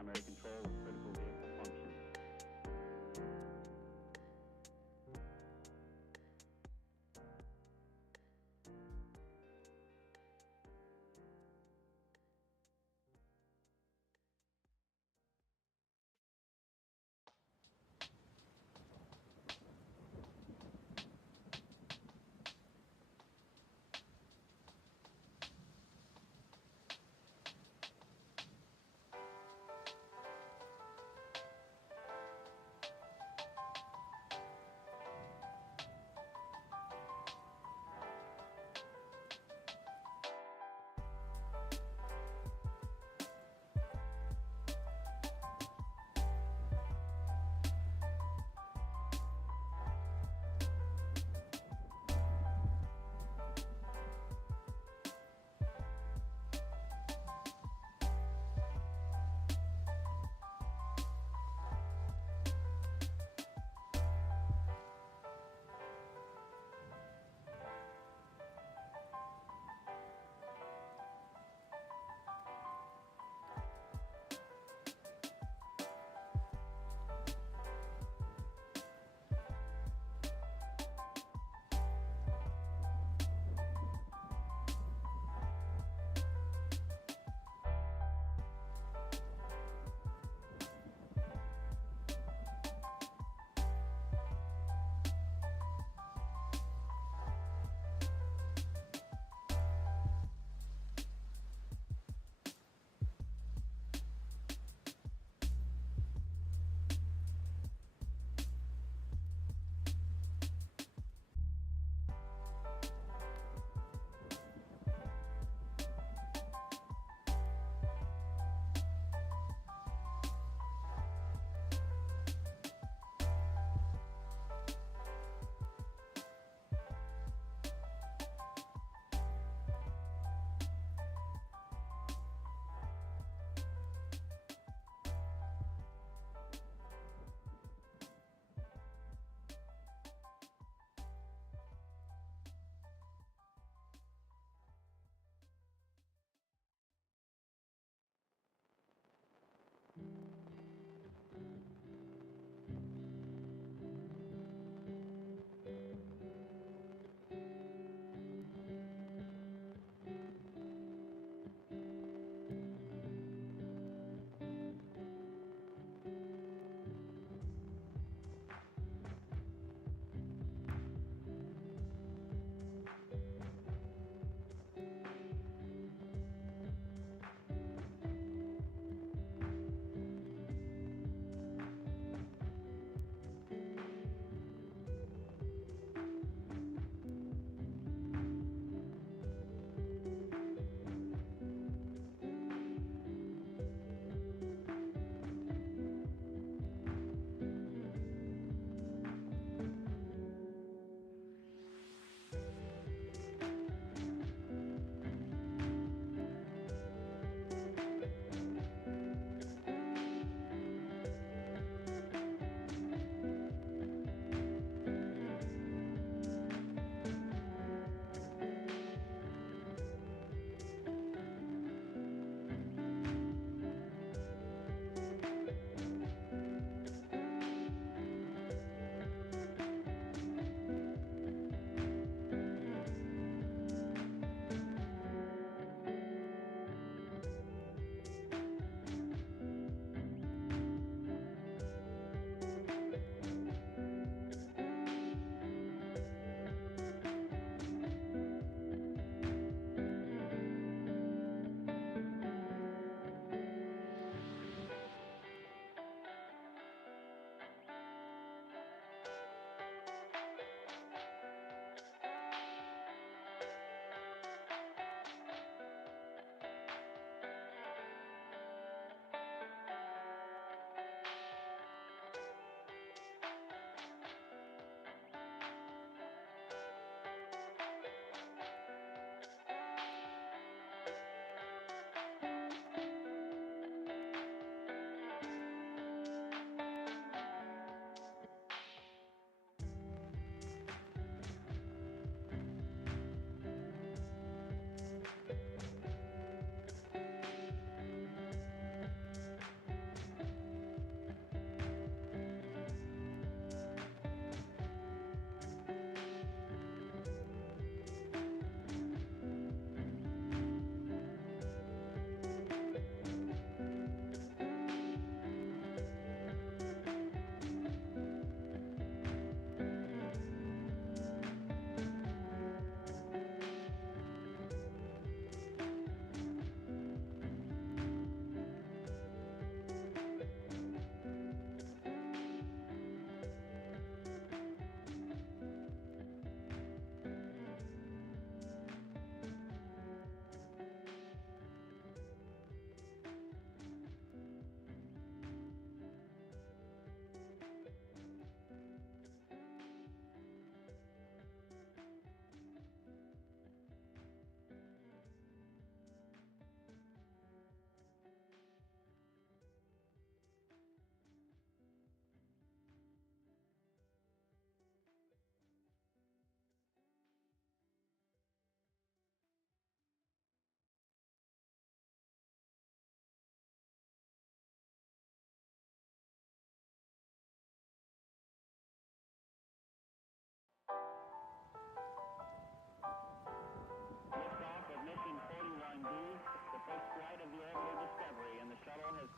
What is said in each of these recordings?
primary control of critical vehicle functions.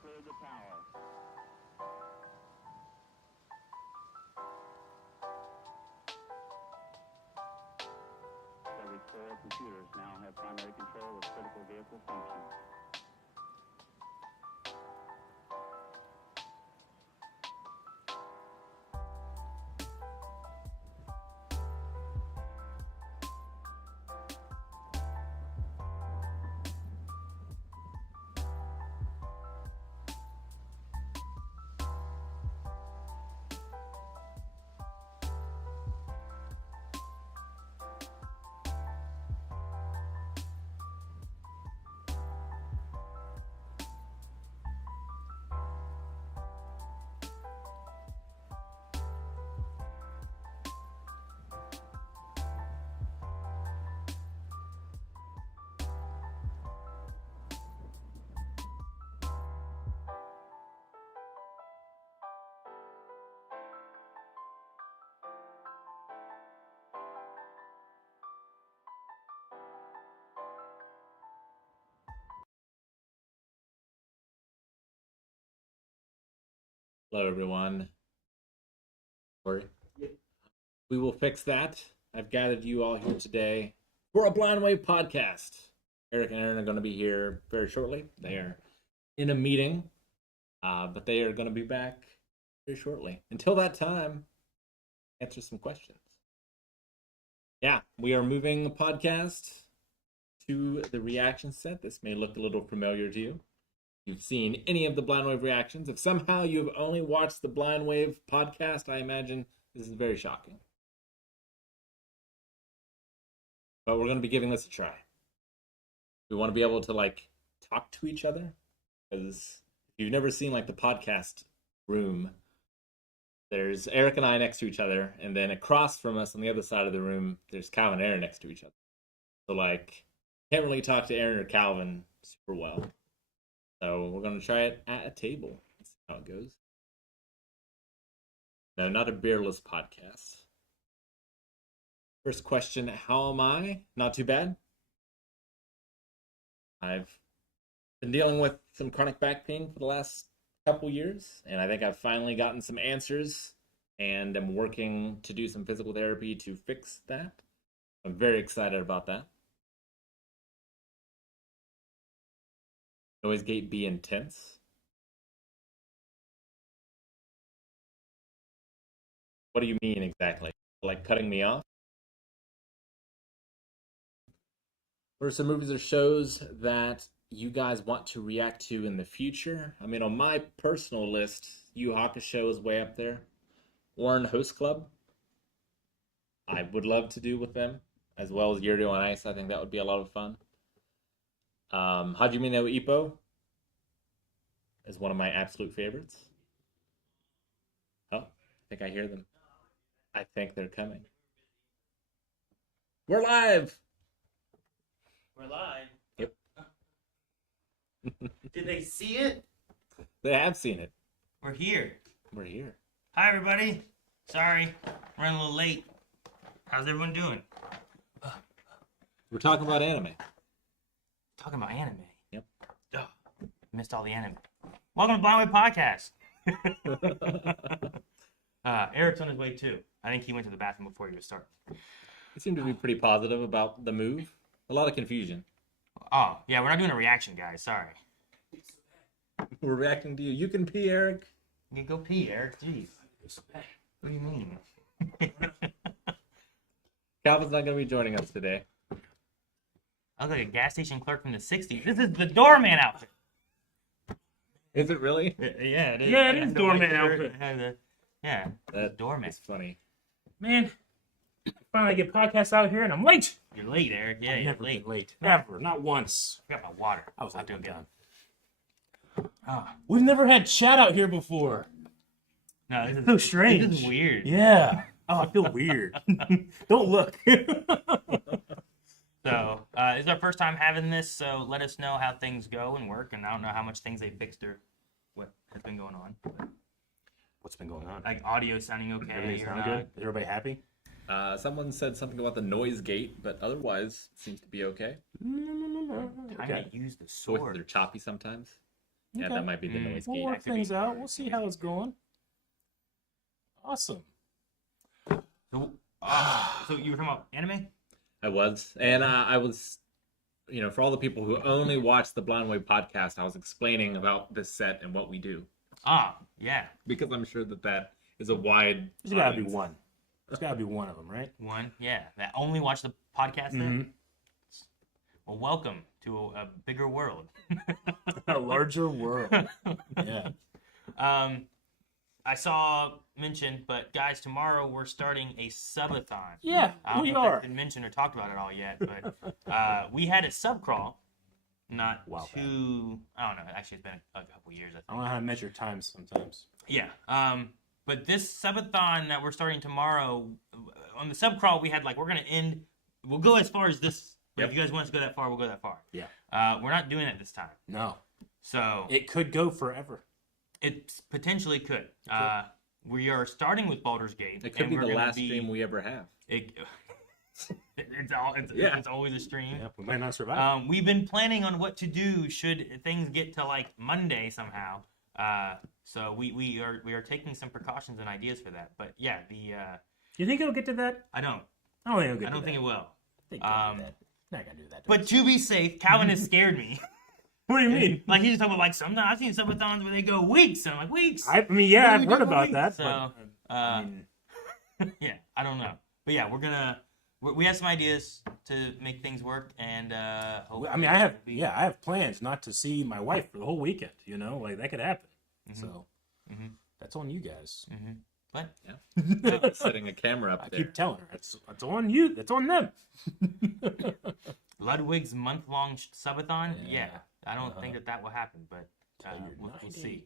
clear the tower. Every 4 computers now have primary control of critical vehicle functions. Hello, everyone. Sorry. We will fix that. I've gathered you all here today for a Blind Wave podcast. Eric and Aaron are going to be here very shortly. They are in a meeting, but they are going to be back very shortly. Until that time, answer some questions. Yeah, we are moving the podcast to the reaction set. This may look a little familiar to you. You've seen any of the Blind Wave reactions. If somehow you've only watched the Blind Wave podcast, I imagine this is very shocking. But we're going to be giving this a try. We want to be able to talk to each other, because if you've never seen the podcast room, there's Eric and I next to each other, and then across from us on the other side of the room, there's Calvin and Aaron next to each other. So can't really talk to Aaron or Calvin super well. So we're going to try it at a table. Let's see how it goes. No, not a beerless podcast. First question, how am I? Not too bad. I've been dealing with some chronic back pain for the last couple years, and I think I've finally gotten some answers, and I'm working to do some physical therapy to fix that. I'm very excited about that. Noise gate be intense. What do you mean exactly? Like cutting me off? What are some movies or shows that you guys want to react to in the future? I mean, on my personal list, Yu Hakusho is way up there. Warren Host Club, I would love to do with them, as well as Yuri on Ice. I think that would be a lot of fun. Hajime no Ippo is one of my absolute favorites. Oh, I think I hear them. I think they're coming. We're live! We're live. Yep. Did they see it? They have seen it. We're here. We're here. Hi, everybody. Sorry, running a little late. How's everyone doing? We're talking about anime. Talking about anime. Yep. Ugh, missed all the anime. Welcome to Blind Way Podcast. Eric's on his way too. I think he went to the bathroom before he was starting. He seemed to be pretty positive about the move. A lot of confusion. Oh, yeah, we're not doing a reaction, guys. Sorry. We're reacting to you. You can pee, Eric. You can go pee, Eric. Jeez. What do you mean? Calvin's not going to be joining us today. I look like a gas station clerk from the 60s. This is the doorman outfit. Is it really? Yeah, it is. Yeah, it is doorman outfit. Yeah, That's doorman. It's funny. Man, finally get podcasts out here and I'm late. You're late, Eric. Yeah, I've you're never late. been late. Never. Not once. I got my water. I was I'll like, do it I'm again. done. We've never had chat out here before. No, this is So strange. This is weird. Yeah. Oh, I feel weird. Don't look. So, it's our first time having this, so let us know how things go and work. And I don't know how much things they fixed or what has been going on. What's been going on? Like audio sounding okay. Everybody or sound not. good? Is everybody happy? Someone said something about the noise gate, but otherwise it seems to be okay. Time Okay. to use the Voices are sword. choppy sometimes. Yeah, Okay. that might be the noise We'll gate. work things out. We'll see how it's going. Awesome. So you were talking about anime? I was, and I was, for all the people who only watch the Blind Way podcast, I was explaining about this set and what we do, Yeah. because I'm sure that is a wide. There's got to be audience. one. There's got to be one of them, right? One, yeah. That only watch the podcast then? Well, welcome to a bigger world. A larger world. Yeah. I saw mentioned, but guys, tomorrow we're starting a subathon. Yeah, I don't we know if are. that's been mentioned or talked about it all yet, but we had a sub crawl. Not Wow, too. I don't know. Actually, it's been a couple years. I think. I don't know how to measure time sometimes. Yeah. But this subathon that we're starting tomorrow, on the sub crawl, we had we're gonna end. We'll go as far as this. But if you guys want us to go that far, we'll go that far. Yeah. We're not doing it this time. No. So It could go forever. it potentially could. We are starting with Baldur's Gate. It could be the last stream we ever have. It's always a stream. Yeah, we might not survive. We've been planning on what to do should things get to Monday somehow. So we are taking some precautions and ideas for that. But yeah, You think it'll get to that? I don't I don't think it'll get I don't to think that. it will. I think it'll do that. Not gonna do that. But to be safe, Calvin has scared me. What do you mean? He's just talking about sometimes I've seen subathons where they go weeks, and I'm like, weeks. I mean, yeah, What do I've we heard do for about weeks? that. So, but, I mean, yeah, I don't know, but yeah, we have some ideas to make things work, and hopefully I have plans not to see my wife for the whole weekend. That could happen. So that's on you guys. What? Yeah. Setting a camera up I there. keep telling her it's on you. That's on them. Ludwig's month-long subathon? Yeah. I don't think that will happen, but we'll 90. see.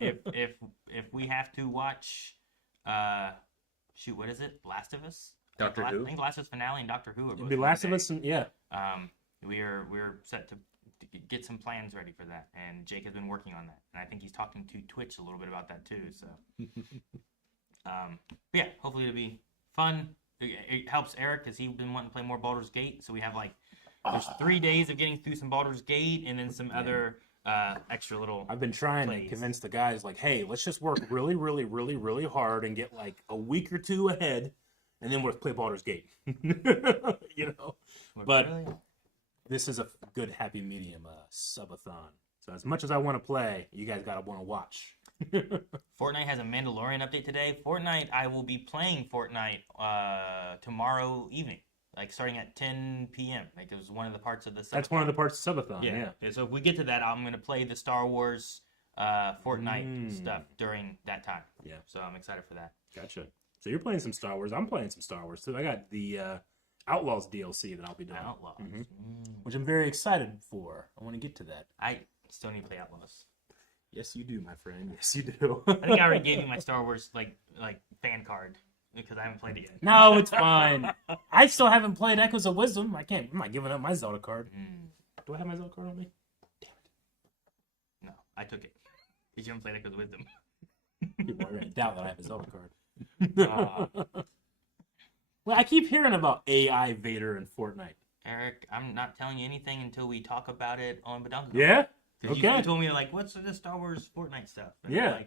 If we have to watch, what is it? Last of Us? Doctor Who? I think Last of Us finale and Doctor Who are both. It'd be Last of Us, and yeah. We're set to get some plans ready for that, and Jake has been working on that, and I think he's talking to Twitch a little bit about that too. So, but yeah, hopefully it'll be fun. It helps Eric because he's been wanting to play more Baldur's Gate, so we have there's 3 days of getting through some Baldur's Gate, and then some other extra little. I've been trying plays. to convince the guys, hey, let's just work really, really, really, really hard and get a week or two ahead, and then we'll play Baldur's Gate. But Really? this is a good happy medium subathon. So as much as I want to play, you guys gotta want to watch. Fortnite has a Mandalorian update today. I will be playing Fortnite tomorrow evening, starting at 10 p.m. It was one of the parts of the. That's one of the parts of subathon. Yeah. So if we get to that, I'm gonna play the Star Wars Fortnite stuff during that time. Yeah. So I'm excited for that. Gotcha. So you're playing some Star Wars. I'm playing some Star Wars too. I got the Outlaws DLC that I'll be doing. Outlaws. Which I'm very excited for. I want to get to that. I still need to play Outlaws. Yes, you do, my friend. Yes, you do. I think I already gave you my Star Wars fan card because I haven't played it yet. No, it's fine. I still haven't played Echoes of Wisdom. I'm not giving up my Zelda card. Do I have my Zelda card on me? No, I took it. Because you haven't played Echoes of Wisdom. People are going to doubt that I have a Zelda card. Well, I keep hearing about AI Vader in Fortnite. Eric, I'm not telling you anything until we talk about it on Badonka. Yeah? Because Okay. you told me, what's this Star Wars Fortnite stuff? And Yeah.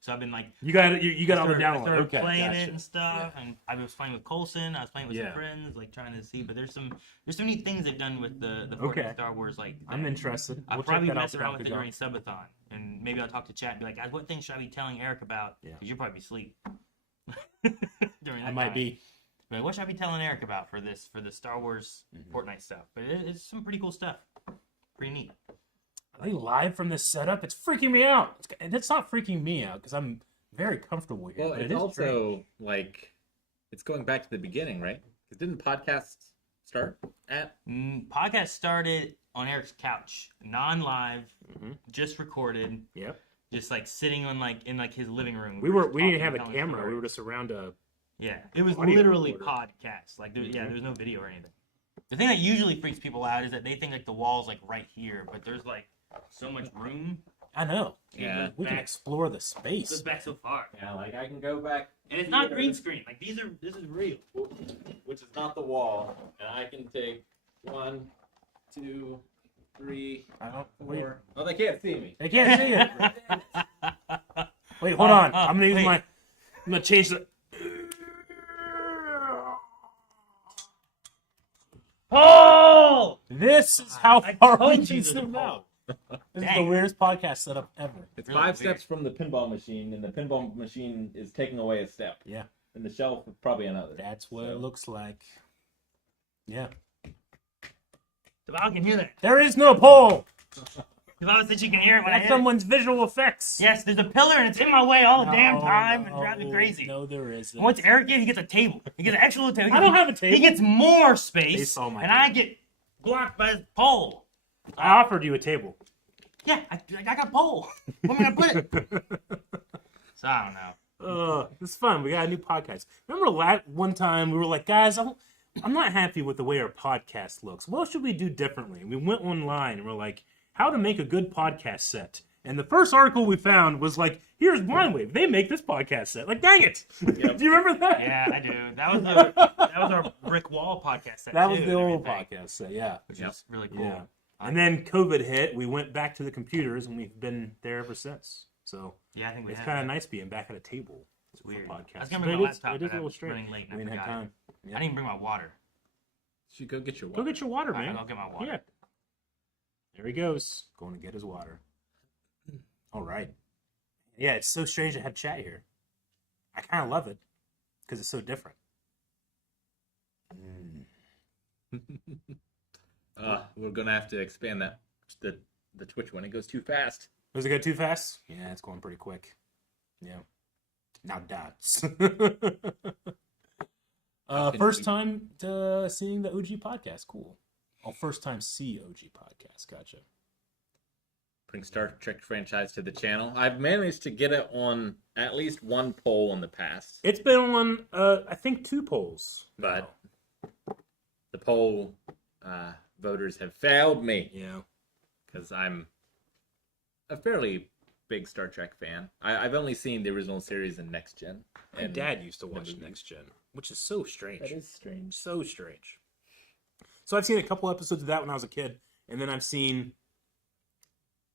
So I've been You got all the I download. started Okay, playing gotcha. it and stuff, and I was playing with Colson. I was playing with some friends, trying to see. But there's some neat things they've done with the Fortnite Star Wars. I'm interested. I'll We'll probably check that mess out around with it Badonka. during subathon, and maybe I'll talk to chat and be like, "Guys, what things should I be telling Eric about?" Yeah. Because you'll probably be asleep during that I might time. be. But what should I be telling Eric about for the Star Wars Fortnite stuff? But it's some pretty cool stuff. Pretty neat. Are they live from this setup? It's freaking me out. It's not freaking me out because I'm very comfortable here. Well, but it's is also it's going back to the beginning, right? Because didn't podcasts start at? Podcast started on Eric's couch, non-live, just recorded. Yep. Just sitting on in his living room. We just didn't talking, have a telling camera. stories. We were just around a. Yeah, it was audio literally recorder. podcasts. There was no video or anything. The thing that usually freaks people out is that they think the wall's right here, but there's so much room. I know. Yeah. We can explore the It space. goes back so far, Yeah, I can go back. and it's not green screen. This is real. Which is not the wall, and I can take 1, 2, 3, I don't. 4. Oh, they can't see me. They can't see it. Wait, hold on. I'm gonna use my. I'm gonna change the. Paul! This is how far we told can you there's a zoom pole. out. This is the Dang. weirdest podcast setup ever. It's Really 5 weird. steps from the pinball machine, and the pinball machine is taking away a step. Yeah, And the shelf is probably another. that's what So- it looks like. Yeah. I can hear that. There is no pole. Because said you can hear it when I That's hit someone's visual effects. it. Yes, there's a pillar and it's in my way all the damn No, time and no, drives me crazy. No, there isn't. Once Eric gets, he gets a table. He gets an extra little table. I don't have a table. He gets more space, Oh my and God. I get blocked by the pole. I offered you a table. Yeah, I got a pole. Where am I gonna put it? So I don't know. It's fun. We got a new podcast. Remember one time we were like, guys, I'm not happy with the way our podcast looks. What should we do differently? And we went online and we're like, how to make a good podcast set. And the first article we found was like, here's Blindwave. They make this podcast set. Like, dang it. Yep. Do you remember that? Yeah, I do. That was our brick wall podcast. Set That was too, the and old everything, podcast set, yeah. which Yep. is really cool. Yeah. And then COVID hit. We went back to the computers and we've been there ever since. So Yeah, I think we it's have. kind of nice being back at a table. It's weird. for I was podcasts. gonna But bring my it is- laptop, It is but a little I was strange. running late and We I didn't have forgot it. time. I didn't even bring my water. You should go get your water. Go get your water, All right, man. I'll get my water. Yeah. There he goes. Going to get his water. All right. Yeah, it's so strange to have chat here. I kind of love it because it's so different. We're gonna have to expand that the Twitch one. It goes too fast. Does it go too fast? Yeah, it's going pretty quick. Yeah. Now that's. can First we- time seeing the OG podcast. Cool. Oh, first time see OG podcast. Gotcha. Bring Star Trek franchise to the channel. I've managed to get it on at least one poll in the past, It's been on, I think, 2 polls. but the poll voters have failed me Yeah. because I'm a fairly big Star Trek fan. I've only seen the original series in Next Gen. My dad used to watch movies. Next Gen, which is so strange. That is strange. So strange. So I've seen a couple episodes of that when I was a kid, and then I've seen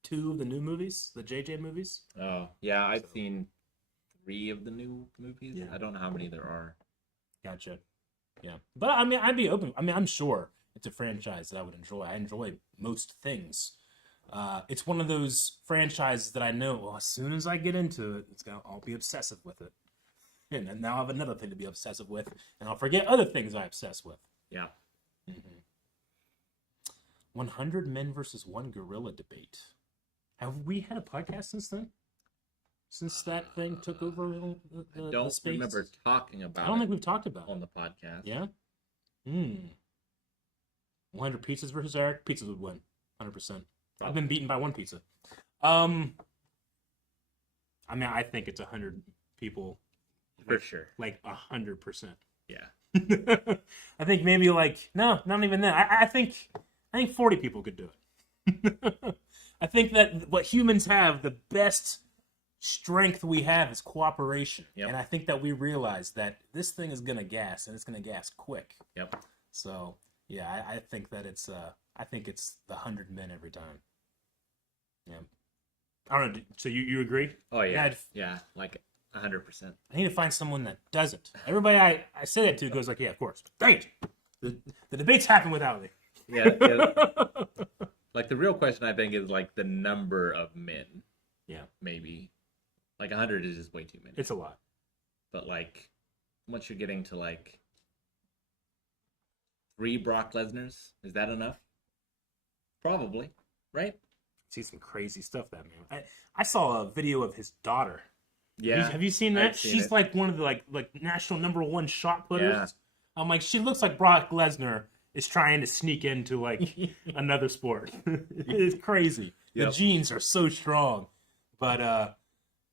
2 of the new movies, the JJ movies. Oh yeah, I've seen 3 of the new movies. Yeah. I don't know how many there are. Gotcha. Yeah. But I mean, I'd be open. I mean, I'm sure it's a franchise that I would enjoy. I enjoy most things. It's one of those franchises that I know, well, as soon as I get into it, I'll be obsessive with it. And then now I have another thing to be obsessive with, and I'll forget other things I obsess with. Yeah. 100 men versus 1 gorilla debate. Have we had a podcast since then? Since that thing took over the I don't space? remember talking about I don't think it we've talked about it. on the podcast. Yeah? 100 pizzas versus Eric? Pizzas would win. 100%. I've been beaten by 1 pizza. I mean, I think it's 100 people. For sure. Like 100%. Yeah. I think maybe like, no, not even that. I think 40 people could do it. I think that what humans have, the best strength we have is cooperation. Yep. And I think that we realize that this thing is going to gas, and it's going to gas quick. Yep. So, yeah, I think that it's the 100 men every time. Yeah. I don't know. So you agree? Oh yeah. I'd- Yeah. Like 100%. I need to find someone that doesn't. Everybody I say that to goes like, yeah, of course. Dang it. The debates happen without me. Yeah. Like the real question I think is like the number of men. Yeah. Maybe. Like 100 is just way too many. It's a lot. But like once you're getting to like 3 Brock Lesnar's, is that enough? Probably, right? See some crazy stuff that man. I saw a video of his daughter. Yeah. Have you seen that? I've seen She's it. like one of the like national #1 shot putters. Yeah. I'm like, she looks like Brock Lesnar is trying to sneak into like another sport. It's crazy. The Yep. genes are so strong. But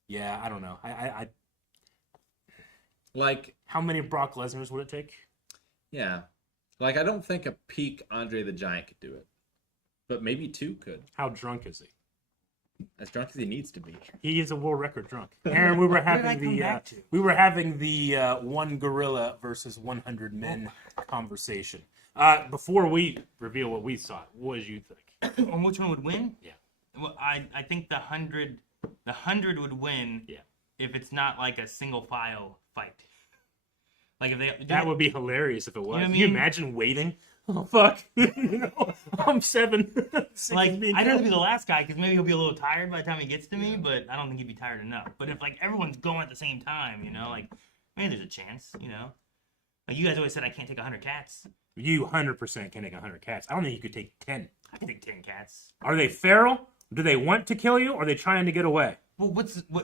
yeah, I don't know. I Like, how many Brock Lesnar's would it take? yeah. Like I don't think a peak Andre the Giant could do it. But maybe 2 could. How drunk is he? As drunk as he needs to be. He is a world record drunk. Aaron, we were did I having come the back to? one gorilla versus 100 men conversation. Before we reveal what we saw, what did you think? On which one would win? Yeah. Well, I think the 100 would win. Yeah. If it's not like a single file fight. Like if they That would be hilarious if it was. You know what I Can you mean? imagine waiting? Oh fuck! I'm 7. like I'd rather be the last guy because maybe he'll be a little tired by the time he gets to me, but I don't think he'd be tired enough. But if like everyone's going at the same time, you know, like maybe there's a chance, you know. Like you guys always said, I can't take 100 cats. You 100% can take 100 cats. I don't think you could take 10. I can take 10 cats. Are they feral? Do they want to kill you? Or are they trying to get away? Well,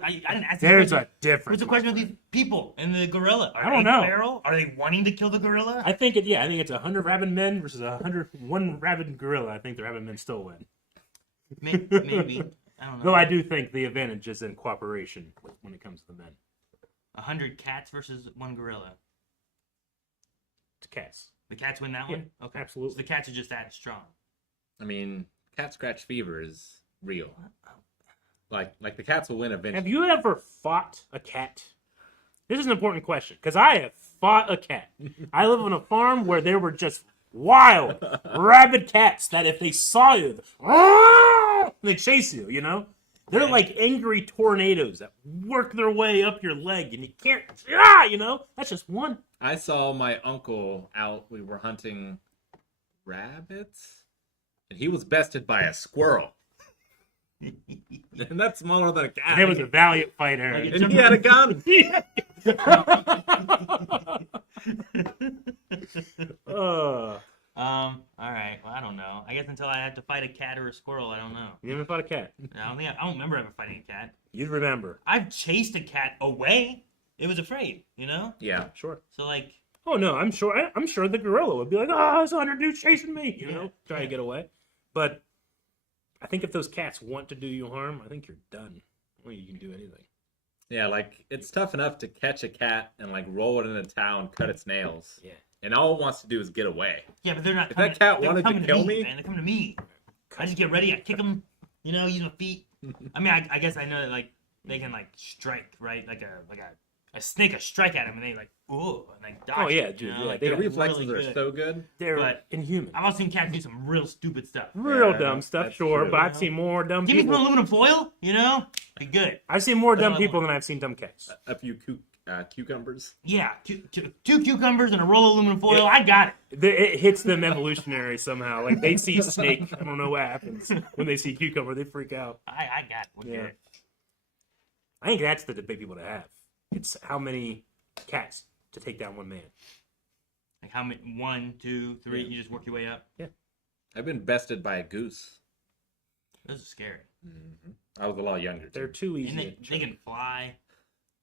I didn't ask. There's a difference. What's the question with these people and the gorilla? Are I don't they know. feral? Are they wanting to kill the gorilla? I think it's 100 rabid men versus 101 rabid gorilla. I think the rabid men still win. Maybe. I don't know. Though I do think the advantage is in cooperation when it comes to the men. 100 cats versus 1 gorilla. It's cats. The cats win that Yeah, one? Okay. absolutely. So the cats are just that strong. I mean, cat scratch fever is real. Like the cats will win eventually. Have you ever fought a cat? This is an important question because I have fought a cat. I live on a farm where there were just wild, rabid cats that if they saw you, they chase you, you know? They're like angry tornadoes that work their way up your leg and you can't, you know? That's just one. I saw my uncle out. We were hunting rabbits, and he was bested by a squirrel. And that's smaller than a cat. And it was a valiant fight, Aaron. And he had a gun. All right. Well, I don't know. I guess until I have to fight a cat or a squirrel, I don't know. You haven't fought a cat? I don't remember ever fighting a cat. You'd remember. I've chased a cat away. It was afraid, you know? Yeah. Sure. So like, Oh no, I'm sure the gorilla would be like, oh, there's 100 dudes chasing me, you know, trying to get away. But I think if those cats want to do you harm, I think you're done. Well, you can do anything. Yeah, like it's tough enough to catch a cat and like roll it in a towel and cut its nails. Yeah. And all it wants to do is get away. yeah, but they're not. If that cat they're wanted to coming kill me- man, they're coming to me. I just get ready. I kick them. You know, use my feet. I mean, I guess I know that like they can like strike, right? Like a snake, a strike at them, and they like ooh, and like dodge. Oh, yeah, it, dude, you know? yeah, Like, they Their they're reflexes really are good. so good. They're But inhuman. I've also seen cats do some real stupid stuff. Real Yeah, dumb stuff, that's sure, true. but I've seen more dumb Give me some people. aluminum foil, you know, be good. I've seen more That's dumb what I people want. than I've seen dumb cats. A few cucumbers. Yeah, two cucumbers and a roll of aluminum foil. I got it. It hits them evolutionary somehow. Like they see snake, I don't know what happens when they see cucumber. They freak out. I got it. We'll get Yeah. it. I think that's the debate people to have. It's how many cats to take down one man. Like how many? 1, 2, 3. Yeah. You just work your way up. I've been bested by a goose. Those are scary. I was a lot younger. They're Too. too easy. And they to train. can fly.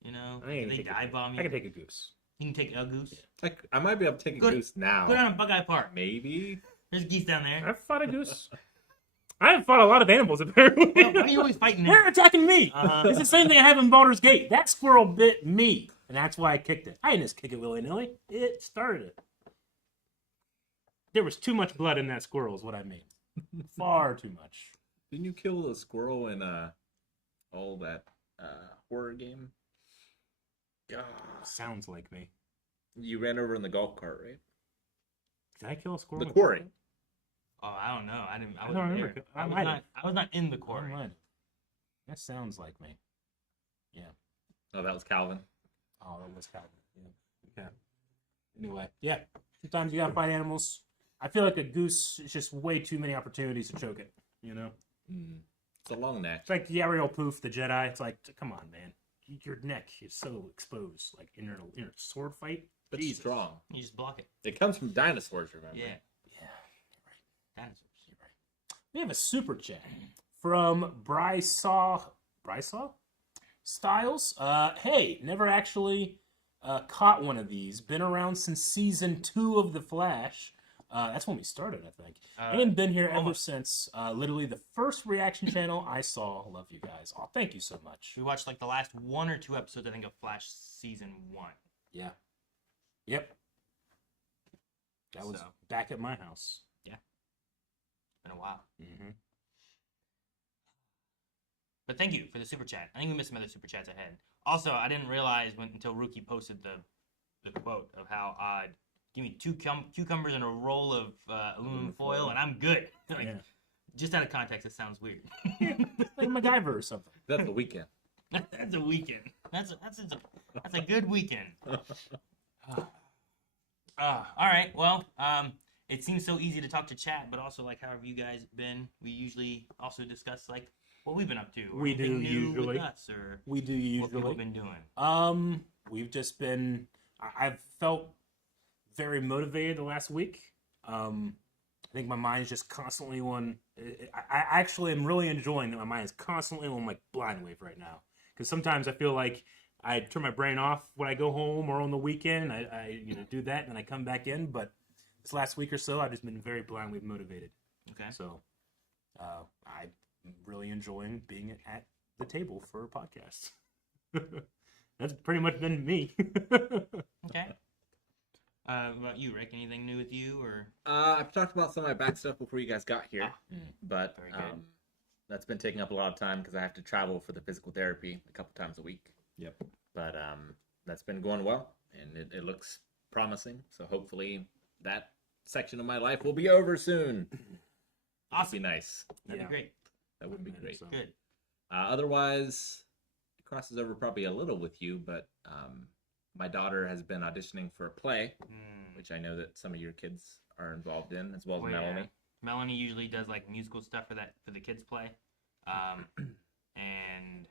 You know, I can they take dive bomb you. I can take a goose. You can take a goose. Like I might be able to take a Go- goose now. Go down to Buckeye Park. Maybe. There's geese down there. I've fought a goose. I have fought a lot of animals, apparently. Well, why are you always fighting They're them? attacking me. Uh-huh. It's the same thing I have in Baldur's Gate. That squirrel bit me, and that's why I kicked it. I didn't just kick it willy-nilly. It started it. There was too much blood in that squirrel is what I mean. Far too much. Didn't you kill the squirrel in all that horror game? God. Sounds like me. You ran over in the golf cart, right? Did I kill a squirrel? The quarry. Oh, I don't know. I don't wasn't remember. there. I I was might not. have. I was not in the Or quarry. might have. That sounds like me. Yeah. Oh, that was Calvin. Oh, that was Calvin. Yeah. Okay. Anyway, yeah. Sometimes you gotta fight animals. I feel like a goose is just way too many opportunities to choke it. You know, It's a long neck. it's like Yariel Poof, the Jedi. It's like, come on, man, your neck is so exposed. Like in a sword fight, But Jesus. strong. You just block it. It comes from dinosaurs, remember? Yeah. Yeah, Dinosaurs. you're right. We have a super chat from Brysaw Styles. Hey, never actually caught one of these. Been around since season 2 of The Flash. That's when we started, I think. And been here ever almost. since. Literally the first reaction channel I saw. Love you guys. Oh, thank you so much. We watched like the last 1 or 2 episodes, I think, of Flash season 1. Yeah. Yep. That was So. back at my house. Been a while. Mm-hmm. But thank you for the super chat. I think we missed some other super chats ahead. Also, I didn't realize until Rookie posted the quote of how give me 2 cucumbers and a roll of aluminum foil, and I'm good. Like, Yeah. Just out of context, it sounds weird. Like MacGyver or something. That's the weekend. That's a weekend. That's a good weekend. All right. Well, it seems so easy to talk to chat, but also like however you guys been. We usually also discuss like what we've been up to. Or We do anything new usually. with us, or We do what people usually. have been doing. We've just been. I've felt very motivated the last week. I think my mind's just constantly on. I actually am really enjoying that my mind is constantly on like blind wave right now. Because sometimes I feel like I turn my brain off when I go home or on the weekend. I do that and then I come back in. But this last week or so, I've just been very blind wave motivated. Okay. So I'm really enjoying being at the table for a podcast. That's pretty much been me. Okay. What about you, Rick? Anything new with you, or I've talked about some of my back stuff before you guys got here, but Very good. that's been taking up a lot of time because I have to travel for the physical therapy a couple times a week. Yep. But that's been going well, and it looks promising. So hopefully that section of my life will be over soon. That'd be nice. that'd Yeah. be great. That would be I think great. so. Good. Otherwise, it crosses over probably a little with you, but my daughter has been auditioning for a play, which I know that some of your kids are involved in, as well as Oh, yeah. Melanie. Melanie usually does like musical stuff for the kids play, and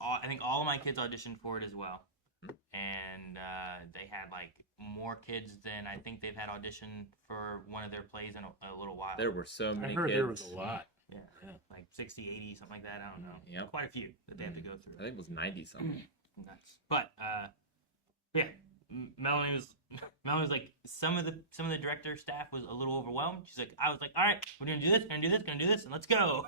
I think all of my kids auditioned for it as well, and they had like more kids than I think they've had audition for one of their plays in a little while. There were so I many heard kids. there was a lot. Yeah, Yeah. like 60, 80, something like that. I don't know. Yep. Quite a few that they have to go I through. think it was 90 something. Nuts. But yeah, Melanie was like some of the director staff was a little overwhelmed. I was like, all right, we're gonna do this, and let's go.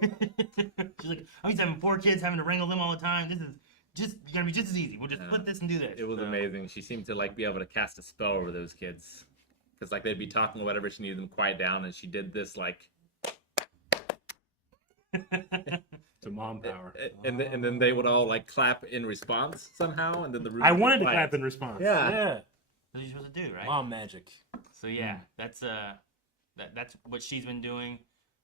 She's like, I'm used to having 4 kids, having to wrangle them all the time. This is just gonna be just as easy. We'll just put this and do this. It was So, amazing. She seemed to like be able to cast a spell over those kids, because like they'd be talking or whatever, she needed them quiet down, and she did this like, To mom power. and then they would all like clap in response somehow, and then the room. I would be wanted to quiet. clap in response. Yeah. Yeah. That's what you're supposed to do, right? Mom magic. So yeah, that's what she's been doing.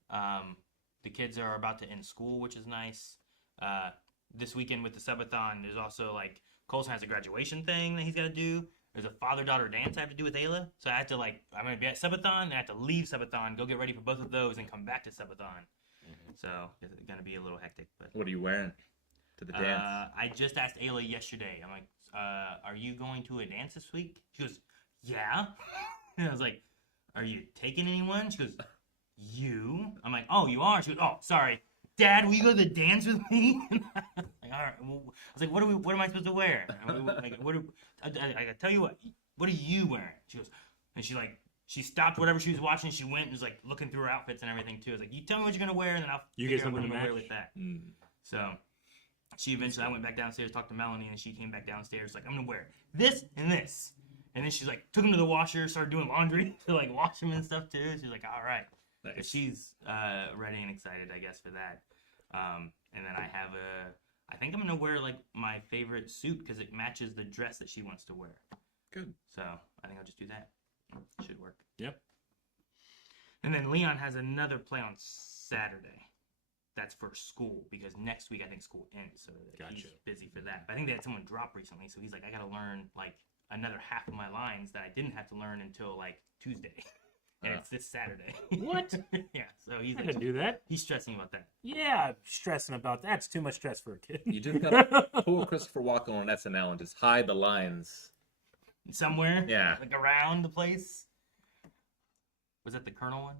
The kids are about to end school, which is nice. This weekend with the subathon, there's also like Colson has a graduation thing that he's got to do. There's a father-daughter dance I have to do with Ayla, so I have to I'm gonna be at subathon, and I have to leave subathon, go get ready for both of those, and come back to subathon. So it's gonna be a little hectic, but. What are you wearing to the dance? I just asked Ayla yesterday. I'm like, are you going to a dance this week? She goes, yeah. And I was like, are you taking anyone? She goes, you. I'm like, oh, you are? She goes, oh, sorry. Dad, will you go to the dance with me? Like, all right. Well, I was like, what am I supposed to wear? I tell you what are you wearing? She goes, and she stopped whatever she was watching. She went and was like looking through her outfits and everything too. I was like, you tell me what you're gonna wear, and then I'll You figure get out what something I'm to gonna wear match? with that. So she eventually, I went back downstairs, talked to Melanie, and she came back downstairs like, I'm gonna wear this and this. And then she's like, took him to the washer, started doing laundry to like wash him and stuff too. She's like, all right. Nice. So she's ready and excited, I guess, for that. And then I think I'm gonna wear like my favorite suit because it matches the dress that she wants to wear. Good. So I think I'll just do that. Should work. Yep. And then Leon has another play on Saturday. That's for school because next week I think school ends, so he's Gotcha. busy for that. But I think they had someone drop recently, so he's like, I gotta learn like another half of my lines that I didn't have to learn until like Tuesday, and it's this Saturday. What? Yeah. So he's I didn't do that. he's stressing about that. Yeah, I'm stressing about that. It's too much stress for a kid. You just gotta pull Christopher Walken on SNL and just hide the lines. Somewhere. Yeah. Like around the place. Was that the Colonel one?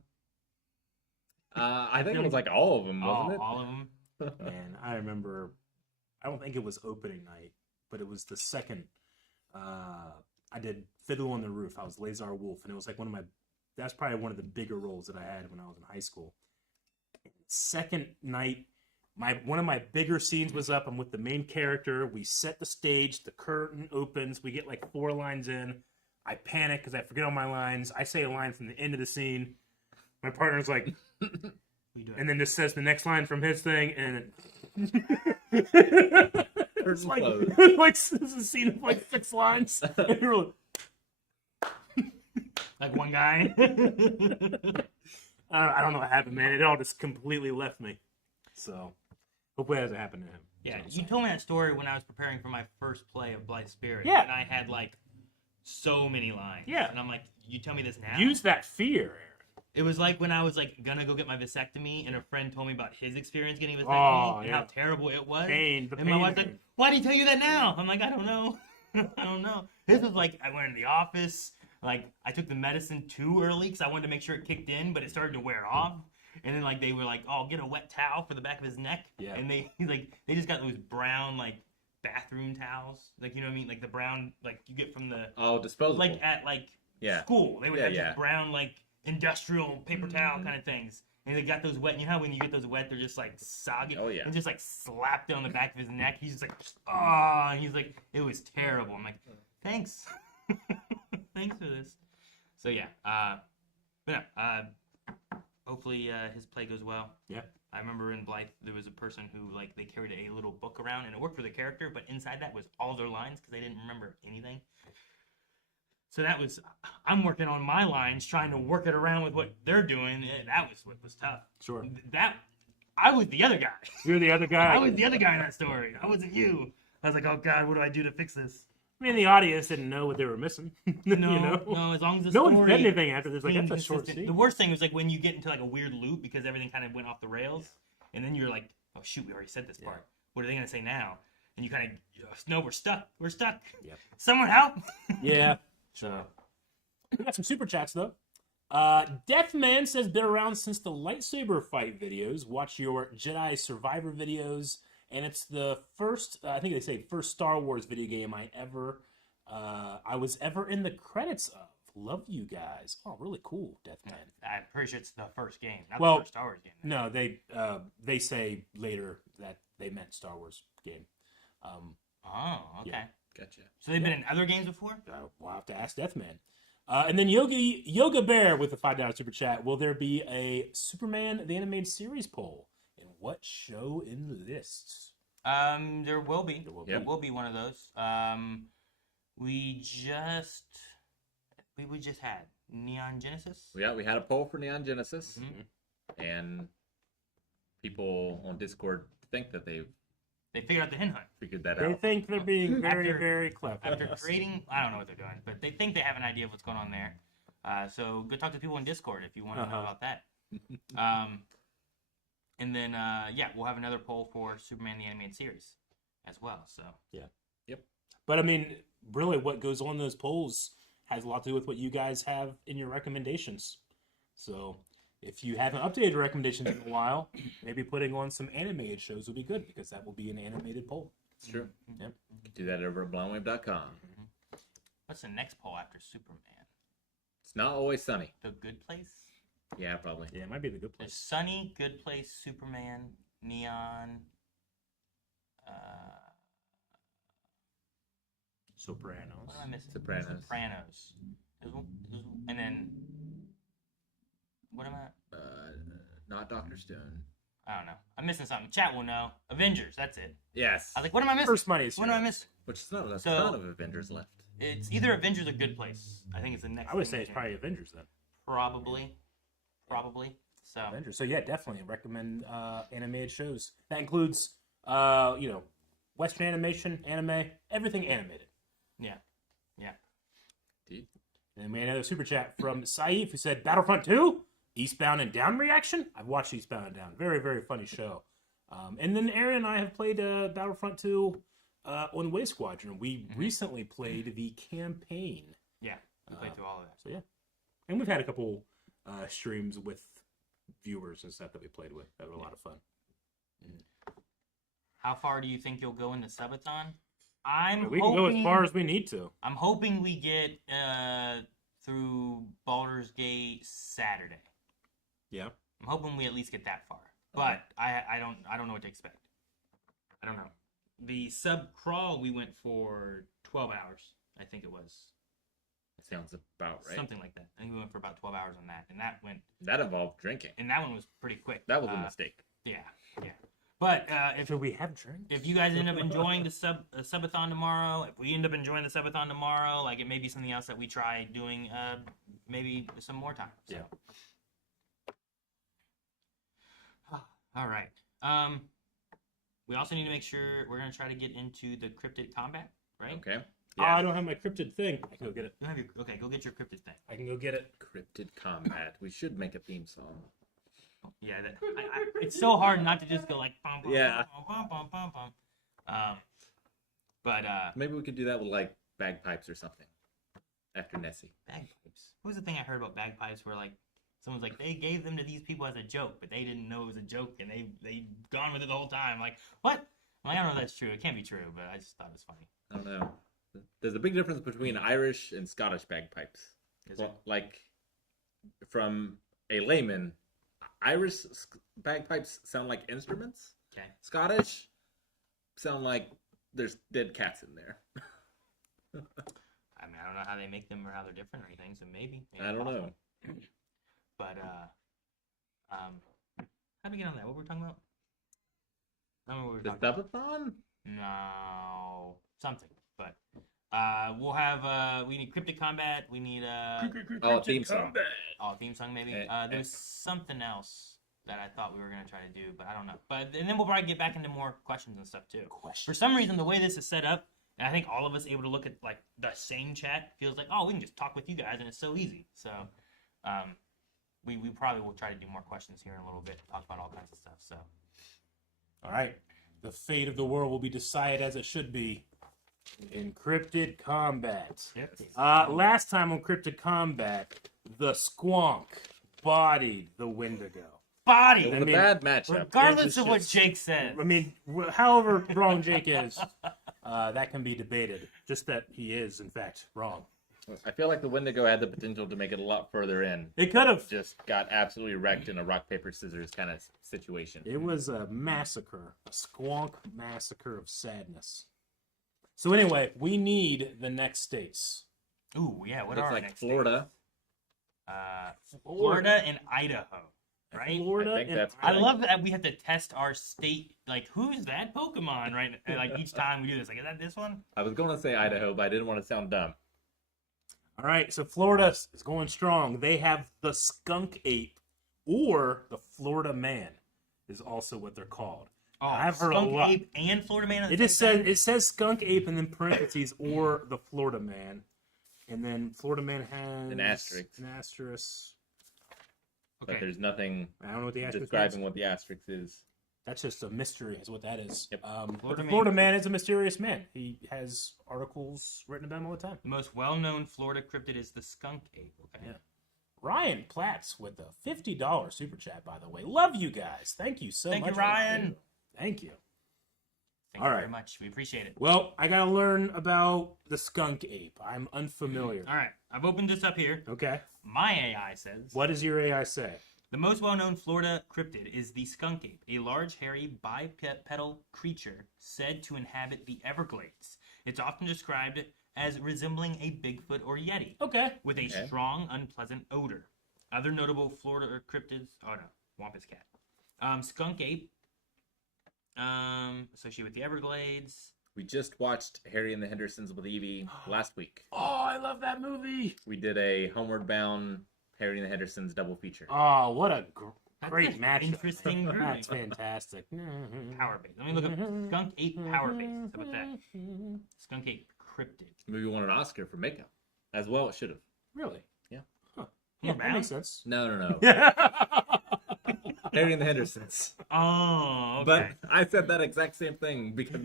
I think it was like all of them, wasn't it? All of them. Man, I remember, I don't think it was opening night, but it was the second. I did Fiddle on the Roof. I was Lazar Wolf, and it was like that's probably one of the bigger roles that I had when I was in high school. Second night, one of my bigger scenes was up. I'm with the main character. We set the stage. The curtain opens. We get like 4 lines in. I panic because I forget all my lines. I say a line from the end of the scene. My partner's like, and then just says the next line from his thing, and it's like, it's a scene of like 6 lines. And you're Like one guy. I don't know what happened, man. It all just completely left me. So, hopefully that doesn't happen to him. Yeah, That's what I'm you saying. told me that story when I was preparing for my first play of Blithe Spirit. Yeah. And I had like so many lines. Yeah. And I'm like, you tell me this now? Use that fear, Aaron. It was like when I was like gonna go get my vasectomy, and a friend told me about his experience getting a Oh, vasectomy and yeah. how terrible it was. Pain, the and pain my wife's of like, it. "Why did he tell you that now?" I'm like, "I don't know. I don't know." This was like I went in the office. Like I took the medicine too early because I wanted to make sure it kicked in, but it started to wear off. And then like they were like, "Oh, get a wet towel for the back of his neck." Yeah. And they just got those brown like bathroom towels, like you know what I mean, like the brown like you get from the disposable. like at like Yeah. school. They would Yeah, have yeah. just brown like industrial paper towel kind of things. And they got those wet. And you know how when you get those wet, they're just like soggy. Oh, yeah. And just like slapped it on the back of his neck. He's just like, oh, and he's like, it was terrible. I'm like, thanks, thanks for this. So yeah, but yeah, hopefully his play goes well. Yeah. I remember in Blythe there was a person who like they carried a little book around and it worked for the character, but inside that was all their lines because they didn't remember anything. So that was, I'm working on my lines, trying to work it around with what they're doing. And that was what was tough. Sure. I was the other guy. You're the other guy. I was the other guy in that story. I wasn't you. I was like, oh God, what do I do to fix this? I mean, the audience didn't know what they were missing. No, you know? no, as long as the No story one said anything after this. Like, seemed that's a short consistent. scene. The worst thing was like when you get into like a weird loop because everything kind of went off the rails. And then you're like, oh shoot, we already said this part. What are they going to say now? And you kind of, no, we're stuck. We're stuck. Yep. Someone help. Yeah. So, we got some super chats though. Deathman says been around since the lightsaber fight videos. Watch your Jedi Survivor videos, and it's the first. I think they say first Star Wars video game I was ever in the credits of. Love you guys. Oh, really cool, Deathman. I'm pretty sure it's the first game, not Well, the first Star Wars game. No, they say later that they meant Star Wars game. Oh, okay. Yeah. Gotcha. So they've been in other games before? We'll have to ask Deathman. And then Yoga Bear with the $5 super chat. Will there be a Superman the Animated Series poll? And what show enlists? There will be. There will be. One of those. We just had Neon Genesis. Yeah, we had a poll for Neon Genesis, Mhm. and people on Discord think that they've They figured out the hen hunt. figured that They out. think they're being very, After- very clever. After creating, I don't know what they're doing, but they think they have an idea of what's going on there. So go talk to people in Discord if you want to know about that. And then, we'll have another poll for Superman the Animated Series as well. So But I mean, really, what goes on those polls has a lot to do with what you guys have in your recommendations. So if you haven't updated your recommendations in a while, maybe putting on some animated shows would be good because that will be an animated poll. It's true. Yep. You can do that over at blindwave.com. what's the next poll after Superman? It's not always sunny. The Good Place? Yeah, probably. Yeah, it might be the good There's place. Sunny, Good Place, Superman, Neon, Sopranos. what am I missing? Sopranos. And then, what am I? Not Dr. Stone. I don't know. I'm missing something. Chat will know. Avengers, that's it. Yes. I was like, what am I missing? First money is What am I here. missing? Which is not a So- ton of Avengers left. It's either Avengers or Good Place. I think it's the next. I would thing say they it's change. probably Avengers then. Probably. So Avengers. So yeah, definitely recommend animated shows. That includes Western animation, anime, everything animated. yeah. Indeed. And we had another super chat from Saif who said Battlefront 2, Eastbound and Down reaction. I've watched Eastbound and Down. Very, very funny show. And then Aaron and I have played Battlefront 2 on Wave Squadron. We recently played the campaign. Yeah. We played through all of that. So yeah. And we've had a couple streams with viewers and stuff that we played with. That were a lot of fun. How far do you think you'll go in the subathon? We can go as far as we need to. I'm hoping we get through Baldur's Gate Saturday. Yeah. I'm hoping we at least get that far. But I don't know what to expect. I don't know. The sub crawl we went for 12 hours. I think it was. Sounds about right. Something like that. I think we went for about 12 hours on that. And That involved drinking. that one was pretty quick. That was a mistake. Yeah. But Should we have drinks? if you guys end up enjoying the subathon tomorrow, if we end up enjoying the subathon tomorrow, like it may be something else that we try doing maybe some more time. So. Yeah. All right. We also need to make sure we're gonna try to get into the cryptid combat, right? Okay. Oh, I don't have my cryptid thing. I can go get it. You have your okay. Go get your cryptid thing. I can go get it. Cryptid combat. We should make a theme song. Yeah, it's so hard not to just go like bum, bum, Yeah. bum, bum, bum, bum, bum. But Maybe we could do that with like bagpipes or something. After Nessie. bagpipes. What was the thing I heard about bagpipes where like someone's like they gave them to these people as a joke, but they didn't know it was a joke and they gone with it the whole time. Like what? Well, I don't know if that's true. It can't be true, but I just thought it was funny. I don't know. There's a big difference between Irish and Scottish bagpipes. Is there? Well, like, from a layman, Irish bagpipes sound like instruments. Okay. Scottish sound like there's dead cats in there. I mean, I don't know how they make them or how they're different or anything, so maybe I don't know. But how'd we get on that? What were we talking about? I don't know what we were The talking about. Stumpathon? No, something. But we'll have we need cryptic combat. We need Oh, a theme song. theme song maybe. Eh, There's something else that I thought we were gonna try to do, but I don't know. But and then we'll probably get back into more questions and stuff too. For some reason, the way this is set up, and I think all of us able to look at like the same chat feels like, oh, we can just talk with you guys, and it's so easy. So, we probably will try to do more questions here in a little bit, talk about all kinds of stuff. So, All right. The fate of the world will be decided as it should be. Encrypted combat. yep. Last time on Cryptid Combat, the Squonk bodied the Wendigo. Body, It was I mean, a bad matchup. regardless it of was what just- Jake says. I mean, however wrong Jake is, that can be debated. Just that he is, in fact, wrong. I feel like the Wendigo had the potential to make it a lot further in. It could have. Just got absolutely wrecked in a rock, paper, scissors kind of situation. It was a massacre, a Squonk massacre of sadness. So anyway, we need the next states. Ooh, yeah. What Looks are like our next Florida. states? Florida and Idaho, right? Florida I think and that's I right. love that we have to test our state. Like, who's that Pokemon? Right? And, like each time we do this, like, is that this one? I was going to say Idaho, but I didn't want to sound dumb. All right, so Florida is going strong. They have the skunk ape, or the Florida man, is also what they're called. Oh, I've heard a Skunk lot. Ape and Florida Man. It just says skunk ape and then parentheses or the Florida man, and then Florida man has An asterisk. An asterisk. Okay. But there's nothing I don't know what the asterisk describing is. what the asterisk is. That's just a mystery, is what that is. Yep. But Florida the man. Florida man is a mysterious man. He has articles written about him all the time. The most well-known Florida cryptid is the Skunk Ape. Okay. Yeah. Ryan Platts with a $50 super chat, by the way. Love you guys. Thank you so Thank much. you, Ryan. Thank you. Thank All you right. very much. We appreciate it. Well, I gotta learn about the skunk ape. I'm unfamiliar. All right. I've opened this up here. Okay. My AI says What does your AI say? the most well-known Florida cryptid is the skunk ape, a large, hairy, bipedal creature said to inhabit the Everglades. It's often described as resembling a Bigfoot or Yeti, Okay. with a Okay. strong, unpleasant odor. Other notable Florida cryptids. Oh no, Wampus cat. Skunk ape. Associated with the Everglades. We just watched Harry and the Hendersons with Evie last week. Oh, I love that movie. We did a Homeward Bound Harry and the Hendersons double feature. Oh, what a That's great an match. interesting grouping. That's fantastic. Power base. Let me look up skunk ape power base. How about that? Skunk ape cryptid. The movie won an Oscar for makeup. As well, it should have. Really? Yeah. Huh. Yeah, that Bound? makes sense. No. Yeah. Harry and the Hendersons. Oh, okay. But I said that exact same thing because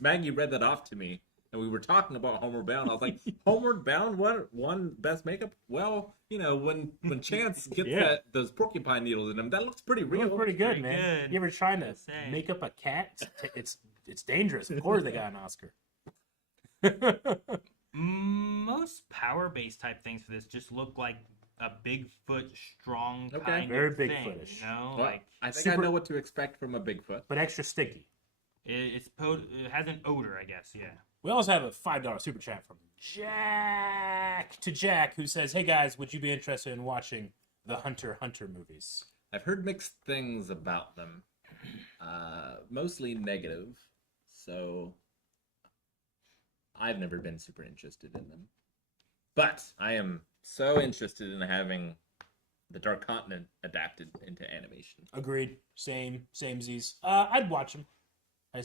Maggie read that off to me, and we were talking about Homeward Bound. I was like, Homeward Bound? What won best makeup? Well, you know, when Chance gets Yeah. those porcupine needles in him, that looks pretty real. Real pretty good, Pretty man. good. You ever trying to Say. make up a cat? It's dangerous. Of course they got an Oscar. Most power-based type things for this just look like a Bigfoot strong Okay. kind Very of thing. Bigfootish. You know, Well, like I think super- I know what to expect from a Bigfoot. But extra sticky. it has an odor, I guess. Yeah. We also have a $5 super chat from Jack, who says, "Hey guys, would you be interested in watching the Hunter x Hunter movies?" I've heard mixed things about them, mostly negative. So I've never been super interested in them. But I am so interested in having the Dark Continent adapted into animation. Agreed. Same Z's. I'd watch them. I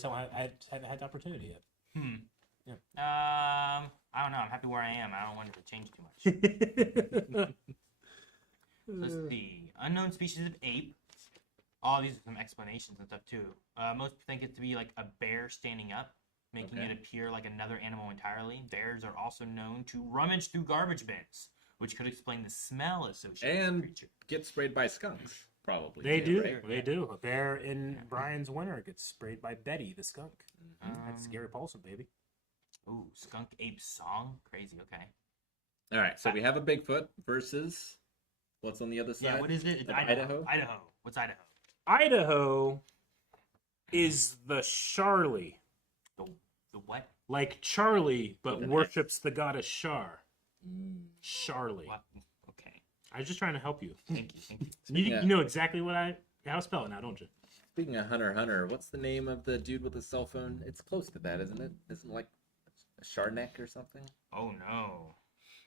haven't had the opportunity yet. Yeah. I don't know. I'm happy where I am. I don't want it to change too much. Let's see. Unknown species of ape. All these are some explanations and stuff too. Most think it to be like a bear standing up, making it appear like another animal entirely. Bears are also known to rummage through garbage bins, which could explain the smell associated with the creature. Get sprayed by skunks, probably. They do. Right? They do. A bear in Brian's winter gets sprayed by Betty the skunk. That's Gary Paulson, baby. Ooh, skunk ape song. Crazy. Okay. All right. So we have a Bigfoot versus what's on the other side? Yeah. What is it? It's Idaho. Idaho. What's Idaho? Idaho is the Charlie. The what? Like Charlie, but With an worships the goddess Char. Charlie. What? Okay. I was just trying to help you. Thank you. Thank you. You know exactly how to spell it now, don't you? Speaking of Hunter x Hunter, what's the name of the dude with the cell phone? It's close to that, isn't it? Isn't it like a Sharneck or something? Oh no.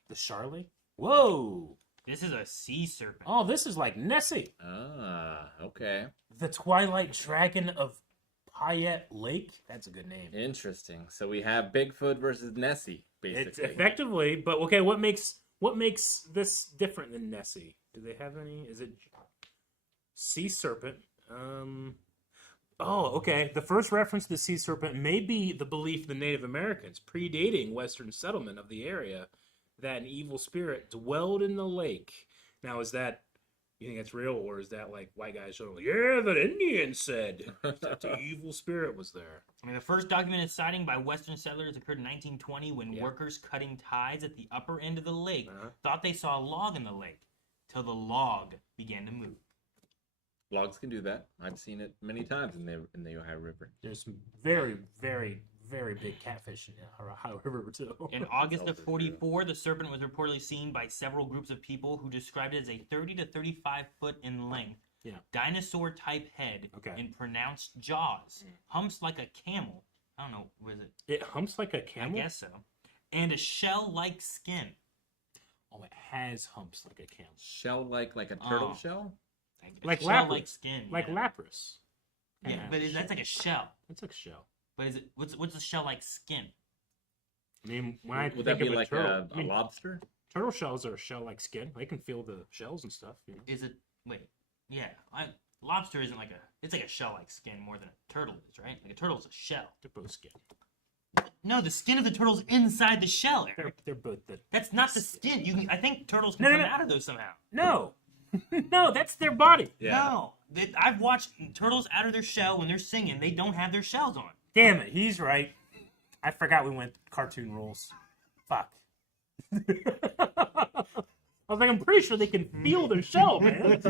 The Charlie? Whoa! This is a sea serpent. Oh, this is like Nessie. Ah, okay. The Twilight Dragon of Payette Lake? That's a good name. Interesting. So we have Bigfoot versus Nessie, basically. It's effectively, but okay, what makes this different than Nessie? Do they have any? Is it sea serpent? Oh, okay. The first reference to the sea serpent may be the belief of the Native Americans, predating Western settlement of the area, that an evil spirit dwelled in the lake. Now, is that, you think that's real, or is that like white guys showing, yeah, the Indian said that the evil spirit was there? I mean, the first documented sighting by Western settlers occurred in 1920 when workers cutting ties at the upper end of the lake thought they saw a log in the lake, till the log began to move. Logs can do that. I've seen it many times in the Ohio River. There's some very, very, very big catfish in the Ohio River, too. In August of 44, the serpent was reportedly seen by several groups of people who described it as a 30 to 35 foot in length, dinosaur-type head, and pronounced jaws, humps like a camel. I don't know, was it? It humps like a camel? I guess so. And a shell-like skin. Oh, it has humps like a camel. Shell-like, like a turtle shell? Like shell-like Lapras. Skin. Like Lapras. Yeah, but that's like a shell. That's like a shell. But is it what's a shell-like skin? I mean, when I Would think that be of like turtle, a lobster? Turtle shells are a shell-like skin. They can feel the shells and stuff. You know? Is it? Wait, yeah. Lobster isn't like it's like a shell-like skin more than a turtle is, right? Like a turtle's a shell. They're both skin. No, the skin of the turtle's inside the shell, Eric. They're both the. That's not the skin. I think turtles can come out of those somehow. No, no, that's their body. Yeah. No, I've watched turtles out of their shell when they're singing. They don't have their shells on. Damn it, he's right. I forgot we went cartoon rules. Fuck. I was like, I'm pretty sure they can feel their shell, man.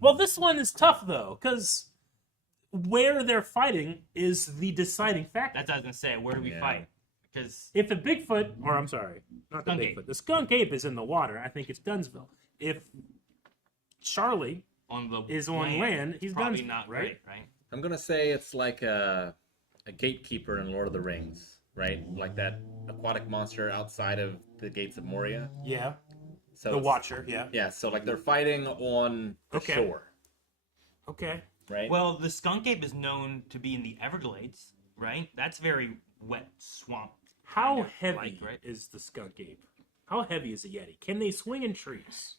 Well, this one is tough though, because where they're fighting is the deciding factor. That's what I was gonna say. Where do we fight? Because if the Bigfoot, or I'm sorry, not the Skunk Bigfoot, ape. the skunk ape is in the water, I think it's Dunsville. If Charlie is on land, he's probably Dunsville, not right? right? I'm going to say it's like a gatekeeper in Lord of the Rings, right? Like that aquatic monster outside of the gates of Moria. Yeah. So The it's- Watcher, yeah. Yeah, so like they're fighting on the shore, Okay. right? Well, the skunk ape is known to be in the Everglades, right? That's very wet swamp. How kind of heavy like, right? is the skunk ape? How heavy is a Yeti? Can they swing in trees?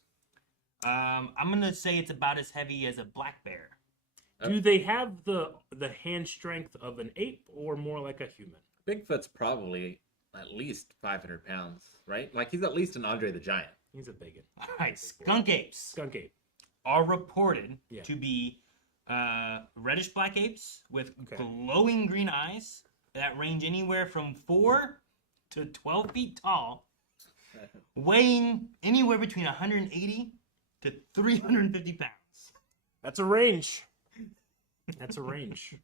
I'm gonna say it's about as heavy as a black bear. Do they have the hand strength of an ape or more like a human? Bigfoot's probably at least 500 pounds, right? Like he's at least an Andre the Giant. He's a bigot. All right, skunk apes Skunk ape. are reported Yeah. to be reddish black apes with Okay. glowing green eyes that range anywhere from 4 to 12 feet tall, weighing anywhere between 180 to 350 pounds. That's a range. That's a range.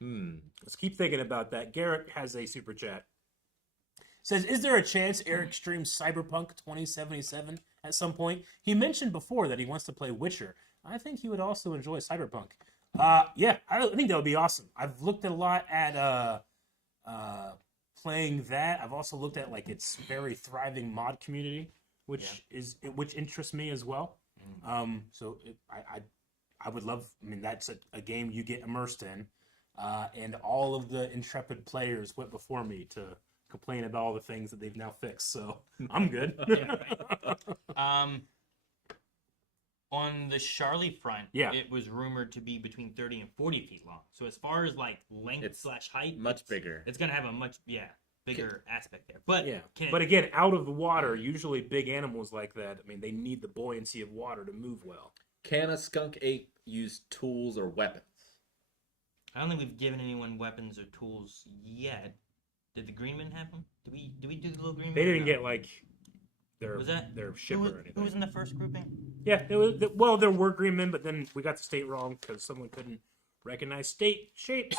Let's keep thinking about that. Garrett has a super chat. Says, is there a chance Eric streams Cyberpunk 2077 at some point? He mentioned before that he wants to play Witcher. I think he would also enjoy Cyberpunk. Yeah, I think that would be awesome. I've looked a lot at playing that. I've also looked at like its very thriving mod community. which interests me as well. So I would love. I mean, that's a game you get immersed in, and all of the intrepid players went before me to complain about all the things that they've now fixed. So I'm good. On the Charlie front, it was rumored to be between 30 and 40 feet long. So as far as like length / height, much bigger. It's gonna have a much bigger aspect there. But but again, out of the water, usually big animals like that, I mean, they need the buoyancy of water to move well. Can a skunk ape use tools or weapons? I don't think we've given anyone weapons or tools yet. Did the green men have them? Did we do the little green men? They didn't get like their ship or anything. Who was in the first grouping? Yeah, there were green men, but then we got the state wrong because someone couldn't recognize state shape.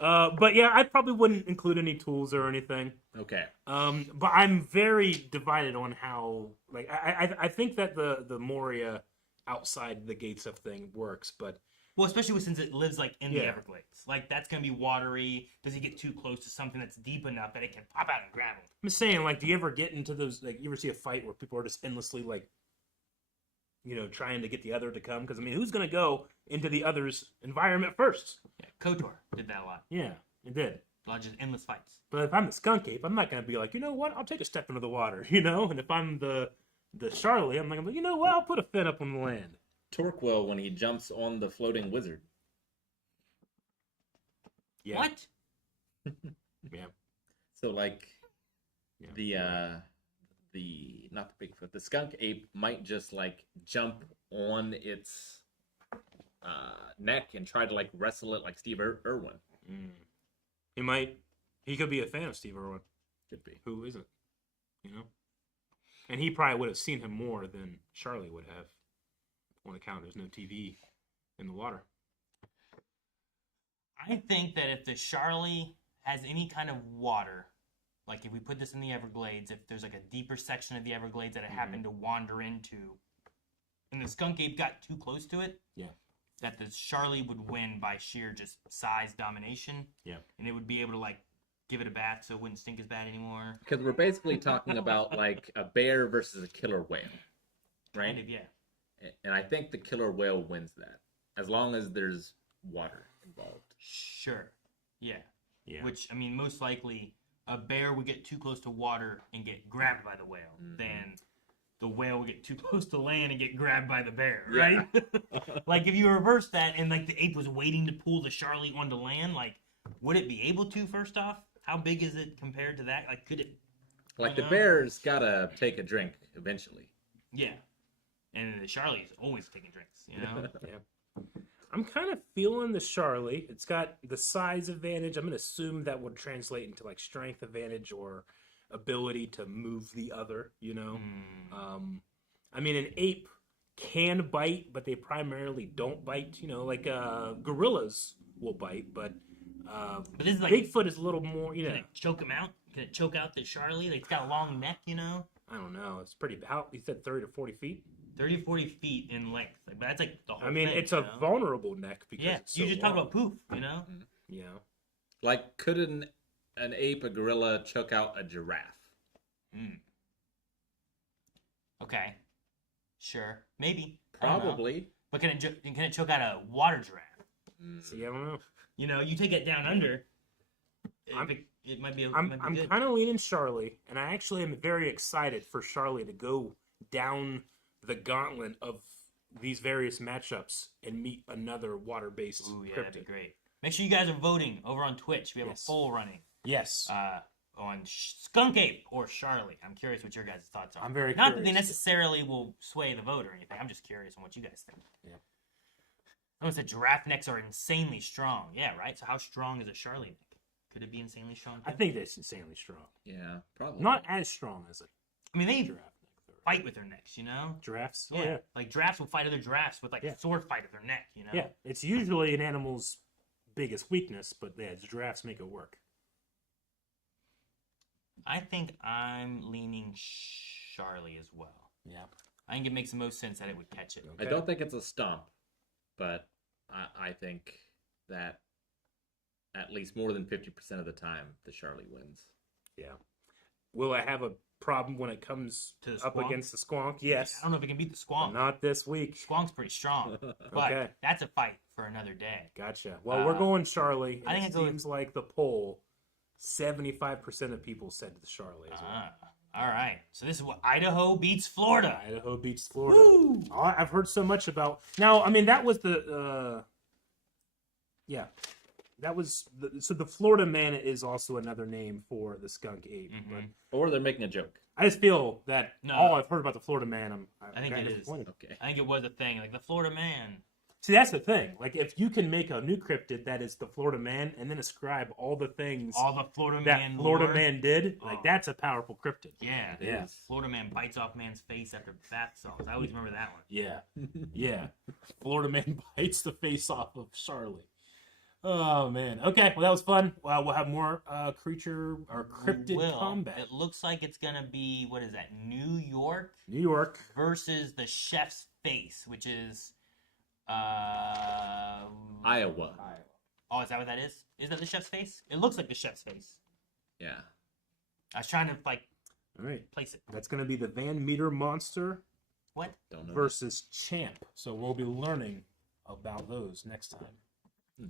But yeah, I probably wouldn't include any tools or anything. Okay. But I'm very divided on how, like, I think that the Moria outside the gates of thing works, but well, especially since it lives like in the Everglades, like that's gonna be watery. Does he get too close to something that's deep enough that it can pop out and grab him? I'm saying, like, do you ever get into those? Like, you ever see a fight where people are just endlessly like, trying to get the other to come? Because I mean, who's gonna go into the other's environment first? Yeah, KOTOR did that a lot. Yeah, it did. A lot of just endless fights. But if I'm the skunk ape, I'm not gonna be like, you know what? I'll take a step into the water, And if I'm the Charlie, I'm like, you know what? I'll put a fin up on the land. Torquil when he jumps on the floating wizard. Yeah. What? Yeah. So like the not the Bigfoot, the skunk ape might just like jump on its neck and try to like wrestle it like Steve Irwin. He could be a fan of Steve Irwin. Could be. Who isn't? And he probably would have seen him more than Charlie would have. On account there's no TV in the water. I think that if the Charlie has any kind of water, like if we put this in the Everglades, if there's like a deeper section of the Everglades that it happened to wander into, and the skunk ape got too close to it, that the Charlie would win by sheer just size domination. Yeah. And it would be able to like give it a bath so it wouldn't stink as bad anymore. Because we're basically talking about like a bear versus a killer whale. Right? Kind of, yeah. And I think the killer whale wins that, as long as there's water involved. Sure. Yeah. Which, I mean, most likely a bear would get too close to water and get grabbed by the whale. Then the whale would get too close to land and get grabbed by the bear, right? Like, if you reverse that and, like, the ape was waiting to pull the Charlie onto land, like, would it be able to, first off? How big is it compared to that? Like, could it... Like, the bear's gotta take a drink eventually. Yeah. And the Charlie's always taking drinks, Yeah. I'm kind of feeling the Charlie. It's got the size advantage. I'm going to assume that would translate into like strength advantage or ability to move the other, I mean, an ape can bite, but they primarily don't bite. Like gorillas will bite, but this is like, Bigfoot is a little more, Can it choke him out? Can it choke out the Charlie? Like, it's got a long neck, I don't know. It's pretty, you said 30 to 40 feet? 30 to 40 feet in length. Like, that's like the whole I mean, thing, it's a vulnerable neck because it's so you just long. talk about poof, Yeah. Like, could an ape, a gorilla, choke out a giraffe? Okay. Sure. Maybe. Probably. But can it choke out a water giraffe? See, I don't know. You take it down under, it might be I'm good. kind of leaning Charlie, and I actually am very excited for Charlie to go down the gauntlet of these various matchups and meet another water-based Ooh, yeah, cryptid. that'd be great. Make sure you guys are voting over on Twitch. We have a poll running. Yes. On Skunk Ape or Charlie. I'm curious what your guys' thoughts are. I'm very Not curious. that they necessarily will sway the vote or anything. I'm just curious on what you guys think. Yeah. Someone said giraffe necks are insanely strong. Yeah, right? So how strong is a Charlie neck? Could it be insanely strong too? I think that's insanely strong. Yeah, probably. Not as strong as a I mean, they giraffe neck. fight with their necks, Giraffes? Yeah. Oh, yeah. Like giraffes will fight other giraffes with like a sword fight of their neck, Yeah, it's usually an animal's biggest weakness, but yeah, giraffes make it work. I think I'm leaning Charlie as well. Yeah. I think it makes the most sense that it would catch it. I don't think it's a stomp, but I think that at least more than 50% of the time, the Charlie wins. Yeah. Will I have a problem when it comes To the up squonk? against the squonk? Yes. I don't know if it can beat the But squonk. not this week. Squonk's pretty strong, but Okay. that's a fight for another day. Gotcha. Well, we're going Charlie. I think it it's a- seems like the poll, 75% of people said Charlie as well. All right. So this is what Idaho beats Florida. Idaho beats Florida. Woo! Oh, I've heard so much about. Now, I mean, that was the. Yeah, that was so. The Florida man is also another name for the skunk ape. Mhm. But Or they're making a joke. I just feel that No. all I've heard about the Florida man, I think kinda it is. disappointed. Okay. I think it was a thing, like the Florida man. See, that's the thing. Like, if you can make a new cryptid that is the Florida man, and then ascribe all the things All the Florida that man Florida lore. man did, like Oh. that's a powerful cryptid. Yeah. Yeah. Florida man bites off man's face after bath salts. I always remember that one. Yeah, yeah. Florida man bites the face off of Charlie. Oh man. Okay, well that was fun. We'll have more creature or cryptid Will, combat. It looks like it's gonna be, what is that? New York New York. versus the chef's face, which is Iowa. Oh, is that what that is? Is that the chef's face? It looks like the chef's face. Yeah. I was trying to like All right. place it. That's going to be the Van Meter monster What? Don't know. versus Champ. So we'll be learning about those next time.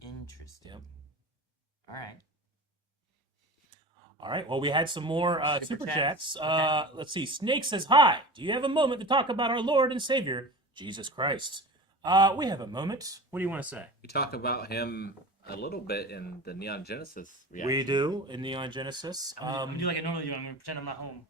Interesting. Yep. All right. All right. Well, we had some more Super super chats. chats. Okay. Let's see. Snake says, "Hi. Do you have a moment to talk about our Lord and Savior, Jesus Christ?" We have a moment. What do you want to say? We talk about him a little bit in the Neon Genesis reaction. We do in Neon Genesis. I'm gonna do like I normally do. I'm gonna pretend I'm not home.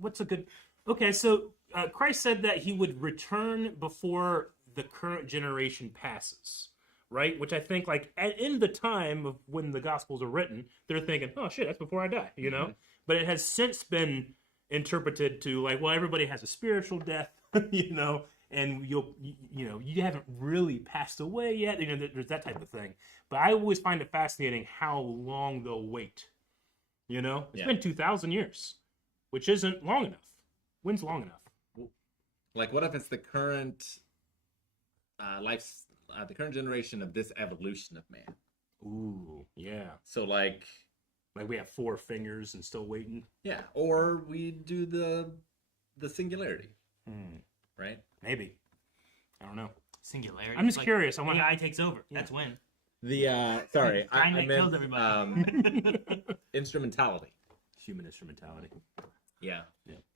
What's a good? Okay, so Christ said that he would return before the current generation passes, right? Which I think, like, in the time of when the Gospels are written, they're thinking, "Oh shit, that's before I die," you know. But it has since been interpreted to like, well, everybody has a spiritual death, you know, and you haven't really passed away yet. You know, there's that type of thing. But I always find it fascinating how long they'll wait. You know, it's been 2,000 years, which isn't long enough. When's long enough? Like, what if it's the current the current generation of this evolution of man? Ooh, yeah. So, like we have 4 fingers and still waiting. yeah, or we do the singularity, right? Maybe. I don't know. Singularity. I'm just Like, curious. I want AI takes over. That's when. The sorry, I Kinda meant killed everybody. instrumentality. human instrumentality. Yeah.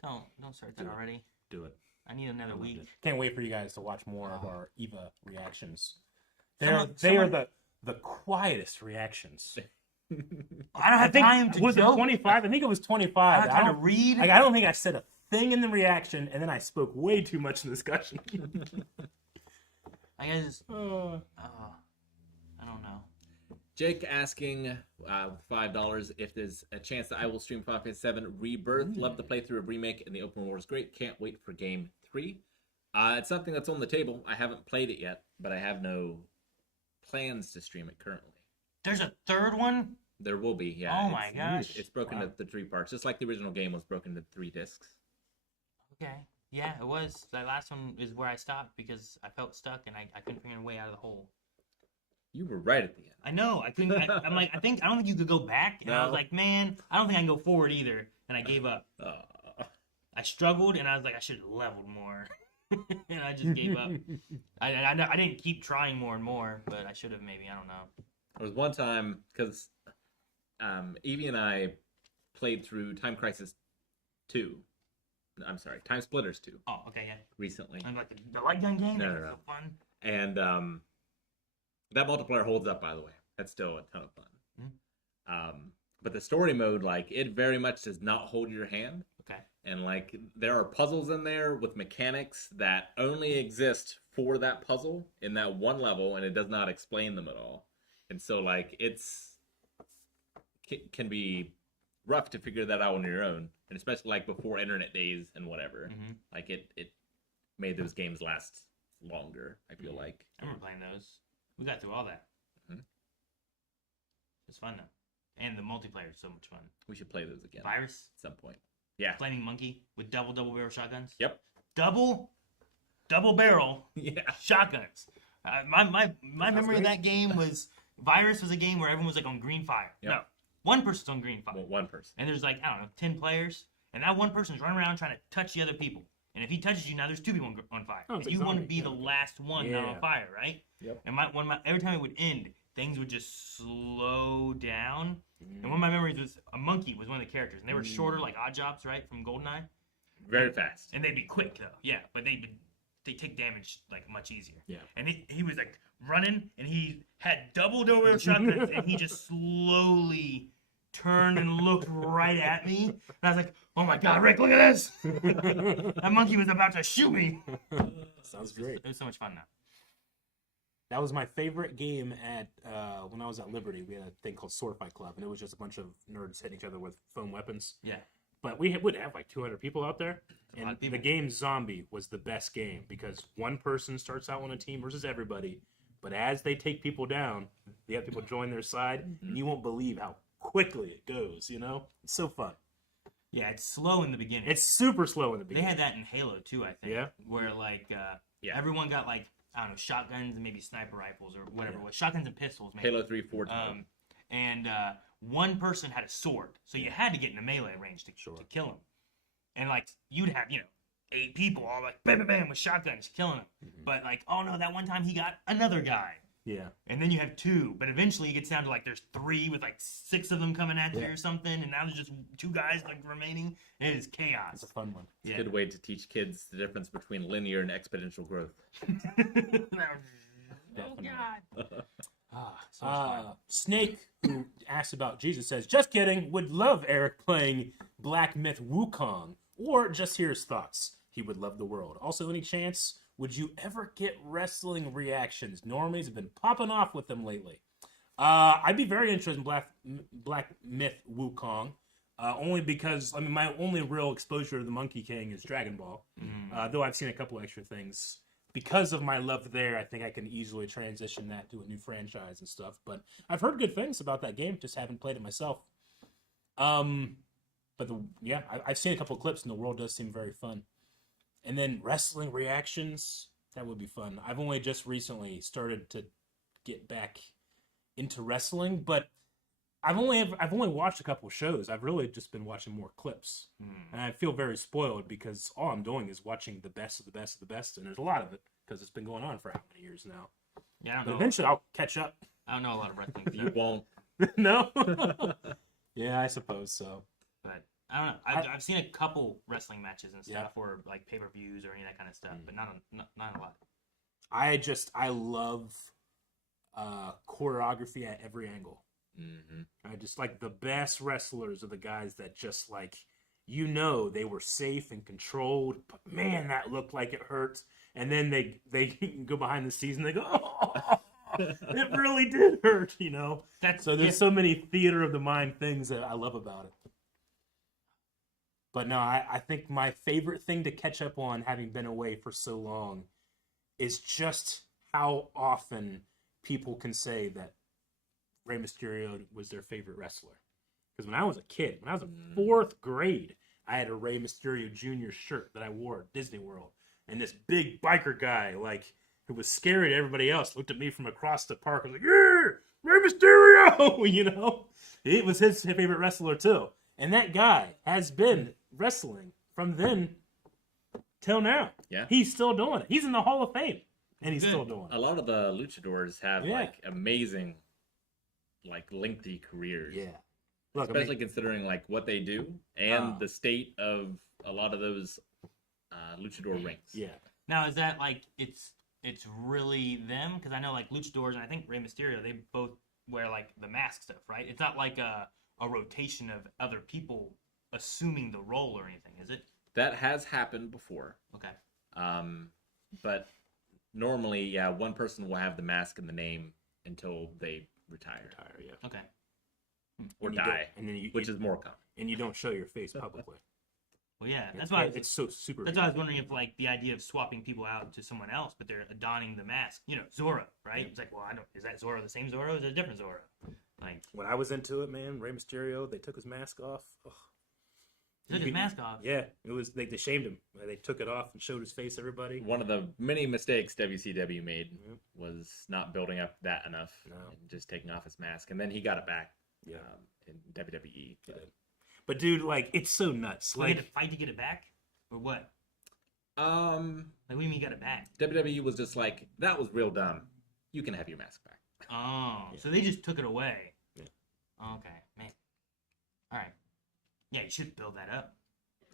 Don't start that already. Do it. I need another week. Can't wait for you guys to watch more of our Eva reactions. They Someone- are the quietest reactions. I don't have time to was it joke. 25? I think it was 25. I don't have time to read. Like, I don't think I said a thing in the reaction, and then I spoke way too much in the discussion. I guess. Uh, I don't know. Jake asking $5 if there's a chance that I will stream Final Fantasy 7 Rebirth. Love the playthrough of Remake, and the open world is great. Can't wait for Game 3. It's something that's on the table. I haven't played it yet, but I have no plans to stream it currently. There's a third one. There will be, yeah. Oh my gosh. It's broken into 3 parts, just like the original game was broken into 3 discs. Okay. Yeah, it was. That last one is where I stopped because I felt stuck and I couldn't figure a way out of the hole. You were right at the end. I know. I couldn't. I'm like, I don't think you could go back. And I was No. like, man, I don't think I can go forward either. And I gave up. I struggled and I was like, I should have leveled more. And I just gave up. I didn't keep trying more and more, but I should have maybe. I don't know. There was one time, because Evie and I played through Time Crisis 2. I'm sorry, Time Splitters 2 Oh, okay, yeah. recently. I'm like the light gun game. No, That's no, so fun. And that multiplayer holds up, by the way. That's still a ton of fun. But the story mode, like, it very much does not hold your hand. Okay. And, like, there are puzzles in there with mechanics that only exist for that puzzle in that one level, and it does not explain them at all. And so, like, can be rough to figure that out on your own. And especially, like, before internet days and whatever. Mm-hmm. Like, it made those games last longer, I feel like. I remember playing those. We got through all that. Mhm. It's fun though, and the multiplayer is so much fun. We should play those again Virus, at some point. Yeah. Flaming Monkey with double barrel shotguns. Yep. Double barrel Yeah. shotguns. My memory of that game was Virus was a game where everyone was like on green fire. Yep. No, one person's on green fire. Well, one person. And there's like, I don't know, 10 players. And that one person's running around trying to touch the other people. And if he touches you, now there's 2 people on fire. Oh, And it's like you want to zombie. be the last one not on fire, right? Yep. And every time it would end, things would just slow down. And one of my memories was a monkey was one of the characters. And they were shorter, like Odd Jobs, right, from GoldenEye. Very fast. And they'd be quick, though. Yeah, but they take damage, like, much easier. Yeah. And he was, like, running, and he had double double shotguns, and he just slowly turned and looked right at me. And I was like, oh my God, Rick, look at this. That monkey was about to shoot me. Sounds great. It was so much fun now. That was my favorite game at when I was at Liberty. We had a thing called Sword Fight Club, and it was just a bunch of nerds hitting each other with foam weapons. Yeah. But we would have like 200 people out there, a lot and of people. the game Zombie was the best game because one person starts out on a team versus everybody, but as they take people down, the other people join their side, and you won't believe how quickly it goes. You know, it's so fun. Yeah, it's slow in the beginning. It's super slow in the They beginning. had that in Halo too, I think. Yeah. Where like Yeah. everyone got like, I don't know, shotguns and maybe sniper rifles or whatever it was. Shotguns and pistols maybe. Halo 3, 4 times. And one person had a sword, so you had to get in a melee range to kill him. And like you'd have 8 people all like bam bam bam with shotguns killing him. But like, oh no, that one time he got another guy. Yeah. And then you have 2, but eventually it gets down to like there's 3 with like 6 of them coming at you or something, and now there's just 2 guys like remaining. It is chaos. It's a fun one. It's a good way to teach kids the difference between linear and exponential growth. Oh God. Snake, who asked about Jesus, says, just kidding, would love Eric playing Black Myth Wukong, or just hear his thoughts. He would love the world. Also, any chance, would you ever get wrestling reactions? Normies have been popping off with them lately. I'd be very interested in Black Myth Wukong, only because, I mean, my only real exposure to the Monkey King is Dragon Ball, though I've seen a couple extra things. Because of my love there, I think I can easily transition that to a new franchise and stuff. But I've heard good things about that game, just haven't played it myself. But I've seen a couple of clips, and the world does seem very fun. And then wrestling reactions, that would be fun. I've only just recently started to get back into wrestling, but I've only watched a couple of shows. I've really just been watching more clips, and I feel very spoiled because all I'm doing is watching the best of the best of the best, and there's a lot of it because it's been going on for how many years now. Yeah, I don't But know. eventually, I'll catch up. I don't know a lot of wrestling. You won't. No. Yeah, I suppose so. But I don't know. I've seen a couple wrestling matches and stuff, or like pay-per-views or any of that kind of stuff, but not a lot. I love choreography at every angle. I just like the best wrestlers are the guys that just like, they were safe and controlled, but man, that looked like it hurts. And then they go behind the scenes and they go, oh, it really did hurt, So there's so many theater of the mind things that I love about it. But no, I think my favorite thing to catch up on, having been away for so long, is just how often people can say that Rey Mysterio was their favorite wrestler. Because when I was a kid, when I was in 4th grade, I had a Rey Mysterio Jr. shirt that I wore at Disney World. And this big biker guy, like, who was scary to everybody else, looked at me from across the park and was like, yeah, Rey Mysterio, It was his favorite wrestler, too. And that guy has been wrestling from then till now. Yeah. He's still doing it. He's in the Hall of Fame. And he's still doing it. A lot of the luchadors have like amazing, like lengthy careers. Yeah. Look, Especially considering like what they do and the state of a lot of those luchador rings. Yeah. Now, is that like it's really them? Because I know like luchadors and I think Rey Mysterio, they both wear like the mask stuff, right? It's not like a rotation of other people assuming the role or anything, is it? That has happened before. Okay. But normally, one person will have the mask and the name until they retire. Okay. Or die, which is more common. And you don't show your face publicly. Well, yeah, that's why it's so super. That's why I was wondering if like the idea of swapping people out to someone else, but they're donning the mask. Zorro, right? It's like, well, I don't. Is that Zorro the same Zorro? Or is it a different Zorro? Like when I was into it, man, Rey Mysterio, they took his mask off. Ugh. Took his mask off. Yeah, it was they shamed him. They took it off and showed his face. Everybody. One of the many mistakes WCW made Yeah. was not building up that enough and just taking off his mask, and then he got it back. Yeah. In WWE. But dude, like, it's so nuts. Like, he had to fight to get it back, or what? Like, what do you mean you got it back? WWE was just like, that was real dumb. You can have your mask back. Oh, so they just took it away. Yeah. Okay, man. All right. Yeah, you should build that up.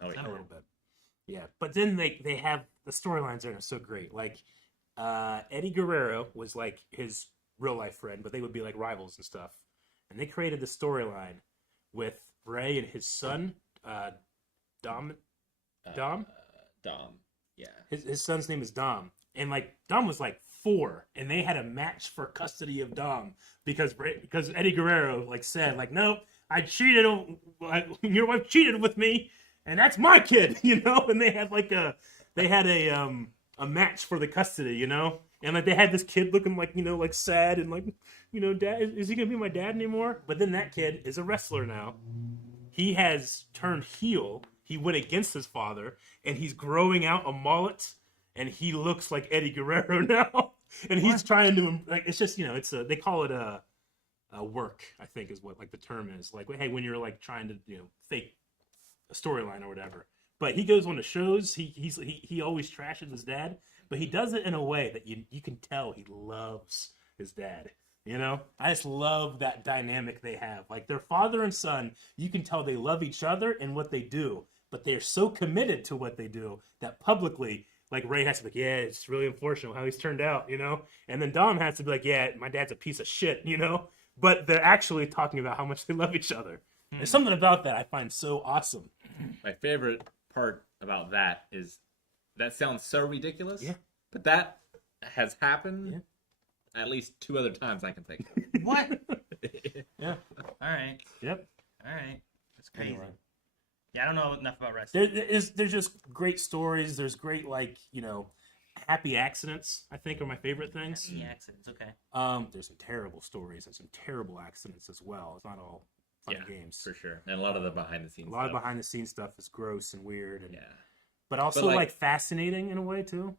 Oh, yeah. a little bit. Yeah, but then they have the storylines are so great. Like Eddie Guerrero was like his real life friend, but they would be like rivals and stuff. And they created the storyline with Ray and his son, Dom. Dom. Yeah. His son's name is Dom, and like Dom was like 4, and they had a match for custody of Dom because Eddie Guerrero like said like, no, I cheated, your wife cheated with me, and that's my kid, you know. And they had a match for the custody, you know, and like they had this kid looking like, you know, like sad and like, you know, dad, is he gonna be my dad anymore? But then that kid is a wrestler now. He has turned heel. He went against his father, and he's growing out a mullet, and he looks like Eddie Guerrero now. And he's trying to, like, it's just, you know, they call it a work, I think is what like the term is. Like, hey, when you're like trying to, you know, fake a storyline or whatever. But he goes on the shows. He always trashes his dad, but he does it in a way that you can tell he loves his dad. You know, I just love that dynamic they have. Like, their father and son, you can tell they love each other and what they do, but they're so committed to what they do that publicly, like, Ray has to be like, yeah, it's really unfortunate how he's turned out, you know? And then Dom has to be like, yeah, my dad's a piece of shit, you know? But they're actually talking about how much they love each other. There's something about that I find so awesome. My favorite part about that is that sounds so ridiculous. Yeah. But that has happened at least 2 other times I can think of. What? Yeah. All right. Yep. All right. That's crazy. Anyway. Yeah, I don't know enough about wrestling. There's just great stories. There's great, like, you know, happy accidents, I think, are my favorite things. Happy accidents, okay. There's some terrible stories and some terrible accidents as well. It's not all fun games. For sure. And a lot of the behind-the-scenes stuff. A lot of behind-the-scenes stuff is gross and weird. And, yeah. But also, like, fascinating in a way, too.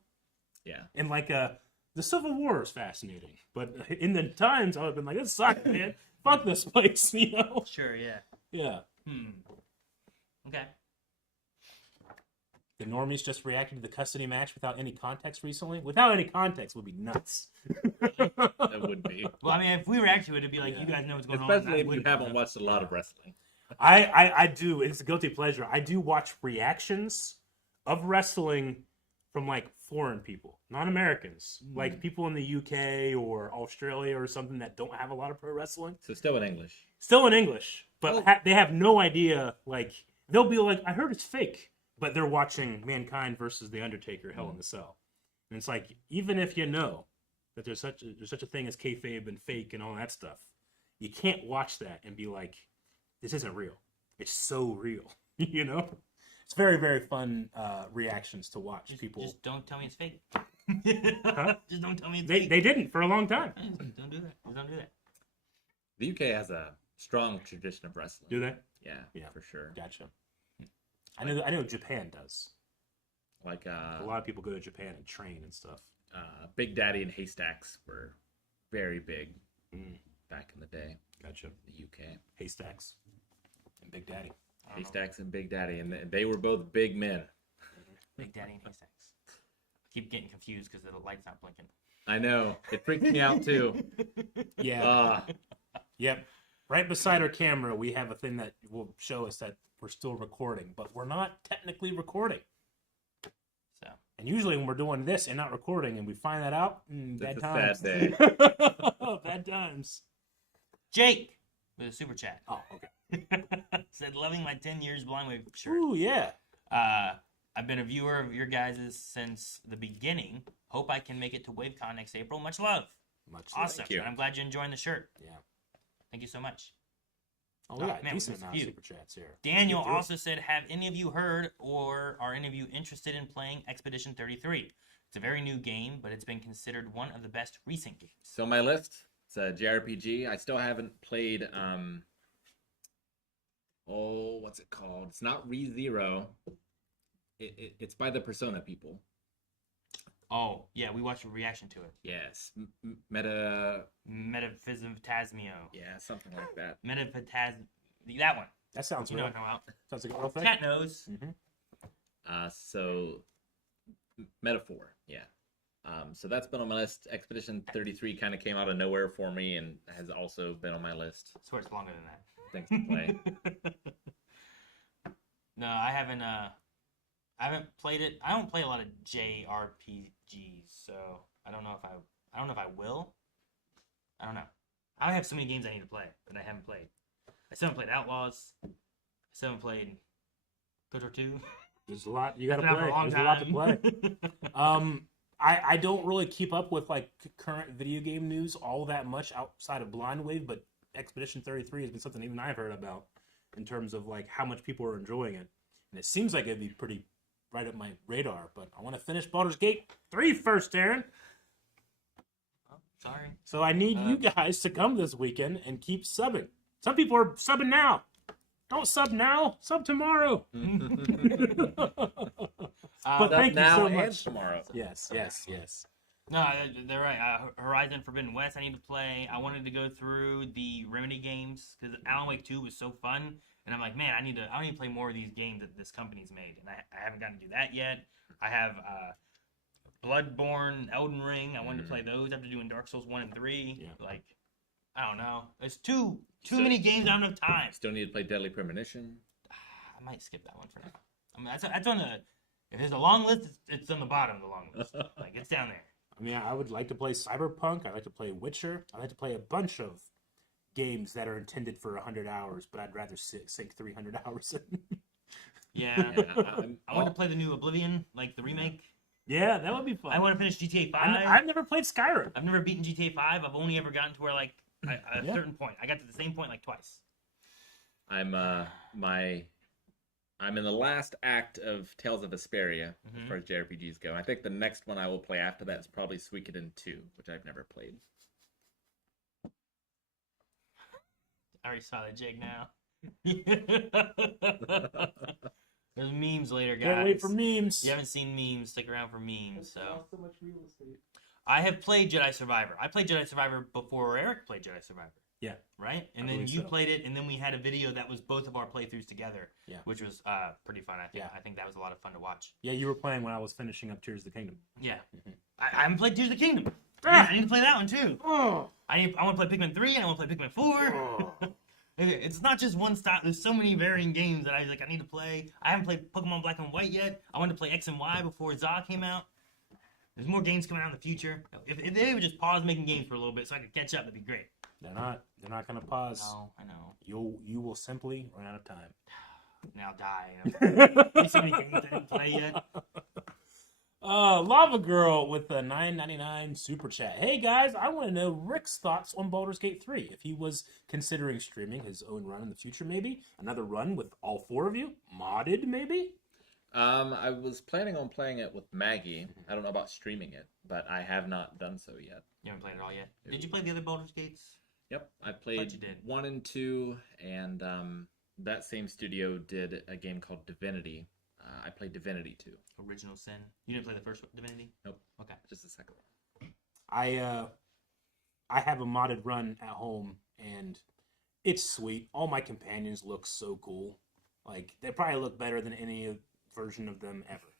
Yeah. And, like, the Civil War is fascinating. But in the times, I would have been like, this sucks, man. Fuck this place, you know? Sure, yeah. Yeah. Okay. The normies just reacted to the custody match without any context recently. Without any context would be nuts. That would be. Well, I mean, if we react to it, it'd be like, you guys know what's going on. Especially if you haven't watched a lot of wrestling. I do. It's a guilty pleasure. I do watch reactions of wrestling from, like, foreign people, non-Americans. Like, people in the UK or Australia or something that don't have a lot of pro wrestling. So still in English. Still in English. But they have no idea, like, they'll be like, I heard it's fake. But they're watching Mankind versus The Undertaker, Hell in the Cell. And it's like, even if you know that there's such a thing as kayfabe and fake and all that stuff, you can't watch that and be like, this isn't real. It's so real, you know? It's very, very fun reactions to watch. People just don't tell me it's fake. Huh? Just don't tell me it's fake. They didn't for a long time. Don't do that. Just don't do that. The UK has a strong tradition of wrestling. Do they? Yeah, for sure. Gotcha. I know Japan does. Like a lot of people go to Japan and train and stuff. Big Daddy and Haystacks were very big back in the day. Gotcha. The UK. Haystacks and Big Daddy. Haystacks and Big Daddy, and they were both big men. Big Daddy and Haystacks. I keep getting confused because the light's not blinking. I know. It freaks me out too. Yeah. Yep. Right beside our camera, we have a thing that will show us that we're still recording, but we're not technically recording. So. And usually when we're doing this and not recording and we find that out, bad times. Sad day. Bad times. Jake with a super chat. Oh, okay. Said, loving my 10 years Blind Wave shirt. Ooh, yeah. I've been a viewer of your guys' since the beginning. Hope I can make it to WaveCon next April. Much love. Much love. Awesome. And I'm glad you're enjoying the shirt. Yeah. Thank you so much. Oh, we got a decent amount of super chats here. Daniel also said, have any of you heard or are any of you interested in playing Expedition 33? It's a very new game, but it's been considered one of the best recent games. So my list, it's a JRPG. I still haven't played oh, what's it called? It's not ReZero. It's by the Persona people. Oh, yeah, we watched a reaction to it. Yes, Metaphysitasmio. Yeah, something like that. That one. That sounds You know real. what I'm talking Sounds like a real thing. about. Cat knows. So Metaphor, yeah. So that's been on my list. Expedition 33 kind of came out of nowhere for me and has also been on my list. I swear it's longer than that. Thanks to play. No, I haven't played it. I don't play a lot of JRPGs, so I don't know if I will. I don't know. I have so many games I need to play that I haven't played. I still haven't played Outlaws. I still haven't played KOTOR 2. There's a lot you got to Been out for play. a long There's a lot to time. play. I don't really keep up with like current video game news all that much outside of Blind Wave, but Expedition 33 has been something even I've heard about in terms of like how much people are enjoying it, and it seems like it'd be pretty right up my radar. But I want to finish Baldur's Gate 3 first, Aaron. Oh, sorry. So I need you guys to come this weekend and keep subbing. Some people are subbing now. Don't sub now. Sub tomorrow. But thank you so much. Tomorrow. Yes. No, they're right. Horizon Forbidden West I need to play. I wanted to go through the Remedy games because Alan Wake 2 was so fun. And I'm like, man, I need to play more of these games that this company's made. And I haven't gotten to do that yet. I have Bloodborne, Elden Ring. I wanted to play those after doing Dark Souls 1 and 3. Yeah. Like, I don't know. There's too many games. I don't have time. Still need to play Deadly Premonition. I might skip that one for now. I mean, that's on the... If there's a long list, it's on the bottom of the long list. Like, it's down there. I mean, I would like to play Cyberpunk. I'd like to play Witcher. I'd like to play a bunch of games that are intended for 100 hours, but I'd rather sink 300 hours in. Yeah. I want to play the new Oblivion, like the remake. Yeah, that would be fun. I want to finish GTA 5. I've never played Skyrim. I've never beaten GTA 5. I've only ever gotten to where, like, a certain point. I got to the same point, like, twice. I'm in the last act of Tales of Vesperia as far as JRPGs go. I think the next one I will play after that is probably Suikoden 2, which I've never played. I already saw that jig now. There's memes later, guys. Can't wait for memes. If you haven't seen memes, stick around for memes. So much real estate. I have played Jedi Survivor. I played Jedi Survivor before Eric played Jedi Survivor. Yeah. Right? And I then believe you so. played it, and then we had a video that was both of our playthroughs together. Yeah. Which was pretty fun, I think. Yeah. I think that was a lot of fun to watch. Yeah, you were playing when I was finishing up Tears of the Kingdom. Yeah. I haven't played Tears of the Kingdom. Ah! I need to play that one, too. Oh. I want to play Pikmin 3, and I want to play Pikmin 4. Oh. It's not just one style. There's so many varying games that I need to play. I haven't played Pokemon Black and White yet. I wanted to play X and Y before ZA came out. There's more games coming out in the future. If they would just pause making games for a little bit so I could catch up, that'd be great. They're not gonna pause. No, I know. You will simply run out of time. Now die. There's so many games I didn't play yet. Lava Girl with a $9.99 super chat. Hey guys, I want to know Rick's thoughts on Baldur's Gate 3. If he was considering streaming his own run in the future, maybe another run with all four of you, modded, maybe. I was planning on playing it with Maggie. I don't know about streaming it, but I have not done so yet. You haven't played it all yet. Did you play the other Baldur's Gates? Yep, I played you did. 1 and 2, and that same studio did a game called Divinity. I played Divinity 2. Original Sin. You didn't play the first Divinity? Nope. Okay. Just the second one. I have a modded run at home, and it's sweet. All my companions look so cool. Like, they probably look better than any version of them ever.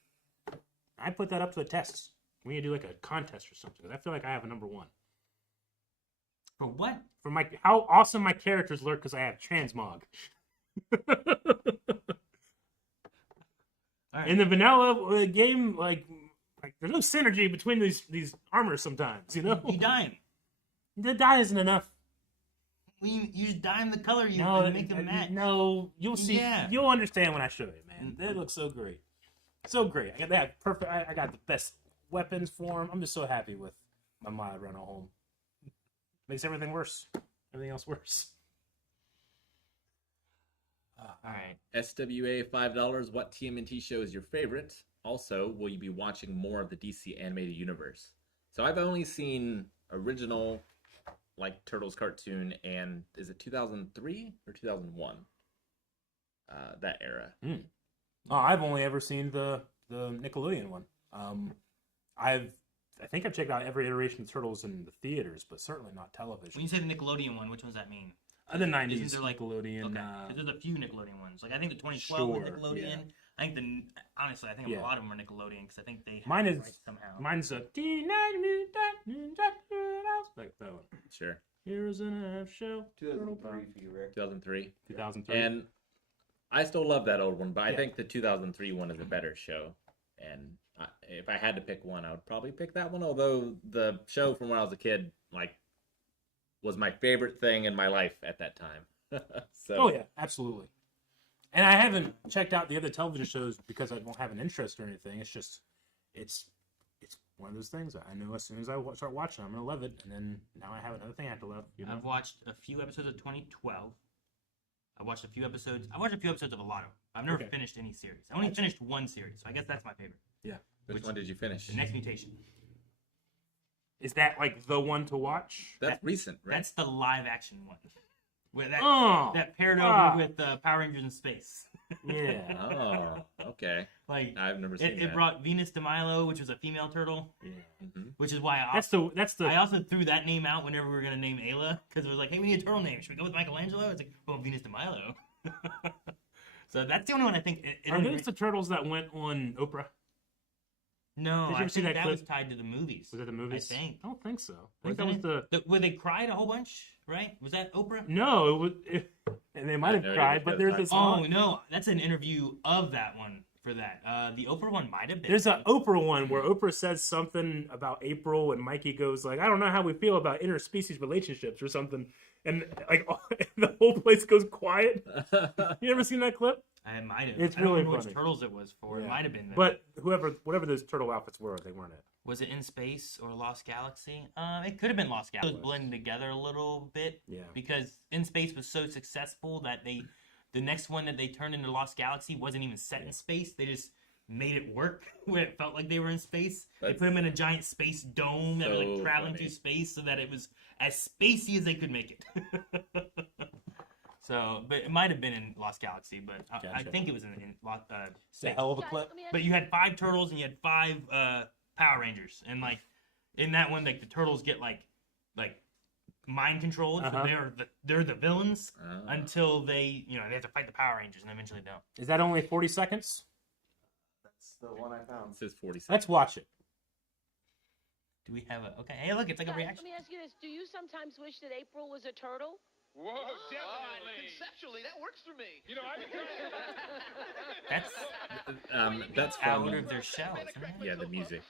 I put that up to a test. We need to do like a contest or something, because I feel like I have a number one. For what? For how awesome my characters look, because I have transmog. Right. In the vanilla game, like there's no synergy between these armors sometimes, you know? You dye him. The dye isn't enough. You just dye him the color you make them match. No, you'll see. Yeah. You'll understand when I show you, man. They look so great. So great. I got that perfect. I got the best weapons for them. I'm just so happy with my mod run at home. Makes everything worse. Everything else worse. All right. SWA $5. What TMNT show is your favorite? Also, will you be watching more of the DC animated universe? So I've only seen original, like Turtles cartoon, and is it 2003 or 2001? that era. Oh, I've only ever seen the Nickelodeon one. I think I've checked out every iteration of Turtles in the theaters, but certainly not television. When you say the Nickelodeon one, which ones does that mean? The 90s Isn't there, like, Nickelodeon. Okay, 'cause there's a few Nickelodeon ones. Like I think the 2012 was Sure, Nickelodeon. yeah. I think honestly, I think Yeah. a lot of them are Nickelodeon because I think they have Mine the is rights somehow. Mine's a Teenage Mutant Ninja Turtles. Like that one. Sure. Heroes in a Half Shell. 2003 for you, Rick. 2003. 2003. And I still love that old one, but I Yeah. think the 2003 one is a better show. And if I had to pick one, I would probably pick that one. Although the show from when I was a kid, like, was my favorite thing in my life at that time. So, Oh yeah, absolutely. And I haven't checked out the other television shows because I don't have an interest or anything. It's just, it's one of those things. I know as soon as I start watching, I'm gonna love it, and then now I have another thing I have to love. You know? I've watched a few episodes of 2012. I watched a few episodes of a lot of. I've never Okay. finished any series. I only finished one series, so I guess that's my favorite. which one did you finish? The Next Mutation. Is that like the one to watch? That's recent, right? That's the live action one. Where that paired Ah. over with Power Rangers in space. Yeah. Oh, okay. Like I've never seen it that. brought Venus de Milo, which was a female turtle, Yeah. Mhm. which is why That's the. I also threw that name out whenever we were gonna name Ayla because it was like, hey, we need a turtle name. Should we go with Michelangelo? It's like, well, Venus de Milo. So that's the only one I think. Are those the turtles that went on Oprah? No, Did you I ever see think that that was clip? tied to the movies. Was it the movies? I think. I don't think so. I think that was Wasn't the. Where they cried a whole bunch, right? Was that Oprah? No, it was. And they might have No, it cried, was but there's not. this. Oh no, that's an interview of that one for that. The Oprah one might have been. There's an Oprah one where Oprah says something about April, and Mikey goes like, "I don't know how we feel about interspecies relationships or something," and like the whole place goes quiet. You ever seen that clip? I might have. It's I don't really remember funny. which turtles it was for. It Yeah. might have been. But whatever those turtle outfits were, they weren't it. Was it in space or Lost Galaxy? It could have been Lost Galaxy. It was blending together a little bit. Yeah. Because In Space was so successful that the next one that they turned into Lost Galaxy wasn't even set in space. They just made it work where it felt like they were in space. They That's put them in a giant space dome that was like so traveling funny. through space so that it was as spacey as they could make it. So, but it might have been in Lost Galaxy, but I Gotcha. think it was in It's a space. hell of a clip. But you had 5 turtles and you had 5 Power Rangers, and like in that one, like the turtles get like mind controlled, so they're the villains until they they have to fight the Power Rangers, and eventually don't. Is that only 40 seconds? That's the one I found. It says 40 seconds. Let's watch it. Do we have a okay? Hey, look, it's like a Guys, reaction. let me ask you this: do you sometimes wish that April was a turtle? Whoa, definitely. Conceptually, that works for me. You know, I've been That's Out from of their shells. Isn't it? yeah, the music.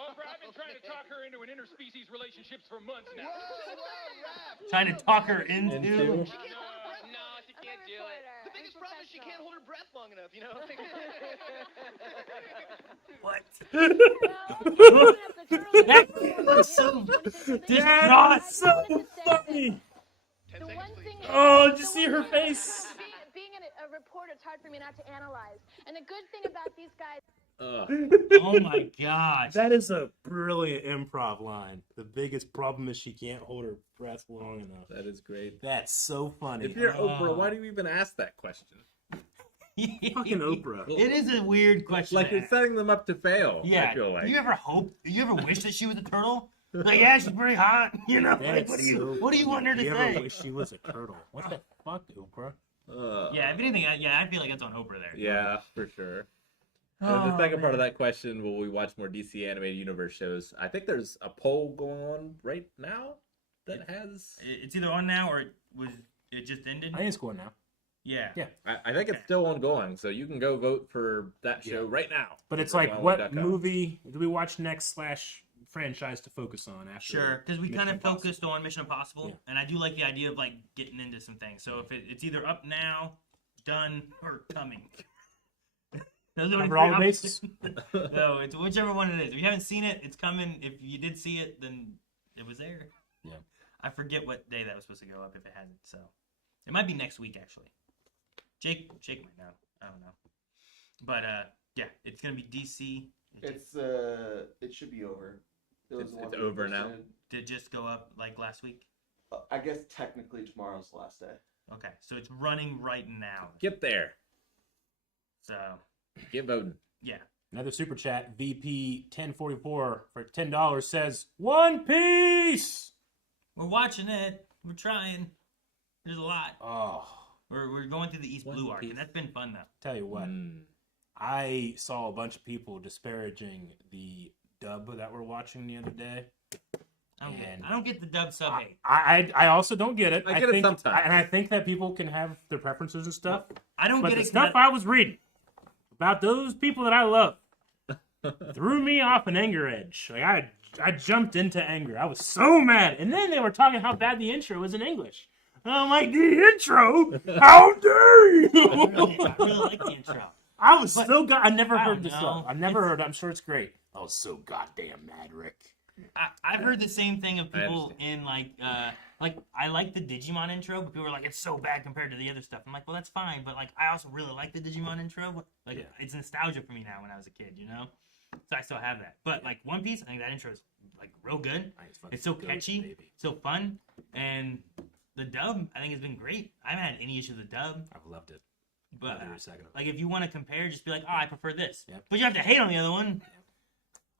Oprah, I've been trying to talk her into an interspecies relationships for months now. Trying to talk her into. She can't hold her breath. No, she can't do it. The biggest problem is she can't hold her breath long enough, you know? What? That was so That's so funny. 10 The seconds, one please. thing Oh, the did you see one her thing- face? Being a reporter, it's hard for me not to analyze. And the good thing about these guys. Oh my gosh. That is a brilliant improv line. The biggest problem is she can't hold her breath long enough. That is great. That's so funny. If you're Oprah, why do you even ask that question? Fucking Oprah. It is a weird question. Like to you're ask. setting them up to fail. Yeah. I feel like. You ever wish that she was a turtle? Like, yeah, she's pretty hot. You know, like, That's what do you so want her to You say? ever wish she was a turtle? What the fuck, Oprah? Yeah, if anything, I feel like that's on Oprah there. Yeah, for sure. Oh, And the second part of that question, will we watch more DC animated universe shows? I think there's a poll going on right now that has. It's either on now or it just ended. I think it's going now. Yeah. Yeah. I think it's still ongoing, so you can go vote for that show right now. But it's over like, at what wildwood.com. movie do we watch next / franchise to focus on after? Sure, because we Mission kind of Impossible? focused on Mission Impossible, Yeah. and I do like the idea of like getting into some things. So if it's either up now, done, or coming. Those are the Cover three all the options. bases? No, it's whichever one it is. If you haven't seen it, it's coming. If you did see it, then it was there. Yeah. I forget what day that was supposed to go up if it hasn't. So it might be next week actually. Jake might know. I don't know. But yeah, it's gonna be DC. It should be over. It was It's the one over now? posted. Did just go up like last week. I guess technically tomorrow's the last day. Okay, so it's running right now. Get there. So, Get voting. yeah. Another super chat, VP 1044 for $10 says, One Piece! We're watching it. We're trying. There's a lot. Oh, We're going through the East One Blue arc, Piece. and that's been fun, though. tell you what, Mm. I saw a bunch of people disparaging the dub that we're watching the other day. And I don't get the dub sub hate. I also don't get it. I get it think, sometimes. and I think that people can have their preferences and stuff. I don't But get the it. stuff I was reading about those people that I love threw me off an anger edge. Like I jumped into anger. I was so mad. And then they were talking how bad the intro was in English. I'm like, the intro? How dare you? I really like the intro. I was But- so I never I heard don't this know. stuff. I've never heard. I'm sure it's great. I was so goddamn mad, Rick. I've heard the same thing of people understand. in like I like the Digimon intro, but people are like it's so bad compared to the other stuff. I'm like, well, that's fine, but like I also really like the Digimon intro. But, like Yeah. it's nostalgia for me now when I was a kid, you know. So I still have that. But like One Piece, I think that intro is like real good. It's so catchy, baby. so fun, and the dub I think has been great. I haven't had any issue with the dub, I've loved it. but Every second of it. like if you want to compare, just be like, oh, I prefer this. Yep. But you have to hate on the other one.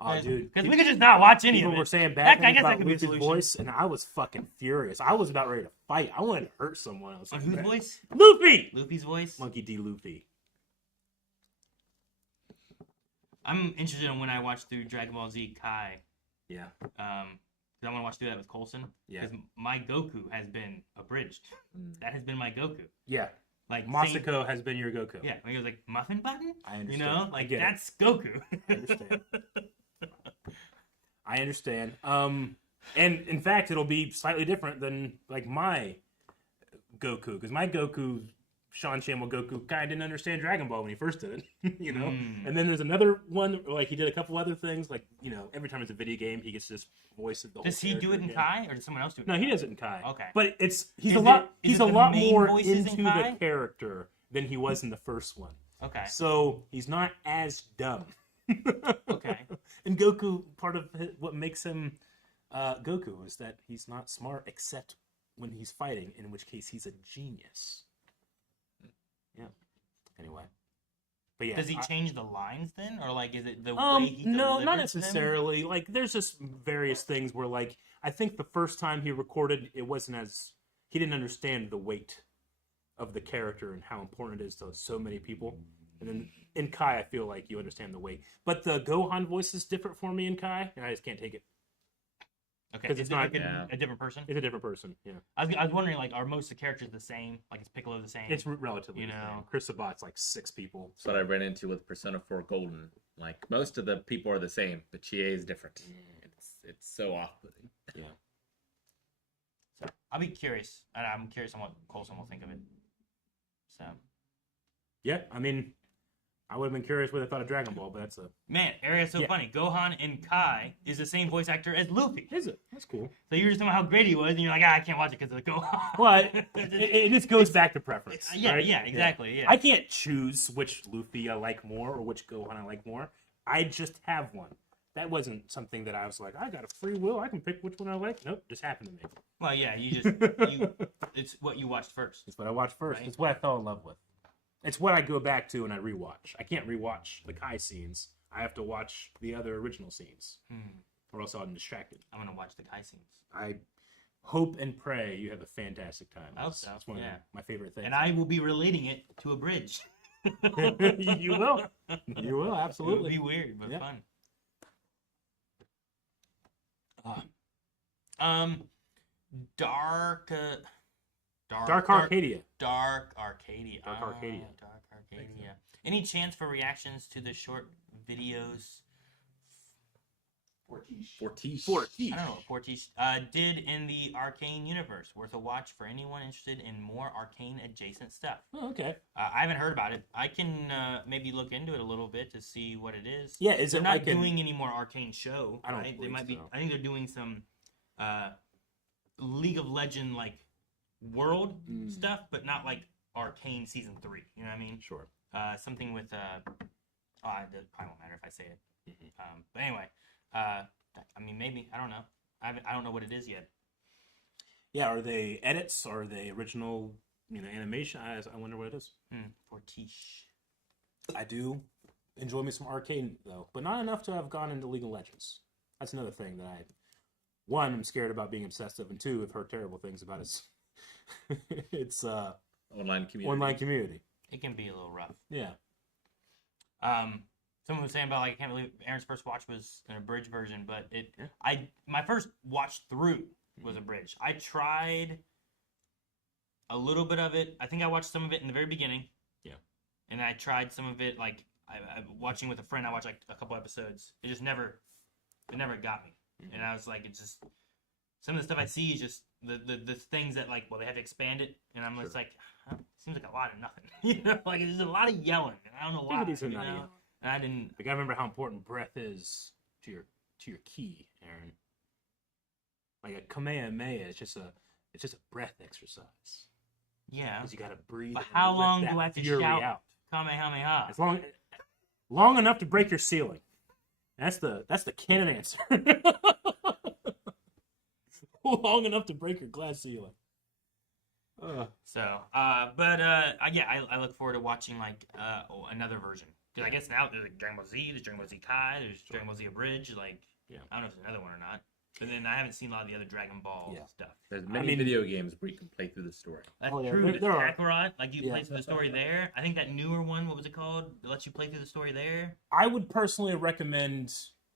Oh, dude. Because we could just not watch any People of it. were saying That- bad I things guess that about could be a Luffy's solution. voice, and I was fucking furious. I was about ready to fight. I wanted to hurt someone. I was On like, whose "Man, voice? Luffy! Luffy's voice? Monkey D. Luffy. I'm interested in when I watch through Dragon Ball Z Kai. Yeah. Because I want to watch through that with Coulson. Yeah. Because my Goku has been abridged. That has been my Goku. Yeah. Like Masako has been your Goku. Yeah, when he was like Muffin Button. I understand. You know, I like get it. that's Goku. I understand. I understand. And in fact, it'll be slightly different than like my Goku, because my Goku, Sean Shamwell Goku, kind of didn't understand Dragon Ball when he first did it, you know. And then there's another one like he did a couple other things, like every time it's a video game, he gets this voice of the whole. Does he do it in again. Kai, or does someone else do it? No, in he Kai? does it in Kai. Okay. But he's Is a it- lot is he's it a the lot main more voices in into Kai? the character than he was in the first one. Okay. So he's not as dumb. Okay. And Goku, part of what makes him Goku is that he's not smart except when he's fighting, in which case he's a genius. Yeah. Anyway. But yeah. Does he change the lines then, or like is it the way he No, delivers not them? necessarily. Like, there's just various things where, like, I think the first time he recorded, it wasn't as he didn't understand the weight of the character and how important it is to so many people. And then in Kai, I feel like you understand the weight. But the Gohan voice is different for me in Kai, and I just can't take it. Okay. 'Cause Is it's it not- like Yeah. a different person? It's a different person. Yeah, I was wondering, like, are most of the characters the same? Like, is Piccolo the same? it's relatively. You the same. know. Chris Sabat's like 6 people. That's what I ran into with Persona 4 Golden. Like most of the people are the same, but Chie is different. It's so off-putting. Yeah. So I'll be curious, and I'm curious on what Coulson will think of it. So, Yeah, I mean, I would have been curious what they thought of Dragon Ball, but that's a. man, Area's so Yeah. funny. Gohan in Kai is the same voice actor as Luffy. Is it? That's cool. So you're just talking about how great he was, and you're like, I can't watch it because of the Gohan. Well, it just goes back to preference. yeah, right? yeah, exactly. Yeah. I can't choose which Luffy I like more or which Gohan I like more. I just have one. That wasn't something that I was like, I got a free will. I can pick which one I like. Nope, just happened to me. Well, yeah, it's what you watched first. It's what I watched first. Right. It's what I fell in love with. It's what I go back to and I rewatch. I can't rewatch the Kai scenes. I have to watch the other original scenes, or else I'm distracted. I'm gonna watch the Kai scenes, I hope and pray you have a fantastic time. I hope so, It's one of yeah. my favorite things. and I will be relating it to a bridge. You will. You will, It would absolutely. be weird, but Yeah. fun. Dark Arcadia. Dark Arcadia. Dark Arcadia. Dark Arcadia. Any chance for reactions to the short videos? Fortiche. I don't know what Fortiche did in the Arcane universe. Worth a watch for anyone interested in more Arcane adjacent stuff. Oh, okay. I haven't heard about it. I can maybe look into it a little bit to see what it is. Yeah, is They're it not like doing any more Arcane show. I don't right? They believe might be. so. I think they're doing some League of Legend like world stuff, but not like Arcane season 3. You know what I mean? Sure. Something with it probably won't matter if I say it. Mm-hmm. But anyway, I mean maybe I don't know. I don't know what it is yet. Yeah, are they edits or are they original animation. I wonder what it is. Fortiche. I do enjoy me some arcade though, but not enough to have gone into League of Legends. That's another thing that I'm scared about being obsessive, and two, I've heard terrible things about its Online community. online community. It can be a little rough. Yeah. Someone was saying about I can't believe Aaron's first watch was an abridged version, but my first watch through was abridged. I tried a little bit of it. I think I watched some of it in the very beginning. Yeah. And I tried some of it I watching with a friend. I watched a couple episodes. It never got me. And I was like, it's just some of the stuff I see is just the things that they had to expand it, and I'm just like, seems like a lot of nothing. It's just a lot of yelling, and I don't know why. And I didn't. You gotta remember how important breath is to your key, Aaron. Like a Kamehameha, it's just a breath exercise. Yeah. Because you gotta breathe. But how long do I have to shout out? Kamehameha? As long enough to break your ceiling. That's the canon answer. Long enough to break your glass ceiling. I look forward to watching another version, because I guess now there's Dragon Ball Z, there's Dragon Ball Z Kai, there's Dragon Ball Z Abridged. I don't know if there's another one or not. But then I haven't seen a lot of the other Dragon Ball stuff. There's many video games where you can play through the story. That's true. There are. Kakarot, you play through the story there. I think that newer one, what was it called? It lets you play through the story there. I would personally recommend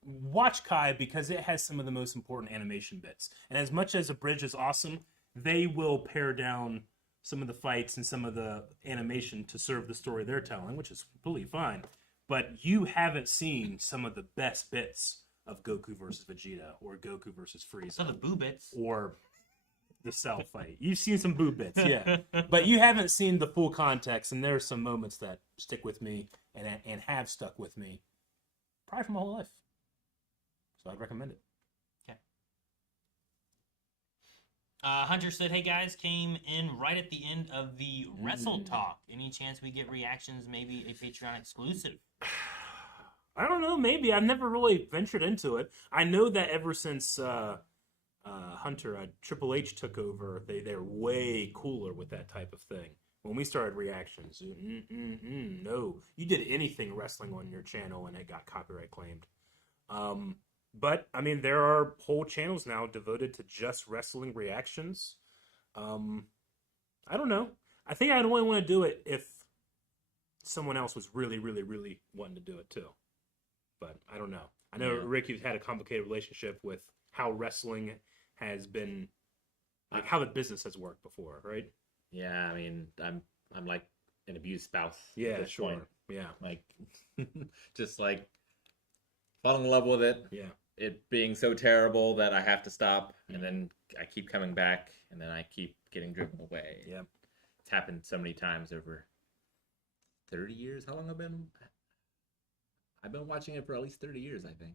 watch Kai because it has some of the most important animation bits. And as much as Abridged is awesome, they will pare down some of the fights and some of the animation to serve the story they're telling, which is completely fine. But you haven't seen some of the best bits of Goku versus Vegeta, or Goku versus Frieza. Some of the boo bits. Or the Cell fight. You've seen some boo bits, yeah. But you haven't seen the full context, and there are some moments that stick with me and have stuck with me probably for my whole life. So I'd recommend it. Okay. Hunter said, hey guys, came in right at the end of the Wrestle Talk. Any chance we get reactions, maybe a Patreon exclusive? I don't know, maybe. I've never really ventured into it. I know that ever since Hunter, Triple H took over, they're way cooler with that type of thing. When we started reactions, no. You did anything wrestling on your channel and it got copyright claimed. But, I mean, there are whole channels now devoted to just wrestling reactions. I don't know. I think I'd only want to do it if someone else was really, really, really wanting to do it too. But I don't know. I know Rick, you've had a complicated relationship with how wrestling has been, how the business has worked before, right? Yeah, I mean, I'm like an abused spouse. Yeah, at this sure. point. Yeah. Just falling in love with it. Yeah. It being so terrible that I have to stop, and then I keep coming back, and then I keep getting driven away. Yeah. It's happened so many times over 30 years. How long have I been? I've been watching it for at least 30 years, I think.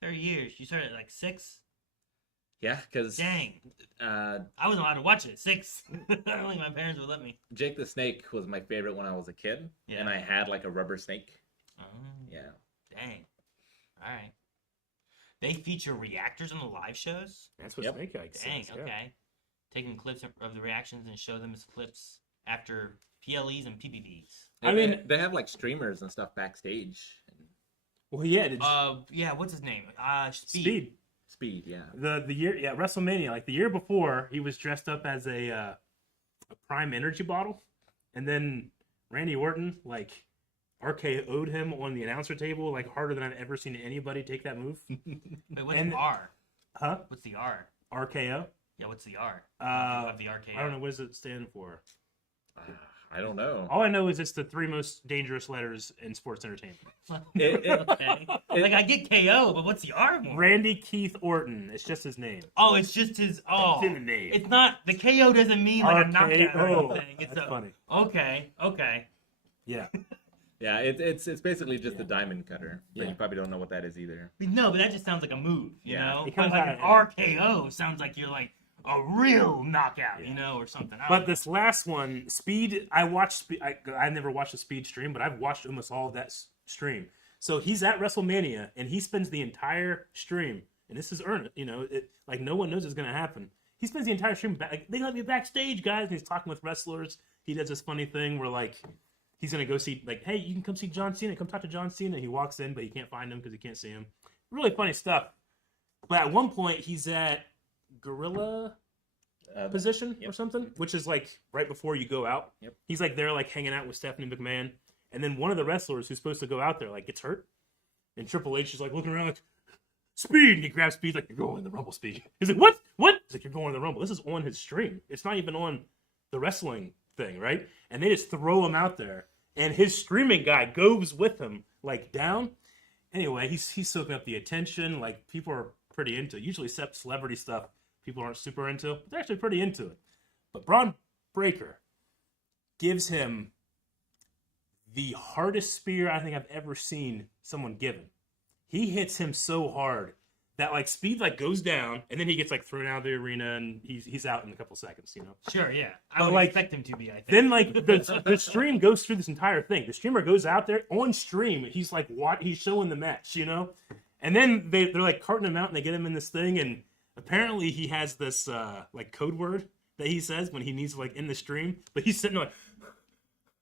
30 years. You started at 6? Yeah, because... Dang. I wasn't allowed to watch it at 6. I don't think my parents would let me. Jake the Snake was my favorite when I was a kid. Yeah. And I had a rubber snake. Oh. Yeah. Dang. All right. They feature reactors on the live shows? That's what Snake Eyes says. Dang, okay. Taking clips of the reactions and show them as clips after PLEs and PPVs. I mean, they have streamers and stuff backstage. Well, yeah. Yeah, what's his name? Speed. Speed, yeah. The year, WrestleMania, the year before, he was dressed up as a Prime Energy bottle, and then Randy Orton RKO'd him on the announcer table harder than I've ever seen anybody take that move. Wait, what's the R? Huh? What's the R? RKO. Yeah, what's the R? Of the RKO. I don't know. What does it stand for? I don't know. All I know is it's the 3 most dangerous letters in sports entertainment. Okay. I get KO, but what's the R for? Randy Keith Orton. It's just his name. Oh, it's just his. Oh, it's in the name. It's not the KO. Doesn't mean a knockout or anything. It's that's funny. Okay. Yeah. Yeah, it's basically just a diamond cutter. But Yeah. you probably don't know what that is either. No, but that just sounds like a move, you know? It But comes an RKO sounds like you're a real knockout, or something. But this last one, Speed, I watched. I never watched the Speed stream, but I've watched almost all of that stream. So he's at WrestleMania, and he spends the entire stream, and this is earnest. No one knows it's going to happen. he spends the entire stream like, they let me backstage, guys, and he's talking with wrestlers. He does this funny thing where like he's gonna go see like, hey, you can come see John Cena, come talk to John Cena. He walks in, but he can't find him because he can't see him. Really funny stuff. But at one point, he's at Gorilla position or something, which is like right before you go out. Yep. He's like there, like hanging out with Stephanie McMahon, and then one of the wrestlers who's supposed to go out there like gets hurt, and Triple H is like looking around like, Speed. And he grabs Speed like, you're going in the Rumble, Speed. He's like, what? He's like, you're going in the Rumble. This is on his stream. It's not even on the wrestling thing, right? And they just throw him out there, and his streaming guy goes with him like down. Anyway, he's soaking up the attention. Like people are pretty into it. Usually celebrity stuff people aren't super into, but they're actually pretty into it. But Braun Breaker gives him the hardest spear I think I've ever seen someone given. He hits him so hard that like Speed like goes down, and then he gets like thrown out of the arena, and he's out in a couple seconds, you know. Sure, yeah. I But, would like, expect him to be, I think. Then like the stream goes through this entire thing. The streamer goes out there on stream. He's like he's showing the match, you know. And then they're like carting him out, and they get him in this thing, and apparently he has this like code word that he says when he needs to like in the stream, but he's sitting like,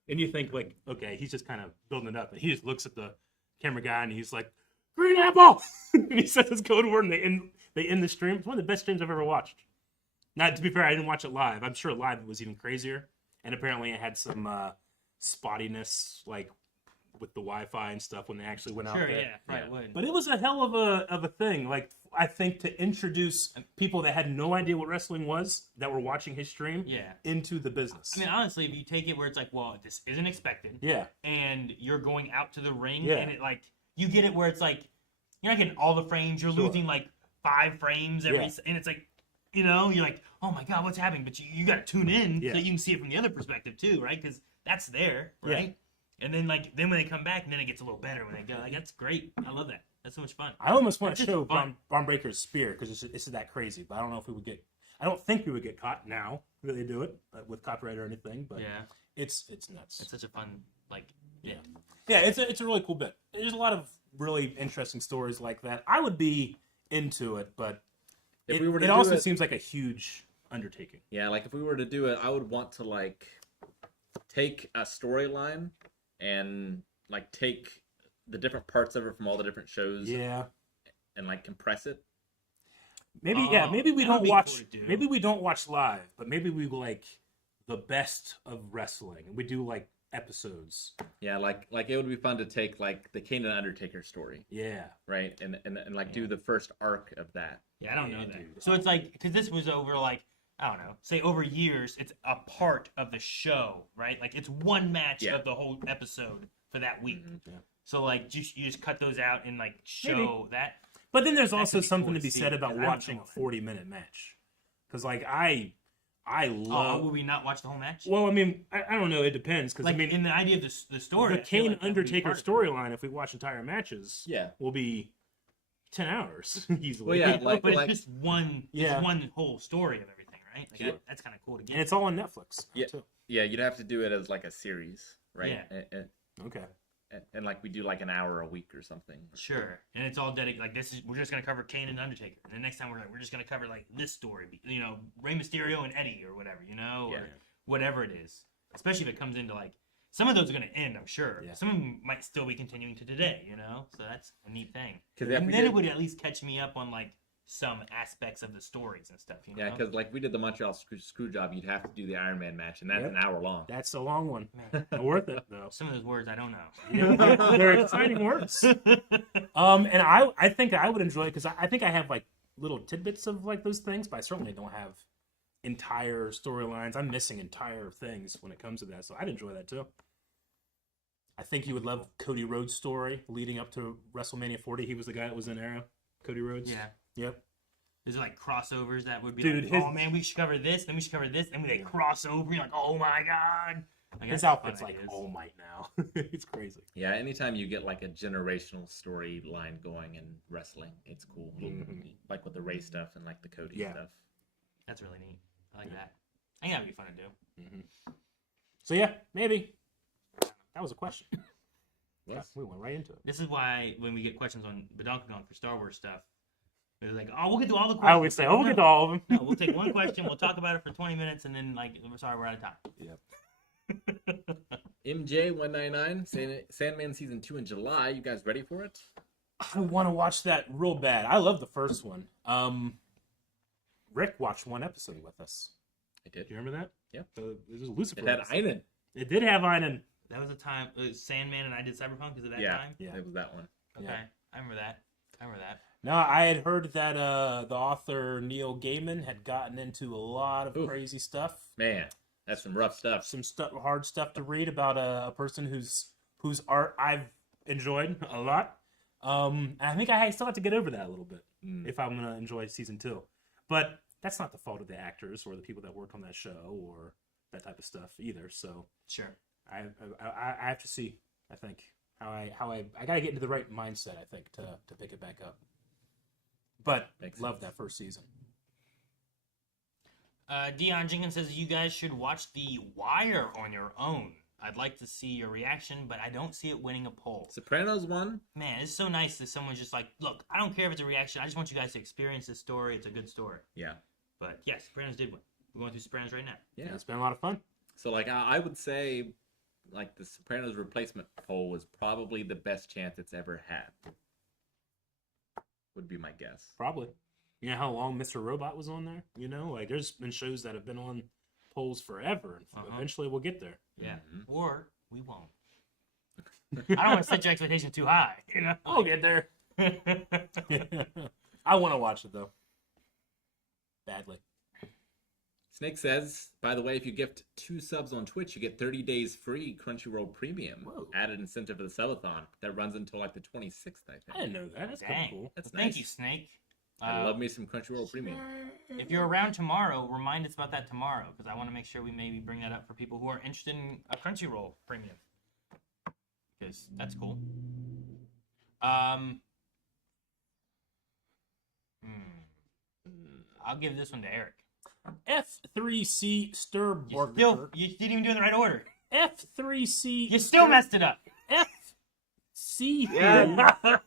and you think like, okay, he's just kind of building it up, and he just looks at the camera guy, and he's like, Green Apple, and he says his code word, and they end the stream. It's one of the best streams I've ever watched. Not to be fair, I didn't watch it live. I'm sure live it was even crazier, and apparently it had some spottiness like with the Wi-Fi and stuff when they actually went out there. Sure, yeah, probably would. But it was a hell of a thing. Like I think to introduce people that had no idea what wrestling was that were watching his stream into the business. I mean, honestly, if you take it where it's like, well, this isn't expected. Yeah. And you're going out to the ring, Yeah. and it like you get it where it's like you're not getting all the frames. You're losing like 5 frames every, and it's like, you know, you're like, oh my god, what's happening? But you got to tune in so you can see it from the other perspective too, right? Because that's there, right? Yeah. And then when they come back, and then it gets a little better when they go. Like that's great. I love that. That's so much fun. I almost want to show Braun Breaker's spear because it's that crazy. But I don't know if we would get. I don't think we would get caught now that they do it with copyright or anything. But it's nuts. It's such a fun yeah. It's a really cool bit. There's a lot of really interesting stories like that. I would be into it, but it also seems like a huge undertaking. Yeah, like if we were to do it, I would want to like take a storyline and like take the different parts of it from all the different shows. Yeah. And like compress it. Maybe maybe we don't watch maybe we don't watch live, but maybe we like the best of wrestling and we do like episodes. Yeah, like it would be fun to take like the Kane and Undertaker story. Yeah. Right? And like do the first arc of that. Yeah, I don't know that. Dude. So it's like, because this was over like, I don't know, say over years, it's a part of the show, right? Like it's one match of the whole episode for that week. Mm-hmm. Yeah. So like you just cut those out and like show that. But then there's also something to be said about watching a 40-minute match. Because like I love. Will we not watch the whole match? Well, I mean, I don't know. It depends. Because like, I mean, in the idea of the story, the Kane Undertaker storyline, if we watch entire matches, will be 10 hours easily. Well, yeah, but it's just one. It's one whole story of everything, right? Like that's kind of cool to get. And it's all on Netflix. Yeah, too. Yeah. You'd have to do it as like a series, right? Yeah. Okay. And like we do like an hour a week or something. Sure, and it's all dedicated. Like we're just gonna cover Kane and Undertaker, and the next time we're just gonna cover like this story, you know, Rey Mysterio and Eddie or whatever, you know, or whatever it is. Especially if it comes into like some of those are gonna end, I'm sure. Yeah. Some of them might still be continuing to today, you know. So that's a neat thing. And then it would at least catch me up on like some aspects of the stories and stuff. You know? Yeah, because like we did the Montreal screw job, you'd have to do the Iron Man match, and that's an hour long. That's a long one. Worth it though. Some of those words I don't know. Yeah, they're exciting words. And I think I would enjoy it because I think I have like little tidbits of like those things, but I certainly don't have entire storylines. I'm missing entire things when it comes to that, so I'd enjoy that too. I think you would love Cody Rhodes' story leading up to WrestleMania 40. He was the guy that was in era. Cody Rhodes. Yeah. Yep. There's like crossovers that would be like, oh man, we should cover this, then we should cover this, then they cross over. You're like, oh my god. Like, his outfit's like All Might now. It's crazy. Yeah, anytime you get like a generational storyline going in wrestling, it's cool. Mm-hmm. Like with the Ray stuff and like the Cody stuff. That's really neat. I like that. I think that'd be fun to do. Mm-hmm. So yeah, maybe. That was a question. Yes. We went right into it. This is why when we get questions on the Donkey Kong for Star Wars stuff, It was like, oh, we'll get to all the questions. I always say, oh, we'll get to all of them. No, we'll take one question. We'll talk about it for 20 minutes, and then like, we're sorry, we're out of time. MJ199, Sandman season 2 in July. You guys ready for it? I want to watch that real bad. I love the first one. Rick watched one episode with us. I did. Do you remember that? Yeah. It was Lucifer. It had episode. Einen. It did have Einen. That was a time Sandman and I did Cyberpunk because of that Yeah, time. Yeah. it was that one. Okay, Yeah. I remember that. No, I had heard that the author Neil Gaiman had gotten into a lot of Ooh. crazy stuff. Man, that's some rough stuff. Some hard stuff to read about a person whose art I've enjoyed a lot. I think I still have to get over that a little bit if I'm gonna enjoy season 2. But that's not the fault of the actors or the people that work on that show or that type of stuff either. So Sure. I have to see. I think how I gotta get into the right mindset. I think to pick it back up. But Makes love sense. that first season. Dion Jenkins says you guys should watch The Wire on your own. I'd like to see your reaction, but I don't see it winning a poll. Sopranos won. Man, it's so nice that someone's just like, look, I don't care if it's a reaction. I just want you guys to experience this story. It's a good story. Yeah. But yes, Sopranos did win. We're going through Sopranos right now. Yeah. It's been a lot of fun. So, like, I would say, like, the Sopranos replacement poll was probably the best chance it's ever had. Would be my guess. Probably. You know how long Mr. Robot was on there? You know, like there's been shows that have been on polls forever, and eventually we'll get there. Yeah. Or we won't. I don't want to set your expectations too high. You know? We'll get there. I want to watch it though. Badly. Snake says, by the way, if you gift 2 subs on Twitch, you get 30 days free Crunchyroll Premium. Whoa. Added incentive for the subathon. That runs until like the 26th, I think. I didn't know that. That's kind Dang. of cool. That's Thank nice. you, Snake. I love me some Crunchyroll Premium. If you're around tomorrow, remind us about that tomorrow, because I want to make sure we maybe bring that up for people who are interested in a Crunchyroll Premium. Because that's cool. I'll give this one to Eric. F3C Sturborger. You didn't even do it in the right order. F3C. You still messed it up. FC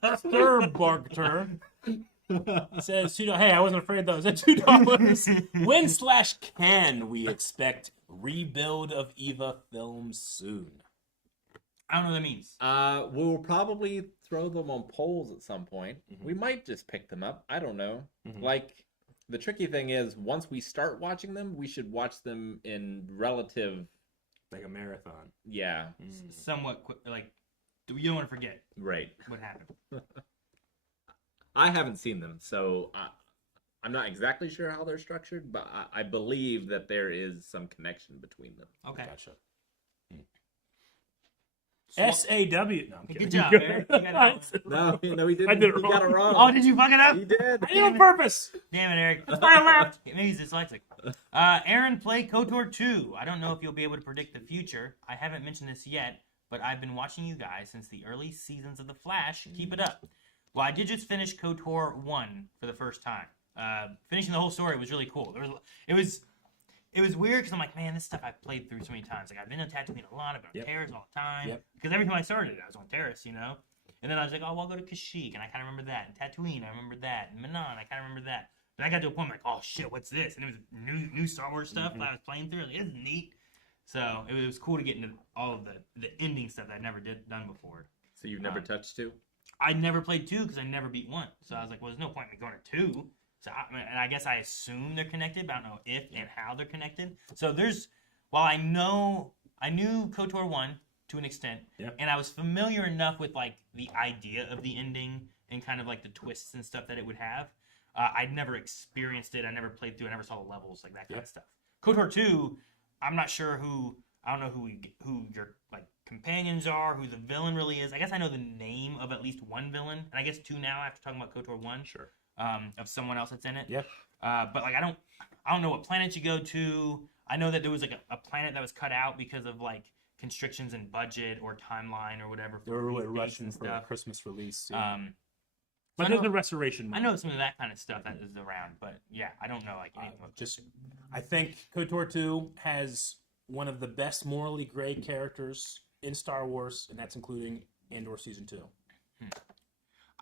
Sturborger says, hey, I wasn't afraid though. Is that $2? When/can we expect rebuild of Eva films soon? I don't know what that means. We'll probably throw them on polls at some point. We might just pick them up. I don't know. Like, the tricky thing is, once we start watching them, we should watch them in relative... Like a marathon. Yeah. Somewhat quick, like, you don't want to forget Right. what happened. I haven't seen them, so I'm not exactly sure how they're structured, but I believe that there is some connection between them. Okay. Gotcha. SAW. No, I'm Good kidding. job, Eric. You got it wrong. No, he didn't. I did it He got it wrong. wrong. Oh, did you fuck it up? He did. I did it on purpose. Damn it, Eric. That's why I laughed. Maybe he's dyslexic. Aaron, play KOTOR 2. I don't know if you'll be able to predict the future. I haven't mentioned this yet, but I've been watching you guys since the early seasons of The Flash. Keep it up. Well, I did just finish KOTOR 1 for the first time. Finishing the whole story was really cool. It was weird because I'm like, man, this stuff I've played through so many times. Like, I've been on Tatooine a lot. I've been on Terrace all the time. Because every time I started, I was on Terrace, you know? And then I was like, oh, well, I'll go to Kashyyyk, and I kind of remember that. And Tatooine, I remember that. And Manon, I kind of remember that. But I got to a point like, oh, shit, what's this? And it was new Star Wars stuff that I was playing through. Like, it's neat. So it was cool to get into all of the ending stuff that I'd never done before. So you've never touched 2? I never played 2 because I never beat 1. So I was like, well, there's no point in me going to 2. So and I guess I assume they're connected, but I don't know if and how they're connected. So while I knew KOTOR 1 to an extent, and I was familiar enough with like the idea of the ending and kind of like the twists and stuff that it would have, I'd never experienced it. I never played through. I never saw the levels, like that kind of stuff. KOTOR 2, I'm not sure I don't know who your like companions are, who the villain really is. I guess I know the name of at least one villain, and I guess 2 now after talking about KOTOR 1. Sure. Of someone else that's in it. Yeah. But like I don't know what planet you go to. I know that there was like a planet that was cut out because of like constrictions in budget or timeline or whatever. They were really release dates rushing for the Christmas release. But there's a restoration. I know some of that kind of stuff that is around, but yeah, I don't know like anything. I think KOTOR 2 has one of the best morally gray characters in Star Wars, and that's including Andor Season 2.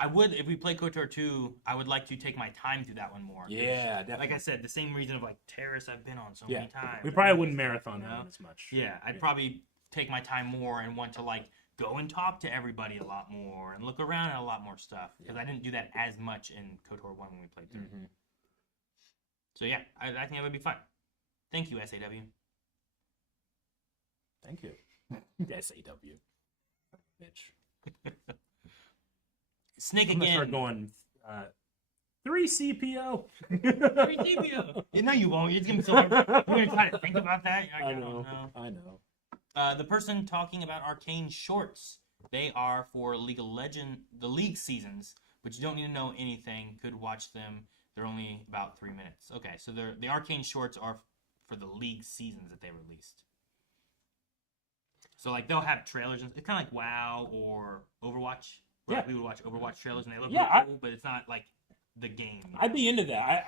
I would, if we play KOTOR 2, I would like to take my time through that one more. 'cause, Yeah, definitely. like I said, the same reason of like Terrace I've been on so many times. We probably wouldn't marathon You that know? one as much. Yeah, I'd probably take my time more and want to like go and talk to everybody a lot more and look around at a lot more stuff because I didn't do that as much in KOTOR 1 when we played through. Mm-hmm. So yeah, I think that would be fun. Thank you, SAW. Thank you. SAW. Bitch. Snake I'm gonna again. start going 3 CPO. 3 CPO. No, you won't. It's gonna be so hard. You're gonna try to think about that. You're like, I know. The person talking about Arcane shorts, they are for League of Legends, the League seasons, but you don't need to know anything. Could watch them. They're only about 3 minutes. Okay, so the Arcane shorts are for the League seasons that they released. So like they'll have trailers. It's kind of like WoW or Overwatch. Where Yeah. we would watch Overwatch trailers and they look Yeah, really cool, but it's not like the game. I'd be into that.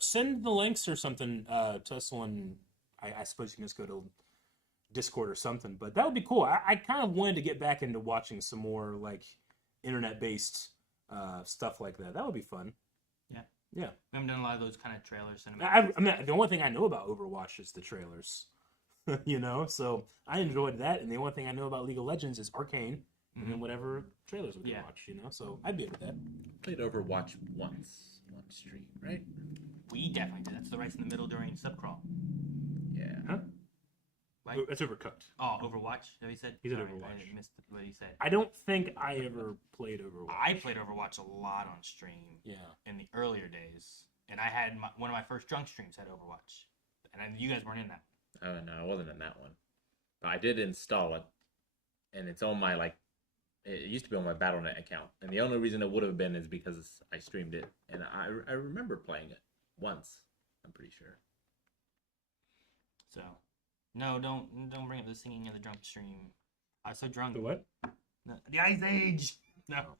Send the links or something to us on. I suppose you can just go to Discord or something, but that would be cool. I kind of wanted to get back into watching some more like internet-based stuff like that. That would be fun. Yeah. Yeah. We haven't done a lot of those kind of trailers. The only thing I know about Overwatch is the trailers. So I enjoyed that, and the only thing I know about League of Legends is Arcane, and then whatever trailers we can watch. So I'd be into that. Played Overwatch once, one stream, right? We definitely did. That's the rights in the middle during Subcrawl. Yeah. Huh? Right? That's Overcooked. Oh, Overwatch? Is that what he said? He said Sorry, Overwatch. I missed what he said. I don't think I ever played Overwatch. I played Overwatch a lot on stream. Yeah. In the earlier days, and I had one of my first drunk streams had Overwatch, and you guys weren't in that. Oh no, I wasn't in that one, but I did install it, and it's on my It used to be on my Battle.net account, and the only reason it would have been is because I streamed it, and I remember playing it once. I'm pretty sure. So, no, don't bring up the singing of the drunk stream. I was so drunk. The what? No, the Ice Age. No.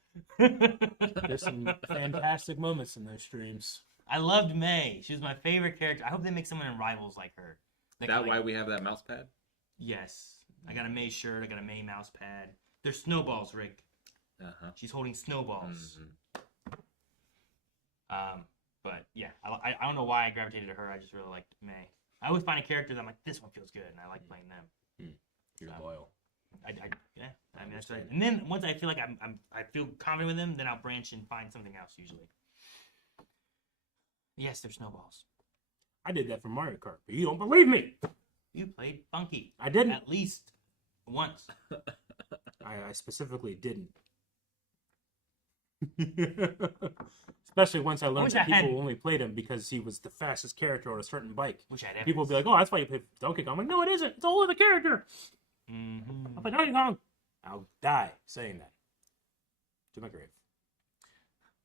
There's some fantastic moments in those streams. I loved May. She was my favorite character. I hope they make someone in Rivals like her. That why we have that mouse pad? Yes. I got a May shirt. I got a May mouse pad. They're snowballs, Rick. Uh-huh. She's holding snowballs. Mm-hmm. But yeah, I don't know why I gravitated to her. I just really liked May. I always find a character that I'm like, this one feels good, and I like playing them. You're loyal. I mean that's right. And then once I feel like I feel confident with them, then I'll branch and find something else usually. Yes, they're snowballs. I did that for Mario Kart, but you don't believe me. You played Funky. I didn't. At least once. I specifically didn't. Especially once I learned that people only played him because he was the fastest character on a certain bike. People would be like, "Oh, that's why you played Donkey Kong." I'm like, "No, it isn't. It's a whole other character." I play Donkey Kong. I'll die saying that to my grave.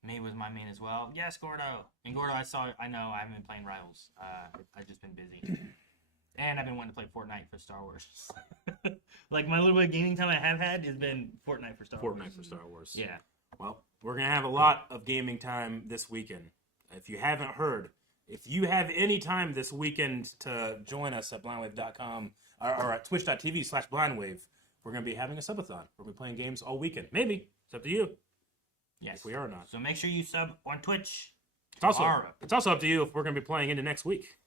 May was my main as well. Yes, Gordo. And Gordo, I know I haven't been playing Rivals. I've just been busy. And I've been wanting to play Fortnite for Star Wars. Like, my little bit of gaming time I have had has been Fortnite for Star Wars. Fortnite for Star Wars. Yeah. Well, we're going to have a lot of gaming time this weekend. If you haven't heard, if you have any time this weekend to join us at blindwave.com or at twitch.tv/blindwave, we're going to be having a subathon. We're going to be playing games all weekend. Maybe. It's up to you. Yes. If we are or not. So make sure you sub on Twitch. It's also up to you if we're going to be playing into next week.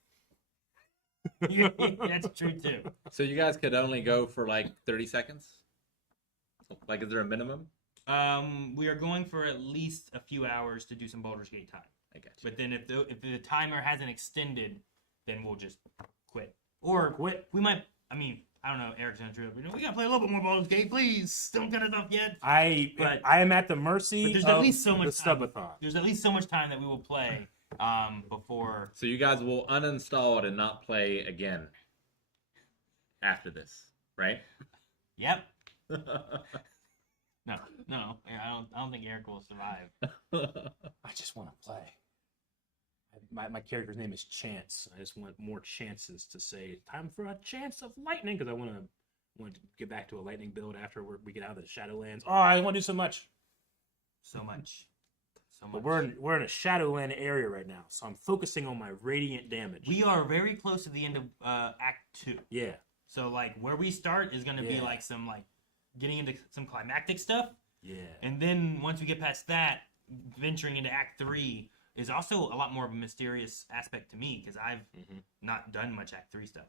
Yeah, that's true too. So you guys could only go for like 30 seconds? Like, is there a minimum? We are going for at least a few hours to do some Baldur's Gate time. I got you. But then if the timer hasn't extended, then we'll just quit. Or Quit. we might, I mean, I don't know, Eric's gonna do it, but we gotta play a little bit more Baldur's Gate, please. Don't cut us off yet. I am at the mercy There's of at least so much the time. subathon. There's at least so much time that we will play before. So you guys will uninstall it and not play again after this, right? Yep. No. I don't think Eric will survive. I just want to play. My character's name is Chance. I just want more chances to say time for a chance of lightning because I want to get back to a lightning build after we get out of the Shadowlands. Oh, I want to do so much. So much. But we're in a Shadowland area right now, so I'm focusing on my radiant damage. We are very close to the end of Act 2. Yeah. So like where we start is gonna be like some like getting into some climactic stuff. Yeah. And then once we get past that, venturing into Act 3 is also a lot more of a mysterious aspect to me because I've not done much Act 3 stuff.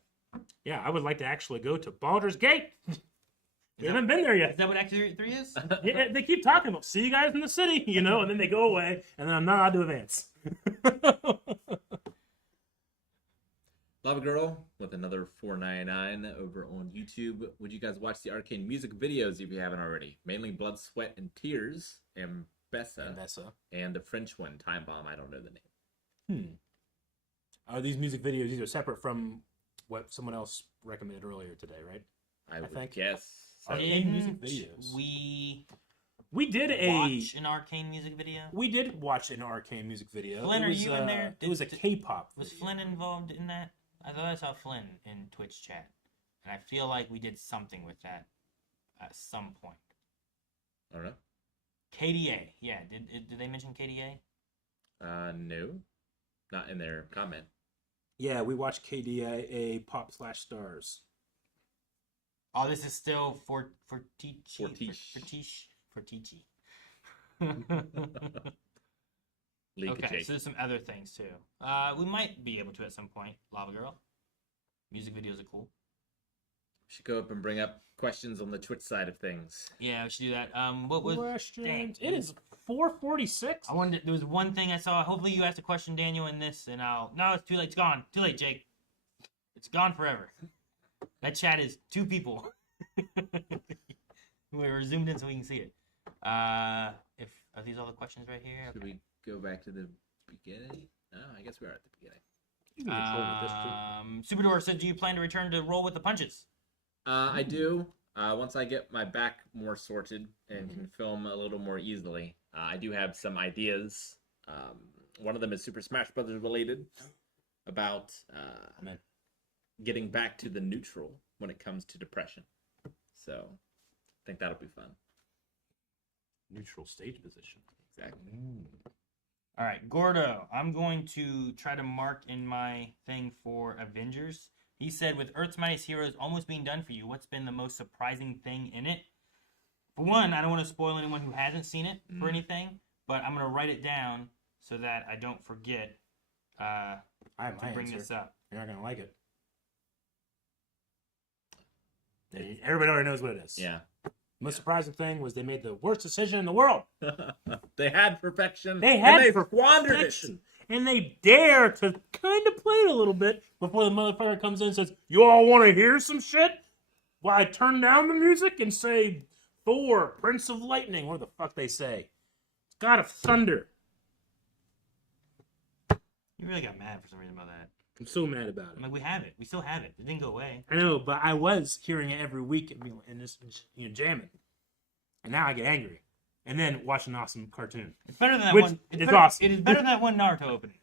Yeah, I would like to actually go to Baldur's Gate. We haven't been there Is yet. that what Act 3 is? Yeah, they keep talking about, see you guys in the city, you know, and then they go away, and then I'm not allowed to advance. Lava Girl with another $4.99 over on YouTube. Would you guys watch the Arcane music videos if you haven't already? Mainly Blood, Sweat, and Tears, and Bessa, and the French one, Time Bomb. I don't know the name. Are these music videos, these are separate from what someone else recommended earlier today, right? I would think. guess. Arcane music videos. We did watch an Arcane music video. We did watch an Arcane music video. Flynn, are you in there? It was a K-pop Was video. Flynn involved in that? I thought I saw Flynn in Twitch chat. And I feel like we did something with that at some point. I don't know. KDA. Yeah, did they mention KDA? No. Not in their comment. Yeah, we watched KDA Pop/Stars. Oh, this is still for Tichi. For Tichi. Okay, so there's some other things too. We might be able to at some point. Lava Girl. Music videos are cool. We should go up and bring up questions on the Twitch side of things. Yeah, we should do that. What was Questions? It is 4:46. I wanted. There was one thing I saw. Hopefully, you asked a question, Daniel, in this, and I'll. No, it's too late. It's gone. Too late, Jake. It's gone forever. That chat is 2 people. We were zoomed in so we can see it. Are these all the questions right here? Should we go back to the beginning? No, I guess we are at the beginning. Superdor said, "Do you plan to return to roll with the punches?" I do. Once I get my back more sorted and can film a little more easily, I do have some ideas. One of them is Super Smash Brothers related, about getting back to the neutral when it comes to depression. So I think that'll be fun. Neutral stage position. Exactly. All right, Gordo, I'm going to try to mark in my thing for Avengers. He said, with Earth's Mightiest Heroes almost being done for you, what's been the most surprising thing in it? For one, I don't want to spoil anyone who hasn't seen it for anything, but I'm going to write it down so that I don't forget I have my to bring answer. this up. You're not going to like it. Everybody already knows what it is. Yeah. Most surprising thing was they made the worst decision in the world. They had perfection. They had and they squandered perfection. And they dare to kind of play it a little bit before the motherfucker comes in and says, you all want to hear some shit? Why, I turn down the music and say, Thor, Prince of Lightning, what the fuck they say. God of Thunder. You really got mad for some reason about that. I'm so mad about it. I'm like, we have it. We still have it. It didn't go away. I know, but I was hearing it every week and just jamming. And now I get angry. And then watch an awesome cartoon. It's better than that Which one. is awesome. It is better than that one Naruto opening.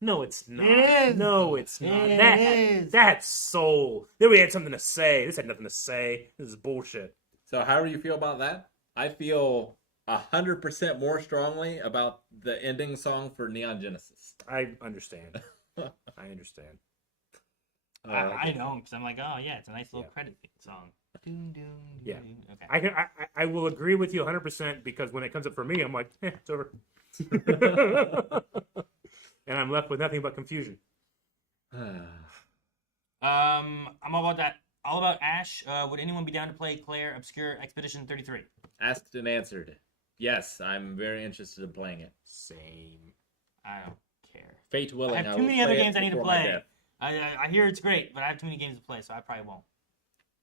No, it's not. It is. No, it's not. It is. That's soul. Then we had something to say. This had nothing to say. This is bullshit. So how do you feel about that? I feel 100% more strongly about the ending song for Neon Genesis. I understand. I understand. I don't, because I'm like, oh yeah, it's a nice little credit song. Doom, doom, Yeah. doom. Okay. I will agree with you 100% because when it comes up for me, I'm like, it's over. And I'm left with nothing but confusion. I'm all about that. All about Ash. Would anyone be down to play Claire Obscure Expedition 33? Asked and answered. Yes, I'm very interested in playing it. Same. I don't care. Fate willing, I have too will many other play it games I need to before my play. death. I hear it's great, but I have too many games to play, so I probably won't.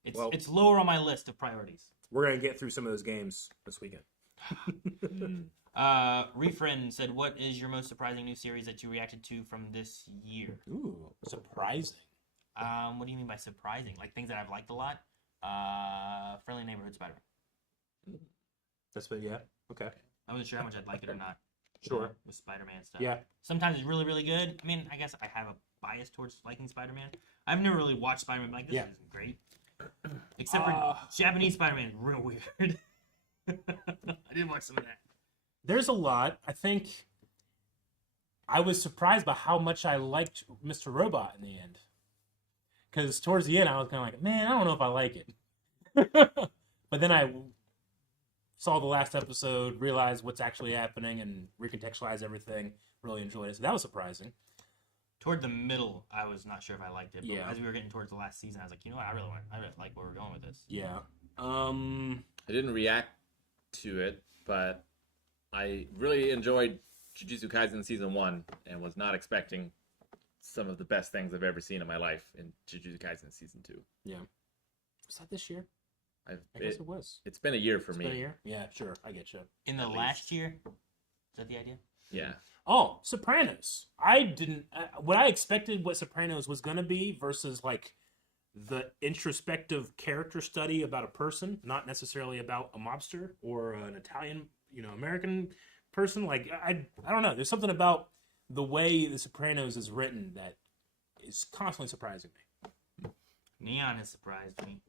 It's Well- lower on my list of priorities. We're going to get through some of those games this weekend. Refren said, what is your most surprising new series that you reacted to from this year? Ooh, surprising. What do you mean by surprising? Like things that I've liked a lot? Friendly Neighborhood Spider-Man. That's what, yeah. Okay. I wasn't sure how much I'd like it or not. Sure. With Spider-Man stuff. Yeah. Sometimes it's really, really good. I mean, I guess I have a bias towards liking Spider-Man. I've never really watched Spider-Man, but like, this isn't great. Except for Japanese Spider-Man is real weird. I did watch some of that. There's a lot. I think I was surprised by how much I liked Mr. Robot in the end. Because towards the end, I was kind of like, man, I don't know if I like it. But then I saw the last episode, realized what's actually happening, and recontextualized everything. Really enjoyed it. So that was surprising. Toward the middle, I was not sure if I liked it. But Yeah. as we were getting towards the last season, I was like, you know what? I really like where we're going with this. Yeah. I didn't react to it, but I really enjoyed Jujutsu Kaisen Season 1 and was not expecting some of the best things I've ever seen in my life in Jujutsu Kaisen Season 2. Yeah. Was that this year? I guess it was. It's been a year for It's me. been a year? Yeah, sure. I get you. In the At last year? Is that the idea? Yeah. Oh, Sopranos. I didn't. What I expected what Sopranos was going to be versus like the introspective character study about a person, not necessarily about a mobster or an Italian, American person. Like I don't know. There's something about the way The Sopranos is written that is constantly surprising me. Neon has surprised me.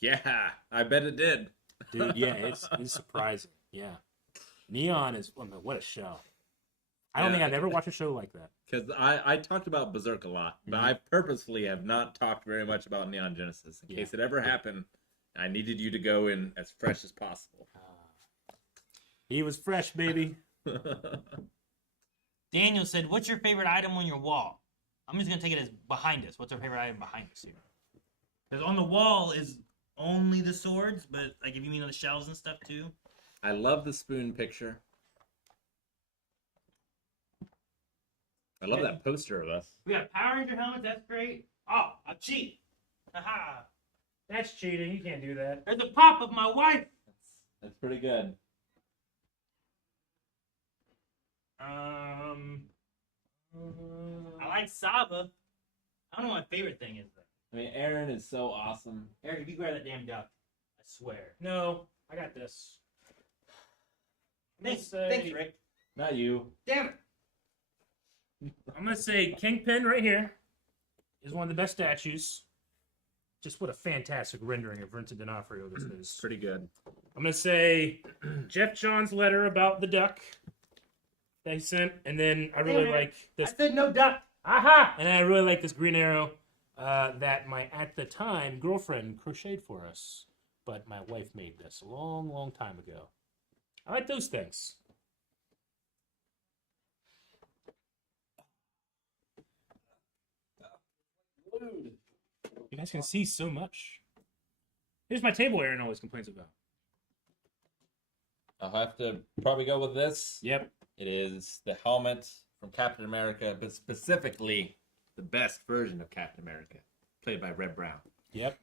Yeah, I bet it did. Dude, yeah, it's surprising. Yeah, Neon is. I mean, what a show. I don't Yeah. think I've ever watched a show like that. Because I talked about Berserk a lot, but I purposefully have not talked very much about Neon Genesis. In case it ever happened, I needed you to go in as fresh as possible. He was fresh, baby. Daniel said, what's your favorite item on your wall? I'm just going to take it as behind us. What's our favorite item behind us here? Because on the wall is only the swords, but like if you mean on the shelves and stuff too. I love the spoon picture. I love that poster of us. We got Power Ranger helmet. That's great. Oh, I cheat. Haha. That's cheating. You can't do that. There's a pop of my wife. That's pretty good. I like Saba. I don't know what my favorite thing is though. I mean, Aaron is so awesome. Eric, if you grab that damn duck, I swear. No, I got this. Thanks, say- thanks, Rick. Not you. Damn it. I'm gonna say Kingpin right here is one of the best statues. Just what a fantastic rendering of Vincent D'Onofrio this is. Pretty good. I'm gonna say Jeff John's letter about the duck that he sent, and then I really like I this. said no duck. Aha! And I really like this green arrow that my at the time girlfriend crocheted for us, but my wife made this a long, long time ago. I like those things. You guys can see so much. Here's my table Aaron always complains about. I'll have to probably go with this. Yep. It is the helmet from Captain America, but specifically the best version of Captain America, played by Red Brown. Yep.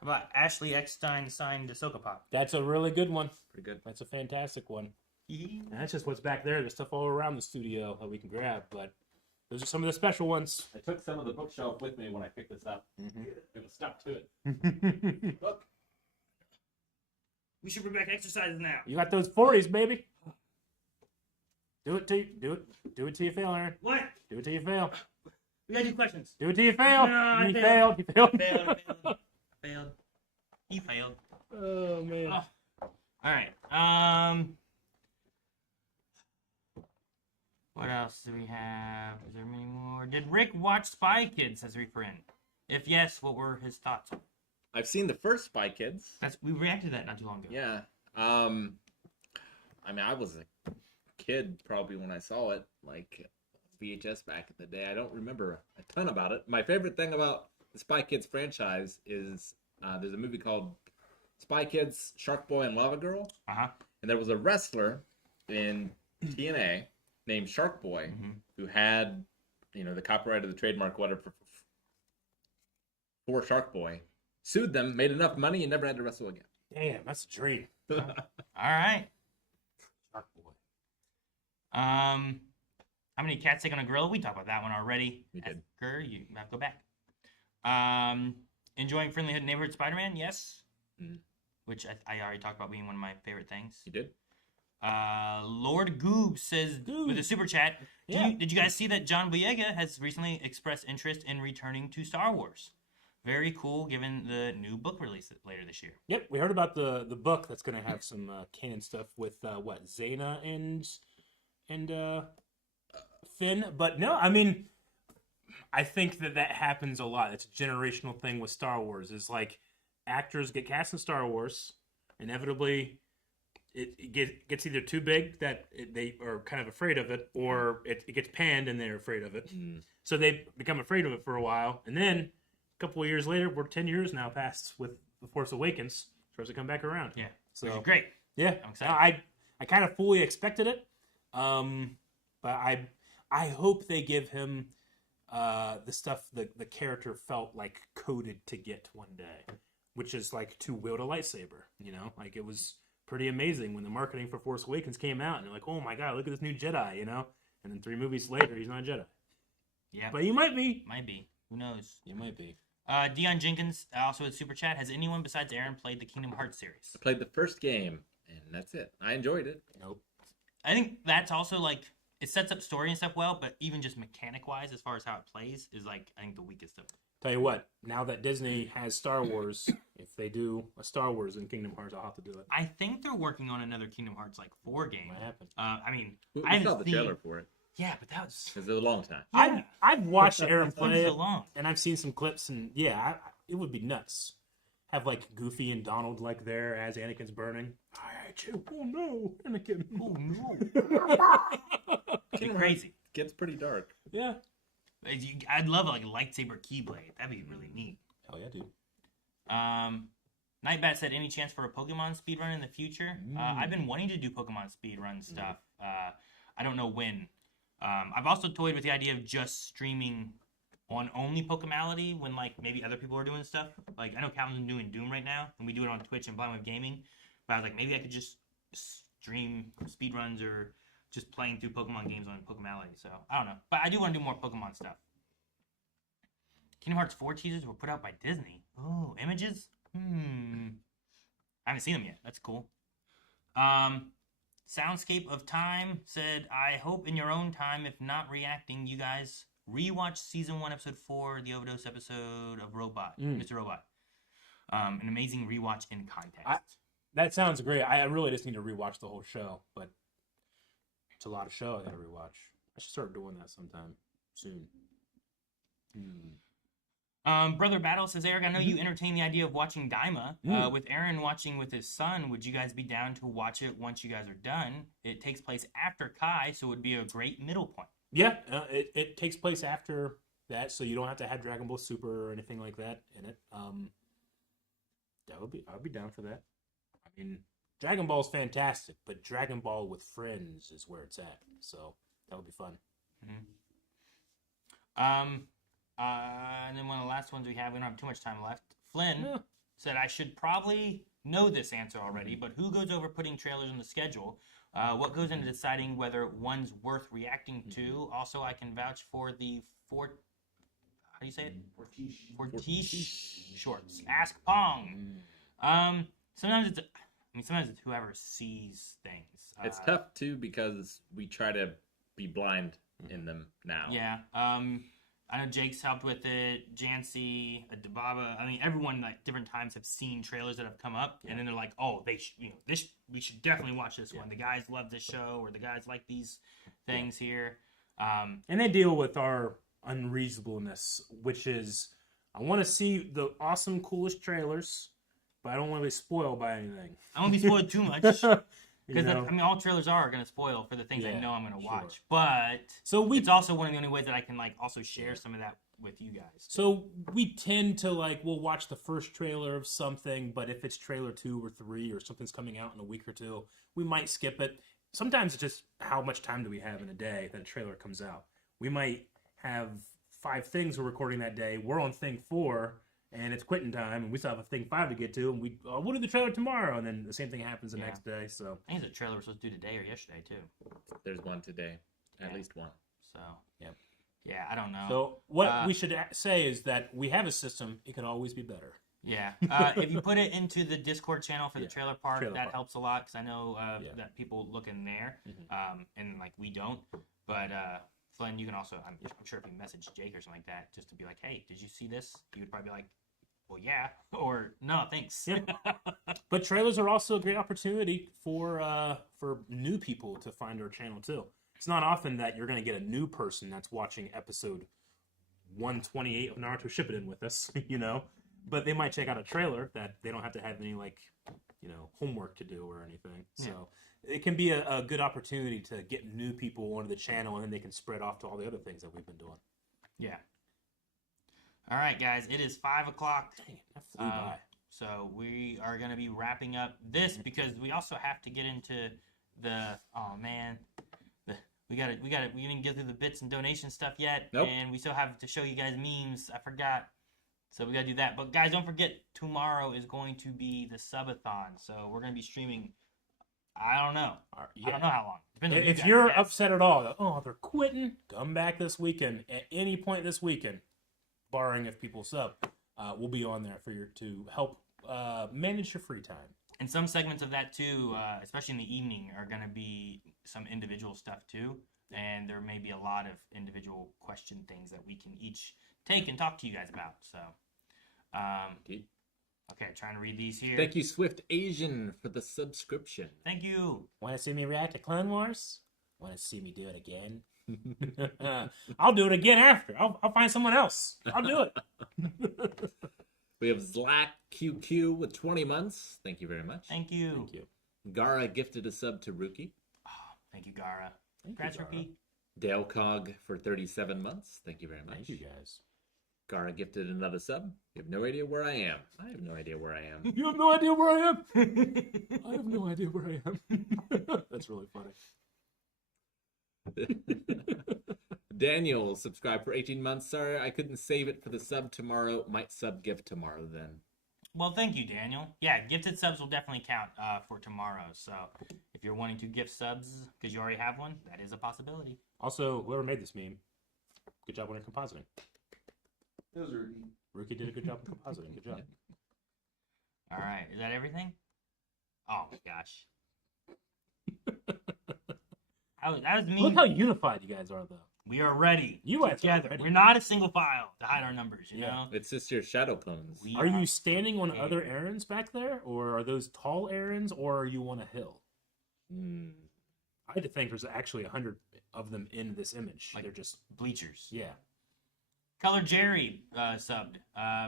How about Ashley Eckstein signed Ahsoka Pop? That's a really good one. Pretty good. That's a fantastic one. And that's just what's back there. There's stuff all around the studio that we can grab, but those are some of the special ones. I took some of the bookshelf with me when I picked this up. It was stuck to it. Look. We should be back exercising now. You got those 40s, baby. Do it till you fail, Aaron. What? Do it till you fail. We gotta do questions. Do it till you fail. No, I You failed. failed. You failed. Failed. He failed. Oh man. Oh. All right. What else do we have? Is there many more? Did Rick watch Spy Kids? Says friend. If yes, what were his thoughts? I've seen the first Spy Kids. We reacted to that not too long ago. Yeah. I mean, I was a kid probably when I saw it, like VHS back in the day. I don't remember a ton about it. My favorite thing about the Spy Kids franchise is there's a movie called Spy Kids, Shark Boy, and Lava Girl. Uh-huh. And there was a wrestler in TNA named Shark Boy who had, the copyright of the trademark, whatever, for Shark Boy. Sued them, made enough money, and never had to wrestle again. Damn, that's a dream. All right. Shark Boy. How many cats take on a gorilla? We talked about that one already. We did. You have to go back. Enjoying Friendly Neighborhood Spider-Man? Yes. Which I already talked about being one of my favorite things. You did? Lord Goob says with a super chat, did you guys see that John Boyega has recently expressed interest in returning to Star Wars? Very cool, given the new book release later this year. Yep, we heard about the book that's going to have some canon stuff with Zayn and Finn. But no, I mean, I think that happens a lot. It's a generational thing with Star Wars. Is like actors get cast in Star Wars, inevitably it gets either too big that they are kind of afraid of it, or it gets panned and they're afraid of it. So they become afraid of it for a while, and then a couple of years later, we're 10 years now past with The Force Awakens, starts to come back around. Yeah. So Which is great. yeah, I'm excited. I kind of fully expected it, but I hope they give him the stuff that the character felt like coded to get one day, which is like to wield a lightsaber. You know, like it was pretty amazing when the marketing for Force Awakens came out, and they're like, "Oh my god, look at this new Jedi!" You know, and then 3 movies later, he's not a Jedi. Yeah. But you might be. Might be. Who knows? You might be. Dion Jenkins, also at Super Chat, has anyone besides Aaron played the Kingdom Hearts series? I played the first game, and that's it. I enjoyed it. Nope. I think that's also like it sets up story and stuff well, but even just mechanic wise, as far as how it plays, is like I think the weakest of it. Tell you what, now that Disney has Star Wars, if they do a Star Wars in Kingdom Hearts, I'll have to do it. I think they're working on another Kingdom Hearts like 4 game. What happened? I mean, We I saw haven't the seen. trailer for it. Yeah, but that was Because it was a long time. Yeah. I've watched Aaron play so it, long. and I've seen some clips, and yeah, it would be nuts. Have like Goofy and Donald like there as Anakin's burning. I hate you. Oh no, Anakin. Oh no, it'd be crazy. Gets pretty dark. Yeah. I'd love like a lightsaber keyblade. That'd be really neat. Hell yeah, dude. Nightbat said, any chance for a Pokemon speedrun in the future? I've been wanting to do Pokemon speedrun stuff. I don't know when. I've also toyed with the idea of just streaming on only Pokemality when like maybe other people are doing stuff. Like I know Calvin's doing Doom right now, and we do it on Twitch and Blind Wave Gaming. But I was like, maybe I could just stream speedruns or just playing through Pokemon games on Pokemality. So I don't know, but I do want to do more Pokemon stuff. Kingdom Hearts 4 teasers were put out by Disney. Oh, images? I haven't seen them yet. That's cool. Soundscape of Time said, I hope in your own time, if not reacting, you guys rewatch season 1, episode 4, the overdose episode of Robot, Mr. Robot. An amazing rewatch in context. That sounds great. I really just need to rewatch the whole show, but it's a lot of show I gotta rewatch. I should start doing that sometime soon. Brother Battle says, Eric, I know you entertain the idea of watching Daima. With Aaron watching with his son, would you guys be down to watch it once you guys are done? It takes place after Kai, so it would be a great middle point. Yeah, it takes place after that, so you don't have to have Dragon Ball Super or anything like that in it. I'll be down for that. I mean, Dragon Ball's fantastic, but Dragon Ball with friends is where it's at, so that would be fun. And then one of the last ones we don't have too much time left. Flynn said, I should probably know this answer already, but who goes over putting trailers on the schedule? What goes into deciding whether one's worth reacting to? Also, I can vouch for the how do you say it? Fortiche shorts. Ask Pong. Sometimes it's whoever sees things. It's tough too because we try to be blind in them now. Yeah. I know Jake's helped with it. Jancy, Dababa. I mean, everyone like different times have seen trailers that have come up, and then they're like, "Oh, we should definitely watch this one. The guys love this show, or the guys like these things here." And they deal with our unreasonableness, which is, I want to see the awesome, coolest trailers, but I don't want to be spoiled by anything. I won't be spoiled too much. Because all trailers are going to spoil for the things I know I'm going to watch. But it's also one of the only ways that I can also share some of that with you guys. So we tend to we'll watch the first trailer of something, but if it's trailer 2 or 3 or something's coming out in a week or 2, we might skip it. Sometimes it's just how much time do we have in a day that a trailer comes out. We might have 5 things we're recording that day. We're on thing 4. And it's quitting time, and we still have a thing 5 to get to, and we'll do the trailer tomorrow, and then the same thing happens the next day. So I think it's a trailer we're supposed to do today or yesterday too. There's one today, at least one. So yeah, I don't know. So what we should say is that we have a system; it can always be better. Yeah, if you put it into the Discord channel for the trailer part, that helps a lot because I know that people look in there, and we don't. But Flynn, you can also, I'm sure if you message Jake or something like that, just to be like, hey, did you see this? You would probably be like, well, yeah, or no, thanks. But trailers are also a great opportunity for new people to find our channel too. It's not often that you're going to get a new person that's watching episode 128 of Naruto Shippuden with us, but they might check out a trailer that they don't have to have any homework to do or anything. So it can be a good opportunity to get new people onto the channel, and then they can spread off to all the other things that we've been doing. Yeah. All right, guys. It is 5 o'clock. Dang, that flew by. So we are going to be wrapping up this because we also have to get into we didn't get through the bits and donation stuff yet. Nope. And we still have to show you guys memes. I forgot. So we got to do that. But guys, don't forget, tomorrow is going to be the subathon. So we're going to be streaming, I don't know. I don't know how long. Depends on you If guys. you're upset at all, they're quitting, come back this weekend. At any point this weekend, barring if people sub, we'll be on there for you to help manage your free time. And some segments of that too, especially in the evening, are going to be some individual stuff too. And there may be a lot of individual question things that we can each take and talk to you guys about. So, okay, trying to read these here. Thank you, Swift Asian, for the subscription. Thank you. Want to see me react to Clone Wars? Want to see me do it again? I'll do it again after. I'll find someone else. I'll do it. We have Zlack QQ with 20 months. Thank you very much. Thank you. Thank you. Gara gifted a sub to Rookie. Oh, thank you, Gara. Thank you, Congrats, Gara. Rookie. Dale Cog for 37 months. Thank you very much. Thank you, guys. Gara gifted another sub. You have no idea where I am. I have no idea where I am. You have no idea where I am. I have no idea where I am. That's really funny. Daniel subscribed for 18 months. Sorry, I couldn't save it for the sub tomorrow. Might sub gift tomorrow then. Well, thank you, Daniel. Yeah, gifted subs will definitely count for tomorrow. So if you're wanting to gift subs because you already have one, that is a possibility. Also, whoever made this meme, good job on your compositing. It was Rudy. Rookie did a good job of compositing. Good job. All right, is that everything? Oh my gosh. That was me. Look how unified you guys are, though. We are ready. You guys are together. ready. We're not a single file to hide our numbers. You Yeah. know. It's just your shadow clones. We Are you standing on other errands back there, or are those tall errands, or are you on a hill? I had to think there's actually 100 of them in this image. Like They're just bleachers? yeah. Color Jerry subbed.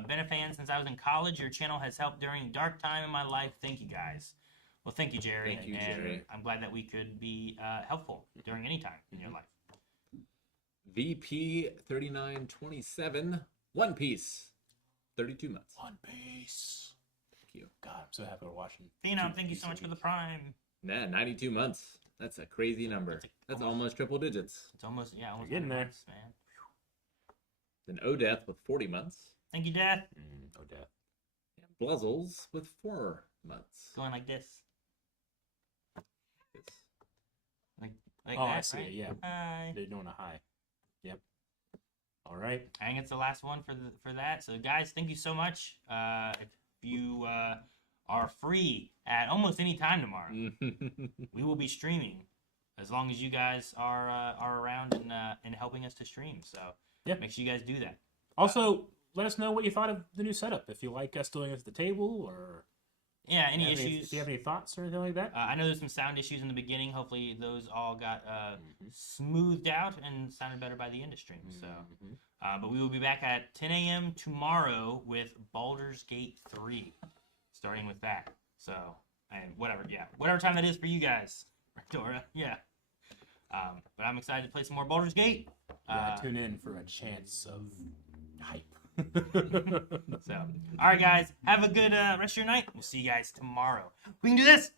Been a fan since I was in college. Your channel has helped during a dark time in my life. Thank you guys. Well, thank you, Jerry. Thank you, and Jerry. I'm glad that we could be helpful during any time in your life. VP 3927. One Piece. 32 months. One Piece. Thank you. God, I'm so happy we're watching. Phenom, thank you so much for the prime. Nah, 92 months. That's a crazy number. That's almost triple digits. It's almost almost Getting 100 there. months, man. Then Odeth with 40 months. Thank you, Dad. Oh, death. And Bluzzles with 4 months. Going like this. Like Oh, that, I see right? it. Yeah, Hi. they're doing a high. Yep. All right. I think it's the last one for that. So, guys, thank you so much. If you are free at almost any time tomorrow, we will be streaming as long as you guys are around and helping us to stream. So, Yeah. make sure you guys do that. Also, let us know what you thought of the new setup. If you like us doing it at the table, or Yeah, any if issues? you have any thoughts or anything like that. I know there's some sound issues in the beginning. Hopefully, those all got smoothed out and sounded better by the end of stream. So, but we will be back at 10 a.m. tomorrow with Baldur's Gate 3, starting with that. So, and whatever time that is for you guys, Dora. Yeah. But I'm excited to play some more Baldur's Gate. Yeah, tune in for a chance of hype. So, all right, guys, have a good rest of your night. We'll see you guys tomorrow. We can do this.